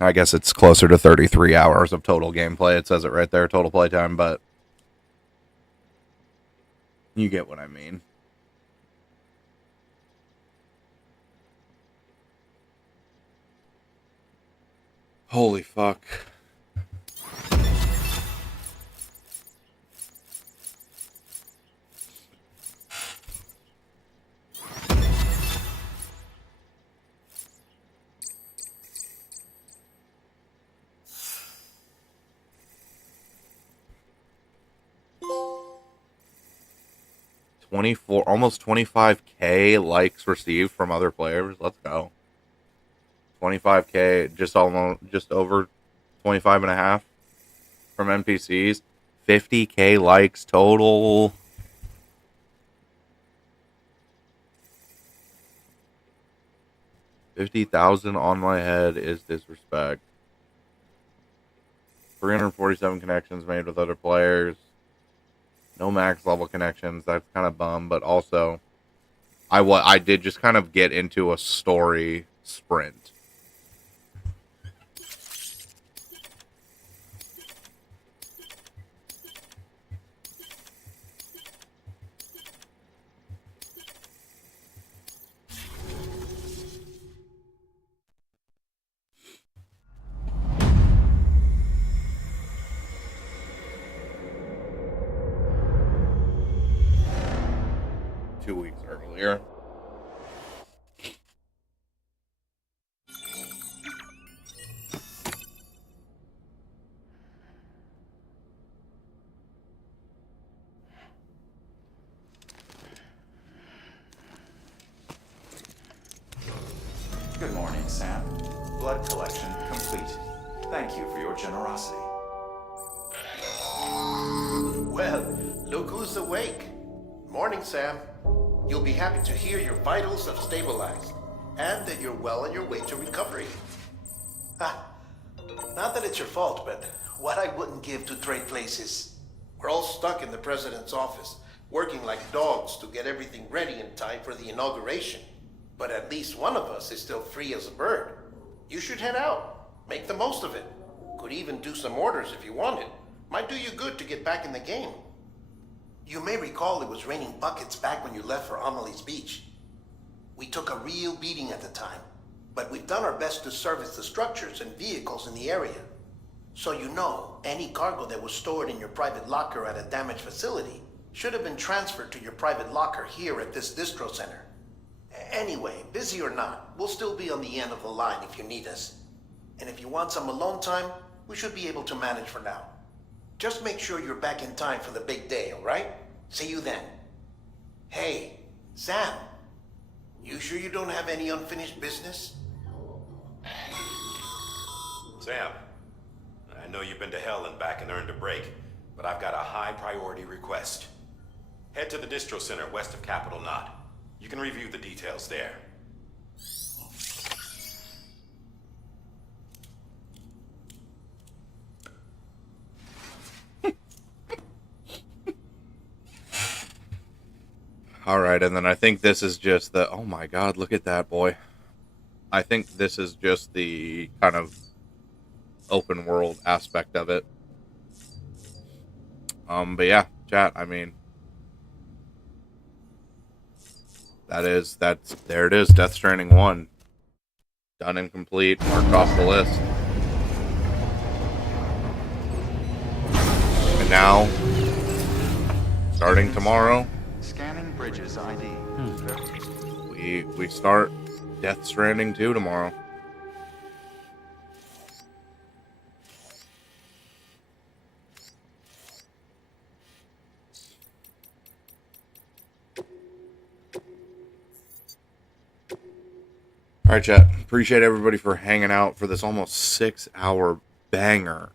I guess it's closer to 33 hours of total gameplay. It says it right there, total playtime, but you get what I mean. Holy fuck. Almost 25k likes received from other players. Let's go. 25k, just over 25 and a half from NPCs. 50k likes total. $50,000 on my head is disrespect. 347 connections made with other players. No max level connections. That's kind of bum, but also I did just kind of get into a story sprint. Two weeks earlier. Good morning, Sam. Blood collection complete. Thank you for your generosity. Well, look who's awake. Morning, Sam. You'll be happy to hear your vitals have stabilized, and that you're well on your way to recovery. Not that it's your fault, but what I wouldn't give to trade places. We're all stuck in the president's office, working like dogs to get everything ready in time for the inauguration. But at least one of us is still free as a bird. You should head out. Make the most of it. Could even do some orders if you wanted. Might do you good to get back in the game. You may recall it was raining buckets back when you left for Amelie's Beach. We took a real beating at the time, but we've done our best to service the structures and vehicles in the area. So you know, any cargo that was stored in your private locker at a damaged facility should have been transferred to your private locker here at this distro center. Anyway, busy or not, we'll still be on the end of the line if you need us. And if you want some alone time, we should be able to manage for now. Just make sure you're back in time for the big day, all right? See you then. Hey, Sam, you sure you don't have any unfinished business? Sam, I know you've been to hell and back and earned a break, but I've got a high priority request. Head to the distro center west of Capital Knot. You can review the details there. All right, and then I think this is just the, oh my god, look at that, boy. I think this is just the kind of open world aspect of it. But yeah, chat, I mean, there it is, Death Stranding 1. Done and complete, marked off the list. And now, starting tomorrow, Scanning Bridges ID. we start Death Stranding 2 tomorrow. Alright, chat. Appreciate everybody for hanging out for this almost 6-hour banger.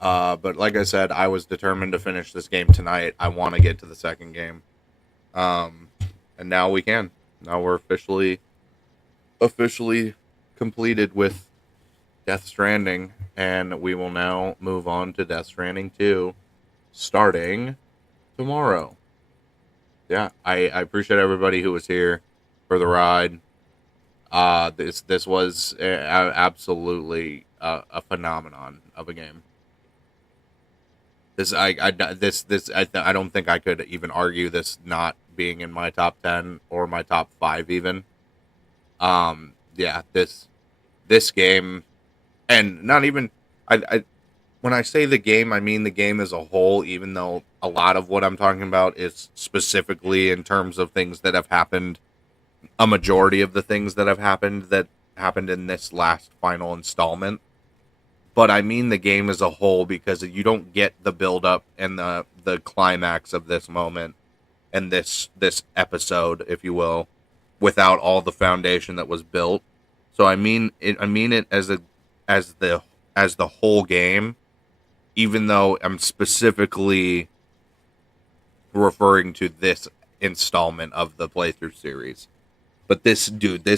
But like I said, I was determined to finish this game tonight. I want to get to the second game. And now we can. Now we're officially completed with Death Stranding. And we will now move on to Death Stranding 2 starting tomorrow. Yeah, I appreciate everybody who was here for the ride. This was absolutely a phenomenon of a game. I don't think I could even argue this not being in my top 10 or my top 5 even. Yeah, this game, and not even when I say the game, I mean the game as a whole, even though a lot of what I'm talking about is specifically in terms of things that have happened. A majority of the things that happened in this last final installment. But I mean the game as a whole, because you don't get the build-up and the climax of this moment and this episode, if you will, without all the foundation that was built. So I mean it as the whole game, even though I'm specifically referring to this installment of the playthrough series. But this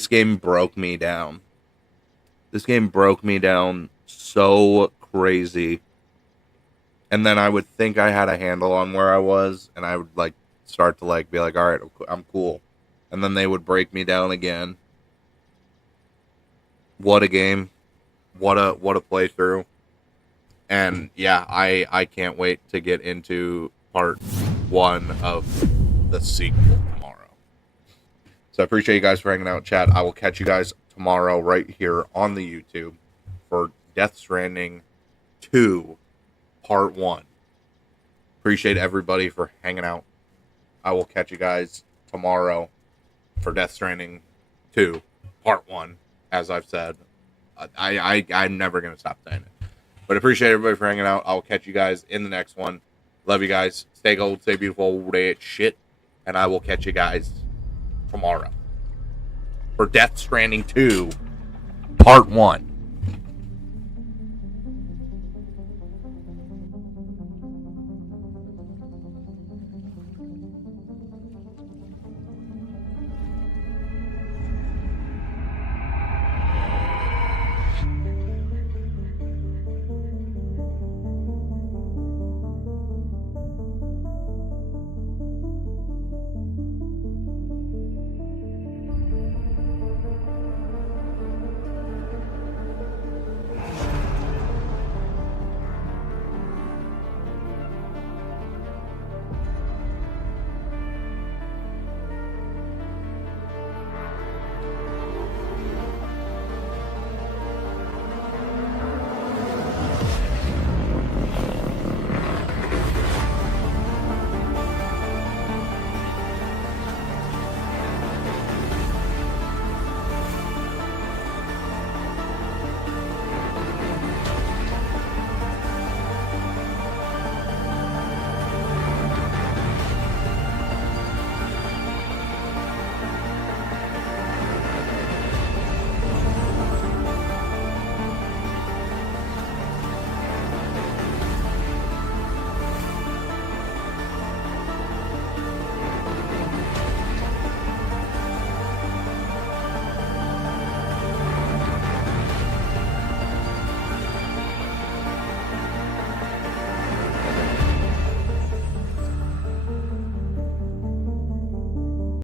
game broke me down. This game broke me down so crazy. And then I would think I had a handle on where I was, and I would start to be like, all right, I'm cool. And then they would break me down again. What a game. What a playthrough. And yeah, I can't wait to get into part 1 of the sequel tomorrow. So I appreciate you guys for hanging out, chat. I will catch you guys tomorrow right here on the YouTube for Death Stranding 2 Part 1. Appreciate everybody for hanging out. I will catch you guys tomorrow for Death Stranding 2 Part 1, as I've said. I'm never going to stop saying it. But appreciate everybody for hanging out. I will catch you guys in the next one. Love you guys. Stay gold, stay beautiful, red shit. And I will catch you guys tomorrow for Death Stranding 2 Part 1.